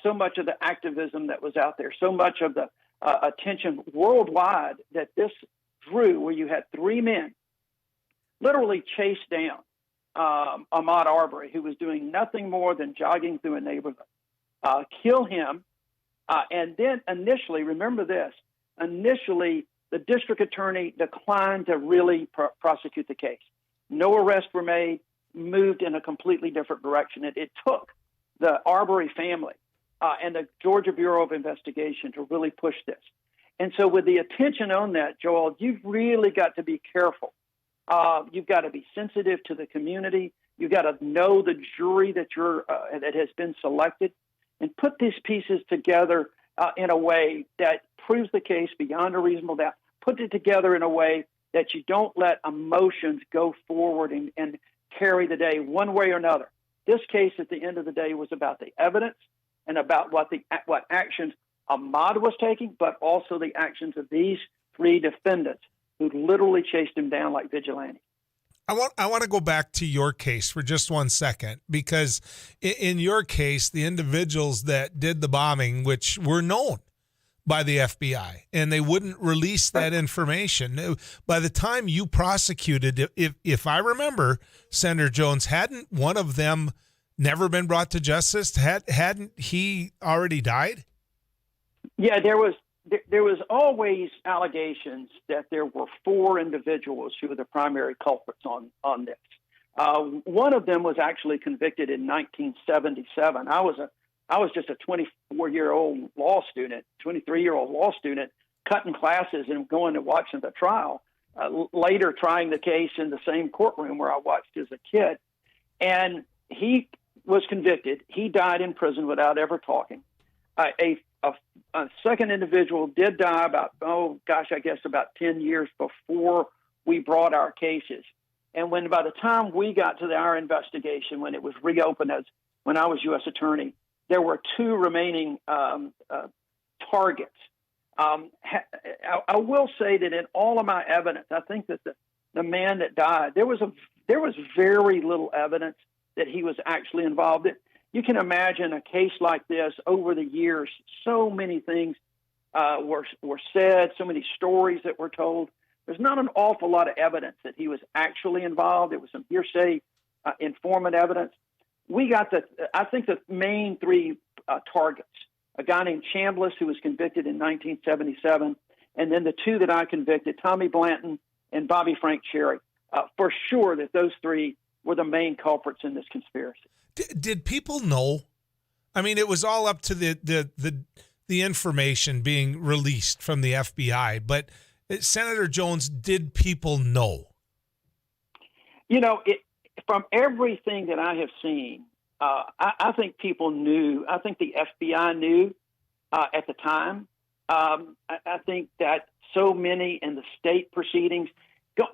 so much of the activism that was out there, so much of the attention worldwide that this drew, where you had 3 men literally chase down Ahmaud Arbery, who was doing nothing more than jogging through a neighborhood, kill him, and then initially, remember this, the district attorney declined to really prosecute the case. No arrests were made, moved in a completely different direction. It took the Arbery family and the Georgia Bureau of Investigation to really push this. And so with the attention on that, Joel, you've really got to be careful. You've got to be sensitive to the community. You've got to know the jury that that has been selected, and put these pieces together in a way that proves the case beyond a reasonable doubt. Put it together in a way that you don't let emotions go forward and carry the day one way or another. This case, at the end of the day, was about the evidence and about what actions Ahmaud was taking, but also the actions of these 3 defendants who literally chased him down like vigilantes. I want to go back to your case for just 1 second, because in your case, the individuals that did the bombing, which were known by the FBI, and they wouldn't release that information. By the time you prosecuted, if I remember, Senator Jones, hadn't one of them never been brought to justice? Hadn't he already died? Yeah, there was always allegations that there were 4 individuals who were the primary culprits on this. One of them was actually convicted in 1977. I was just a 23-year-old law student, cutting classes and going and watching the trial. Later, trying the case in the same courtroom where I watched as a kid, and he was convicted. He died in prison without ever talking. A second individual did die about 10 years before we brought our cases. And by the time we got to our investigation, when it was reopened when I was U.S. attorney, there were 2 remaining targets I will say that in all of my evidence, I think that the man that died, there was very little evidence that he was actually involved in. You can imagine a case like this over the years. So many things were said, so many stories that were told. There's not an awful lot of evidence that he was actually involved. There was some hearsay, informant evidence. We got I think the main three targets: a guy named Chambliss, who was convicted in 1977, and then the two that I convicted, Tommy Blanton and Bobby Frank Cherry. For sure that those three were the main culprits in this conspiracy. Did people know? I mean, it was all up to the information being released from the FBI, but Senator Jones, did people know? From everything that I have seen, I think people knew. I think the FBI knew at the time. I think that so many in the state proceedings,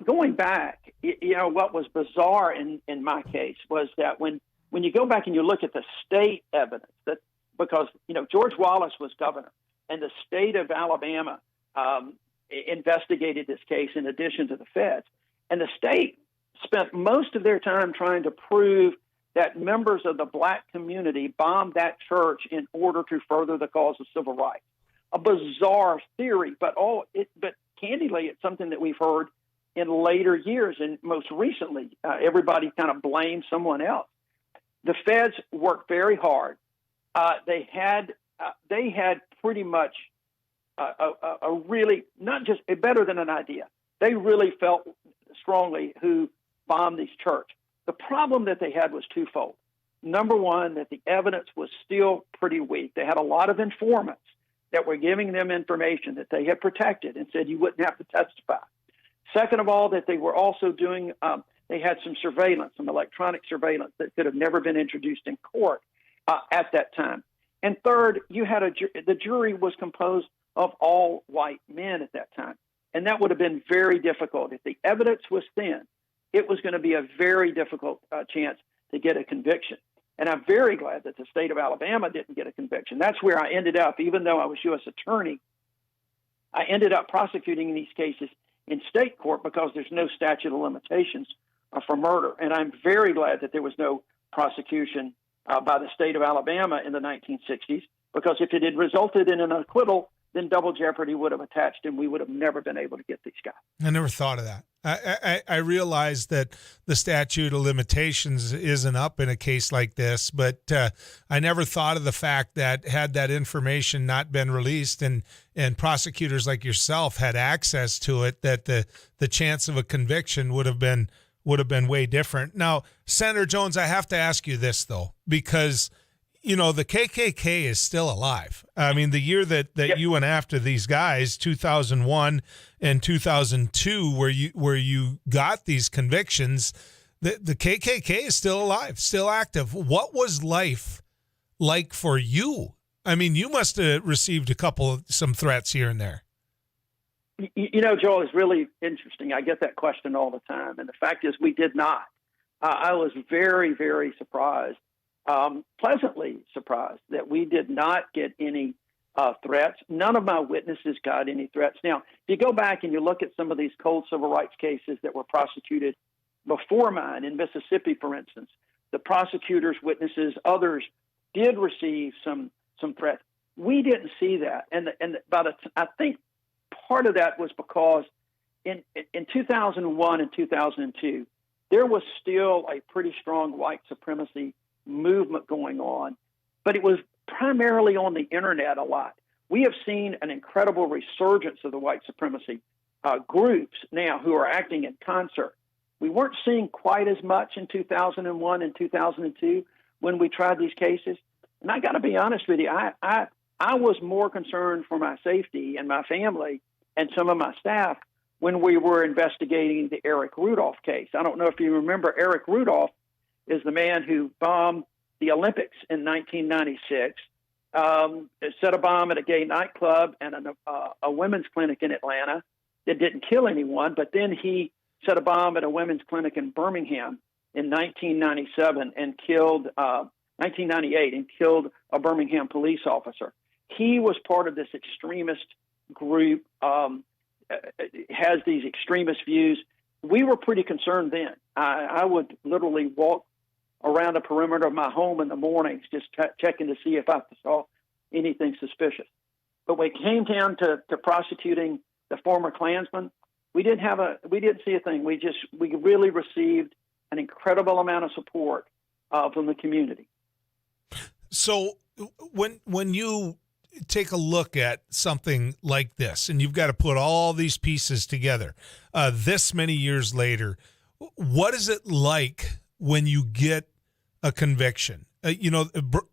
going back, what was bizarre in my case was that when you go back and you look at the state evidence, that because George Wallace was governor and the state of Alabama investigated this case in addition to the feds, and the state spent most of their time trying to prove that members of the black community bombed that church in order to further the cause of civil rights. A bizarre theory, but candidly, it's something that we've heard in later years, and most recently, everybody kind of blames someone else. The feds worked very hard. They had pretty much a really, not just better than an idea. They really felt strongly who bombed this church. The problem that they had was twofold. Number one, that the evidence was still pretty weak. They had a lot of informants that were giving them information that they had protected and said you wouldn't have to testify. Second of all, that they were also doing, they had some surveillance, some electronic surveillance that could have never been introduced in court at that time. And third, you had the jury was composed of all white men at that time. And that would have been very difficult. If the evidence was thin, it was going to be a very difficult chance to get a conviction. And I'm very glad that the state of Alabama didn't get a conviction. That's where I ended up, even though I was U.S. attorney, I ended up prosecuting these cases in state court because there's no statute of limitations for murder. And I'm very glad that there was no prosecution by the state of Alabama in the 1960s, because if it had resulted in an acquittal, then double jeopardy would have attached and we would have never been able to get these guys. I never thought of that. I realized that the statute of limitations isn't up in a case like this, but I never thought of the fact that had that information not been released and prosecutors like yourself had access to it, that the chance of a conviction would have been way different. Now, Senator Jones, I have to ask you this, though, because the KKK is still alive. I mean, the year that you went after these guys, 2001 and 2002, where you got these convictions, the KKK is still alive, still active. What was life like for you? I mean, you must have received some threats here and there. Joel, it's really interesting. I get that question all the time. And the fact is we did not. I was very, very surprised. Pleasantly surprised that we did not get any threats. None of my witnesses got any threats. Now, if you go back and you look at some of these cold civil rights cases that were prosecuted before mine in Mississippi, for instance, the prosecutors, witnesses, others did receive some threats. We didn't see that, and I think part of that was because in 2001 and 2002, there was still a pretty strong white supremacy movement going on, but it was primarily on the internet a lot. We have seen an incredible resurgence of the white supremacy groups now who are acting in concert. We weren't seeing quite as much in 2001 and 2002 when we tried these cases. And I got to be honest with you, I was more concerned for my safety and my family and some of my staff when we were investigating the Eric Rudolph case. I don't know if you remember, Eric Rudolph is the man who bombed the Olympics in 1996, set a bomb at a gay nightclub and a women's clinic in Atlanta that didn't kill anyone, but then he set a bomb at a women's clinic in Birmingham in 1997 and killed 1998 and killed a Birmingham police officer. He was part of this extremist group has these extremist views. We were pretty concerned then. I would literally walk around the perimeter of my home in the mornings, just checking to see if I saw anything suspicious. But when it came down to prosecuting the former Klansmen, we didn't see a thing. We really received an incredible amount of support from the community. So when you take a look at something like this, and you've got to put all these pieces together, this many years later, what is it like when you get a conviction?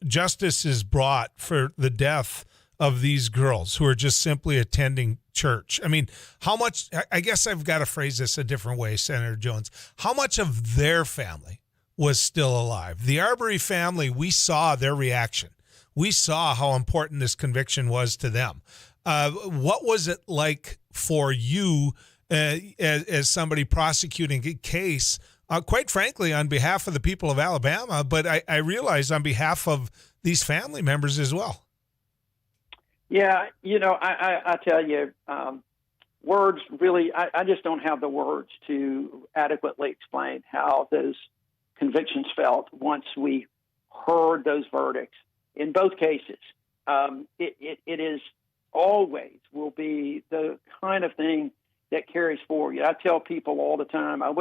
Justice is brought for the death of these girls who are just simply attending church. I mean, how much, I guess I've got to phrase this a different way, Senator Jones, how much of their family was still alive? The Arbery family, we saw their reaction. We saw how important this conviction was to them. What was it like for you as somebody prosecuting a case, quite frankly, on behalf of the people of Alabama, but I realize on behalf of these family members as well? Yeah, I tell you, words really, I just don't have the words to adequately explain how those convictions felt once we heard those verdicts. In both cases, it is always will be the kind of thing that carries forward. I tell people all the time, I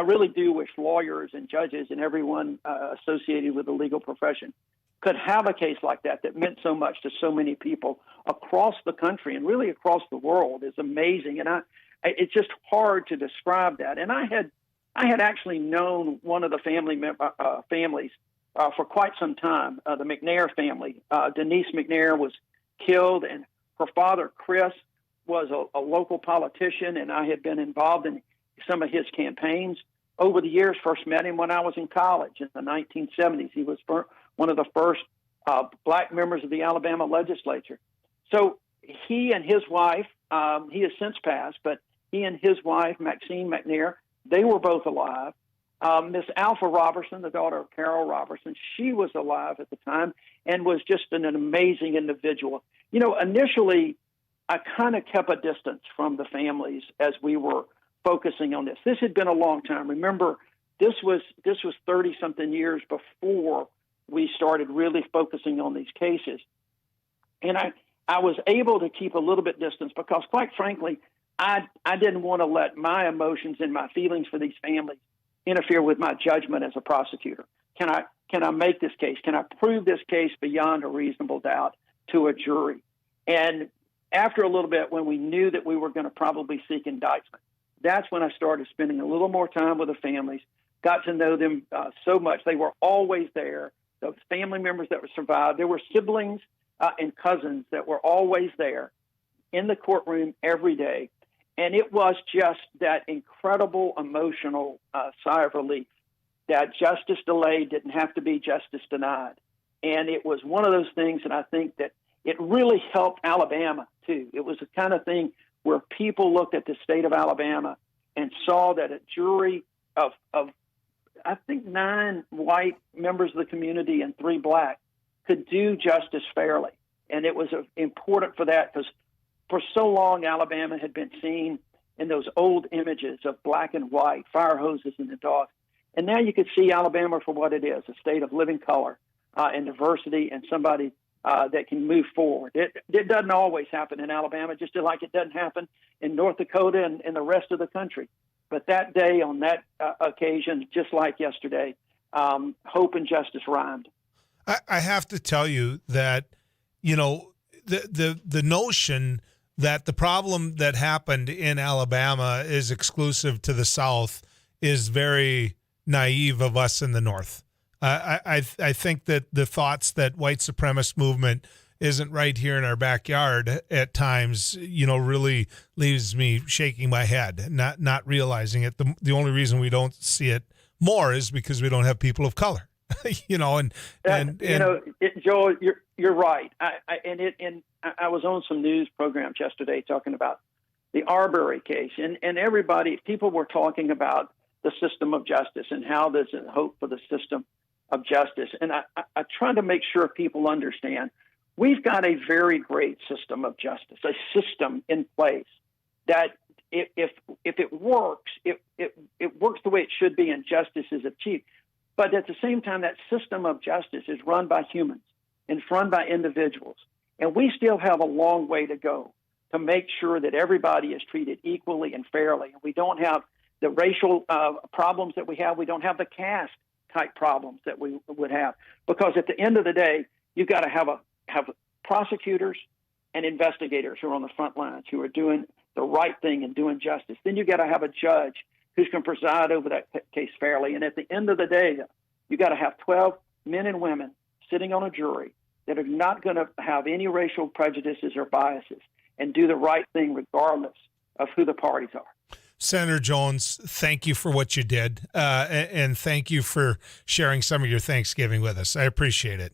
really do wish lawyers and judges and everyone associated with the legal profession could have a case like that meant so much to so many people across the country and really across the world. Is amazing. And it's just hard to describe that. And I had actually known one of the families for quite some time, the McNair family. Denise McNair was killed, and her father, Chris, was a local politician, and I had been involved in some of his campaigns. Over the years, first met him when I was in college in the 1970s. He was one of the first black members of the Alabama legislature. So he and his wife, he has since passed, but he and his wife, Maxine McNair, they were both alive. Miss Alpha Robertson, the daughter of Carol Robertson, she was alive at the time and was just an amazing individual. Initially, I kind of kept a distance from the families as we were focusing on this. This had been a long time. Remember, this was 30-something years before we started really focusing on these cases. And I was able to keep a little bit distance because, quite frankly, I didn't want to let my emotions and my feelings for these families interfere with my judgment as a prosecutor. Can I make this case? Can I prove this case beyond a reasonable doubt to a jury? And after a little bit, when we knew that we were going to probably seek indictment, that's when I started spending a little more time with the families, got to know them so much. They were always there. Those family members that were survived, there were siblings and cousins that were always there in the courtroom every day. And it was just that incredible emotional sigh of relief that justice delayed didn't have to be justice denied. And it was one of those things that I think that it really helped Alabama, too. It was the kind of thing where people looked at the state of Alabama and saw that a jury of I think 9 white members of the community and 3 black could do justice fairly. And it was important for that because for so long, Alabama had been seen in those old images of black and white, fire hoses and the dogs. And now you could see Alabama for what it is, a state of living color and diversity and somebody that can move forward. It doesn't always happen in Alabama, just like it doesn't happen in North Dakota and the rest of the country. But that day, on that occasion, just like yesterday, hope and justice rhymed. I have to tell you that, the notion that the problem that happened in Alabama is exclusive to the South is very naive of us in the North. I think that the thoughts that white supremacist movement isn't right here in our backyard at times, really leaves me shaking my head, not realizing it. The only reason we don't see it more is because we don't have people of color, Joel, you're right. I was on some news programs yesterday talking about the Arbery case, and people were talking about the system of justice and how there's a hope for the system of justice. And I try to make sure people understand we've got a very great system of justice, a system in place that if it works, it works the way it should be, and justice is achieved. But at the same time, that system of justice is run by humans and run by individuals. And we still have a long way to go to make sure that everybody is treated equally and fairly. And we don't have the racial problems that we have. We don't have the caste type problems that we would have. Because at the end of the day, you've got to have prosecutors and investigators who are on the front lines, who are doing the right thing and doing justice. Then you've got to have a judge who's going to preside over that case fairly. And at the end of the day, you've got to have 12 men and women sitting on a jury that are not going to have any racial prejudices or biases and do the right thing regardless of who the parties are. Senator Jones, thank you for what you did, and thank you for sharing some of your Thanksgiving with us. I appreciate it.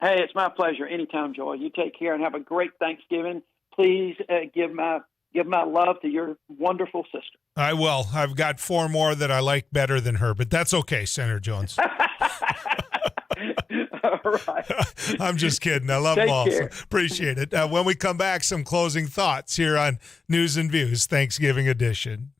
Hey, it's my pleasure. Anytime, Joy. You take care and have a great Thanksgiving. Please give my love to your wonderful sister. I will. I've got 4 more that I like better than her, but that's okay, Senator Jones. All right. I'm just kidding. I love them all. So appreciate it. When we come back, some closing thoughts here on News and Views Thanksgiving edition.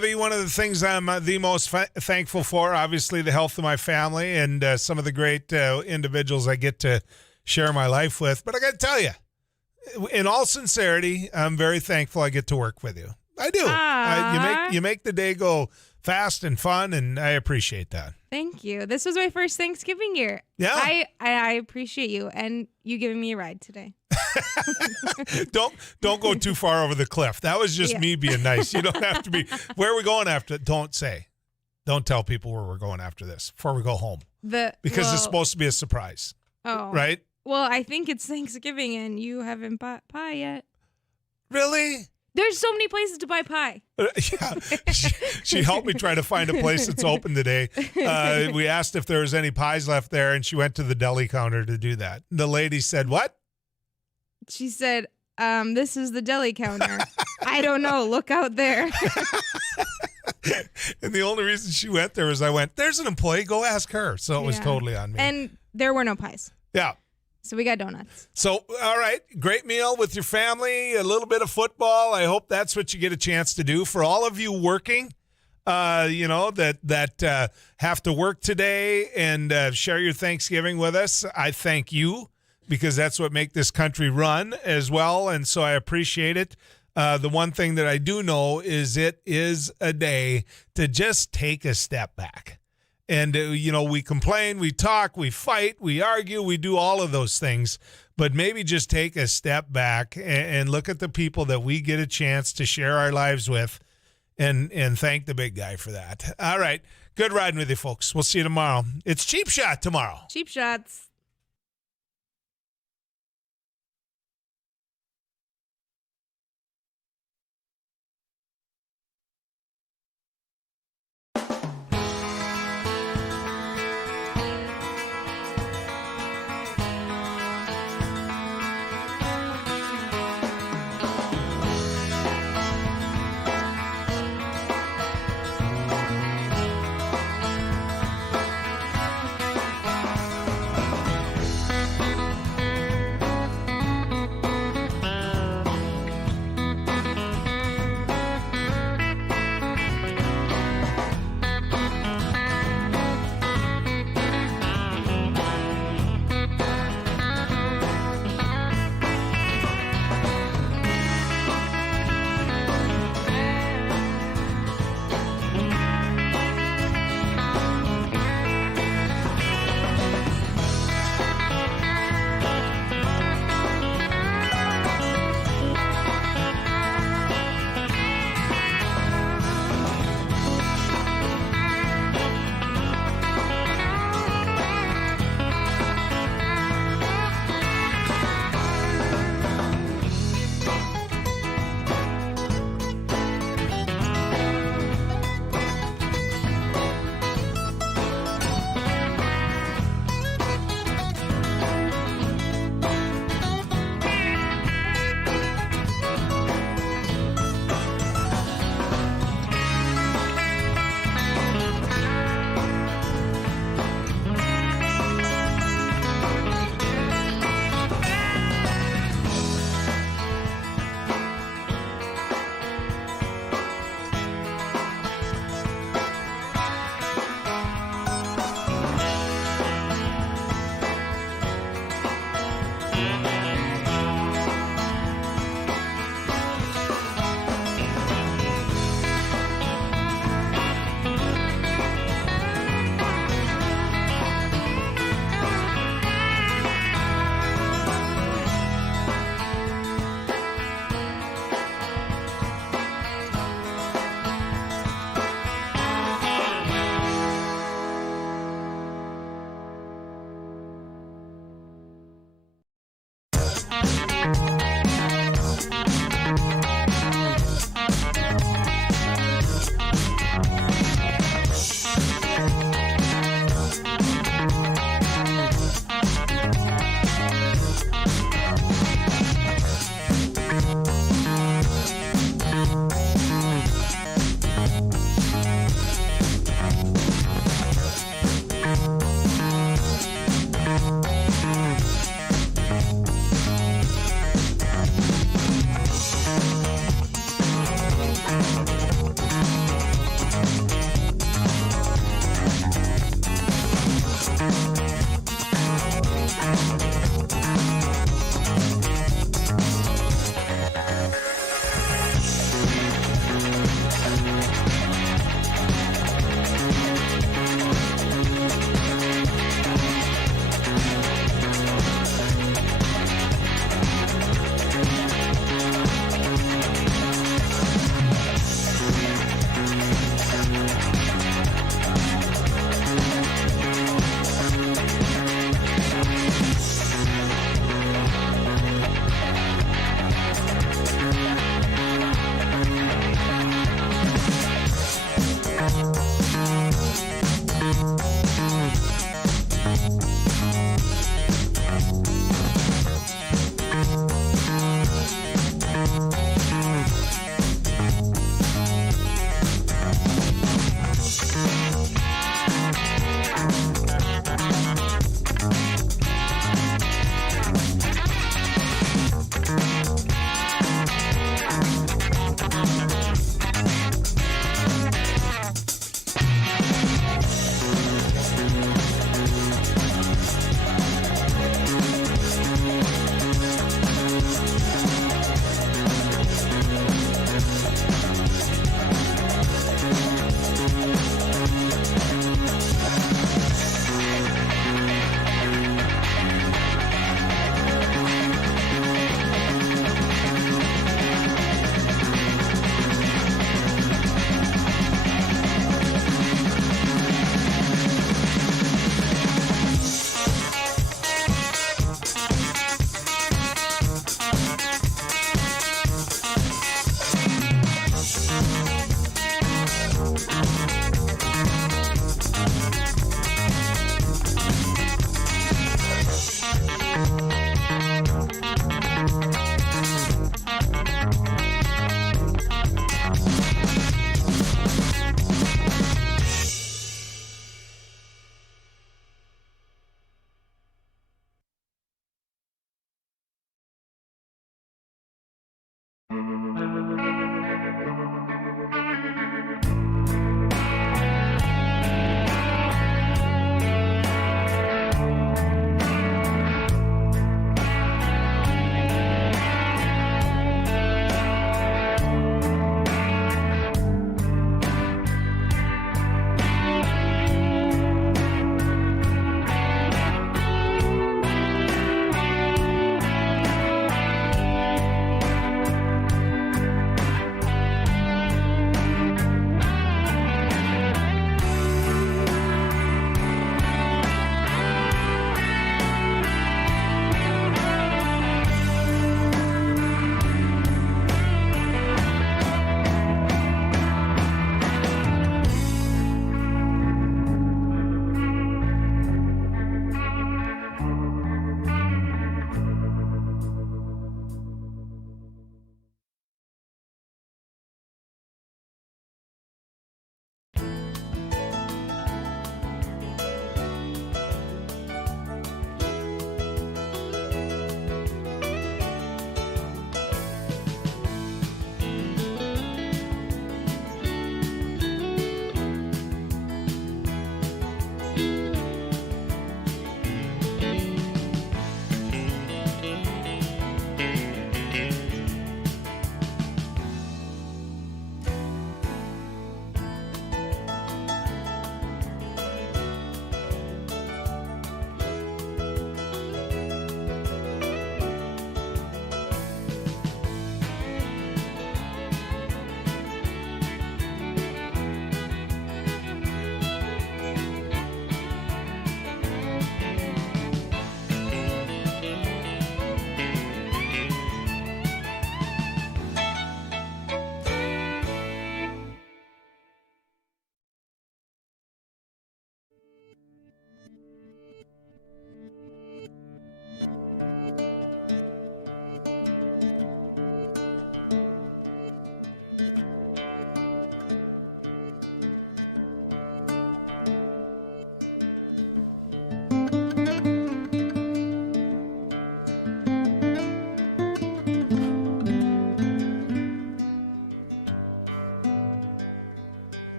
Abby, one of the things I'm the most thankful for, obviously, the health of my family and some of the great individuals I get to share my life with. But I got to tell you, in all sincerity, I'm very thankful I get to work with you. I do. You make the day go fast and fun, and I appreciate that. Thank you. This was my first Thanksgiving year. Yeah. I appreciate you and you giving me a ride today. Don't go too far over the cliff. That was just me being nice. You don't have to be. Where are we going after? Don't say. Don't tell people where we're going after this before we go home. Because it's supposed to be a surprise. Oh. Right? Well, I think it's Thanksgiving and you haven't bought pie yet. Really? There's so many places to buy pie. Yeah, she helped me try to find a place that's open today. We asked if there was any pies left there, and she went to the deli counter to do that. The lady said, "What?" She said, "This is the deli counter." I don't know. Look out there. And the only reason she went there was I went, "There's an employee. Go ask her." So it was totally on me. And there were no pies. Yeah. So we got donuts. So, all right, great meal with your family, a little bit of football. I hope that's what you get a chance to do. For all of you working, that have to work today and share your Thanksgiving with us, I thank you because that's what makes this country run as well, and so I appreciate it. The one thing that I do know is it is a day to just take a step back. And, we complain, we talk, we fight, we argue, we do all of those things. But maybe just take a step back and look at the people that we get a chance to share our lives with and thank the big guy for that. All right. Good riding with you, folks. We'll see you tomorrow. It's Cheap Shot tomorrow. Cheap Shots.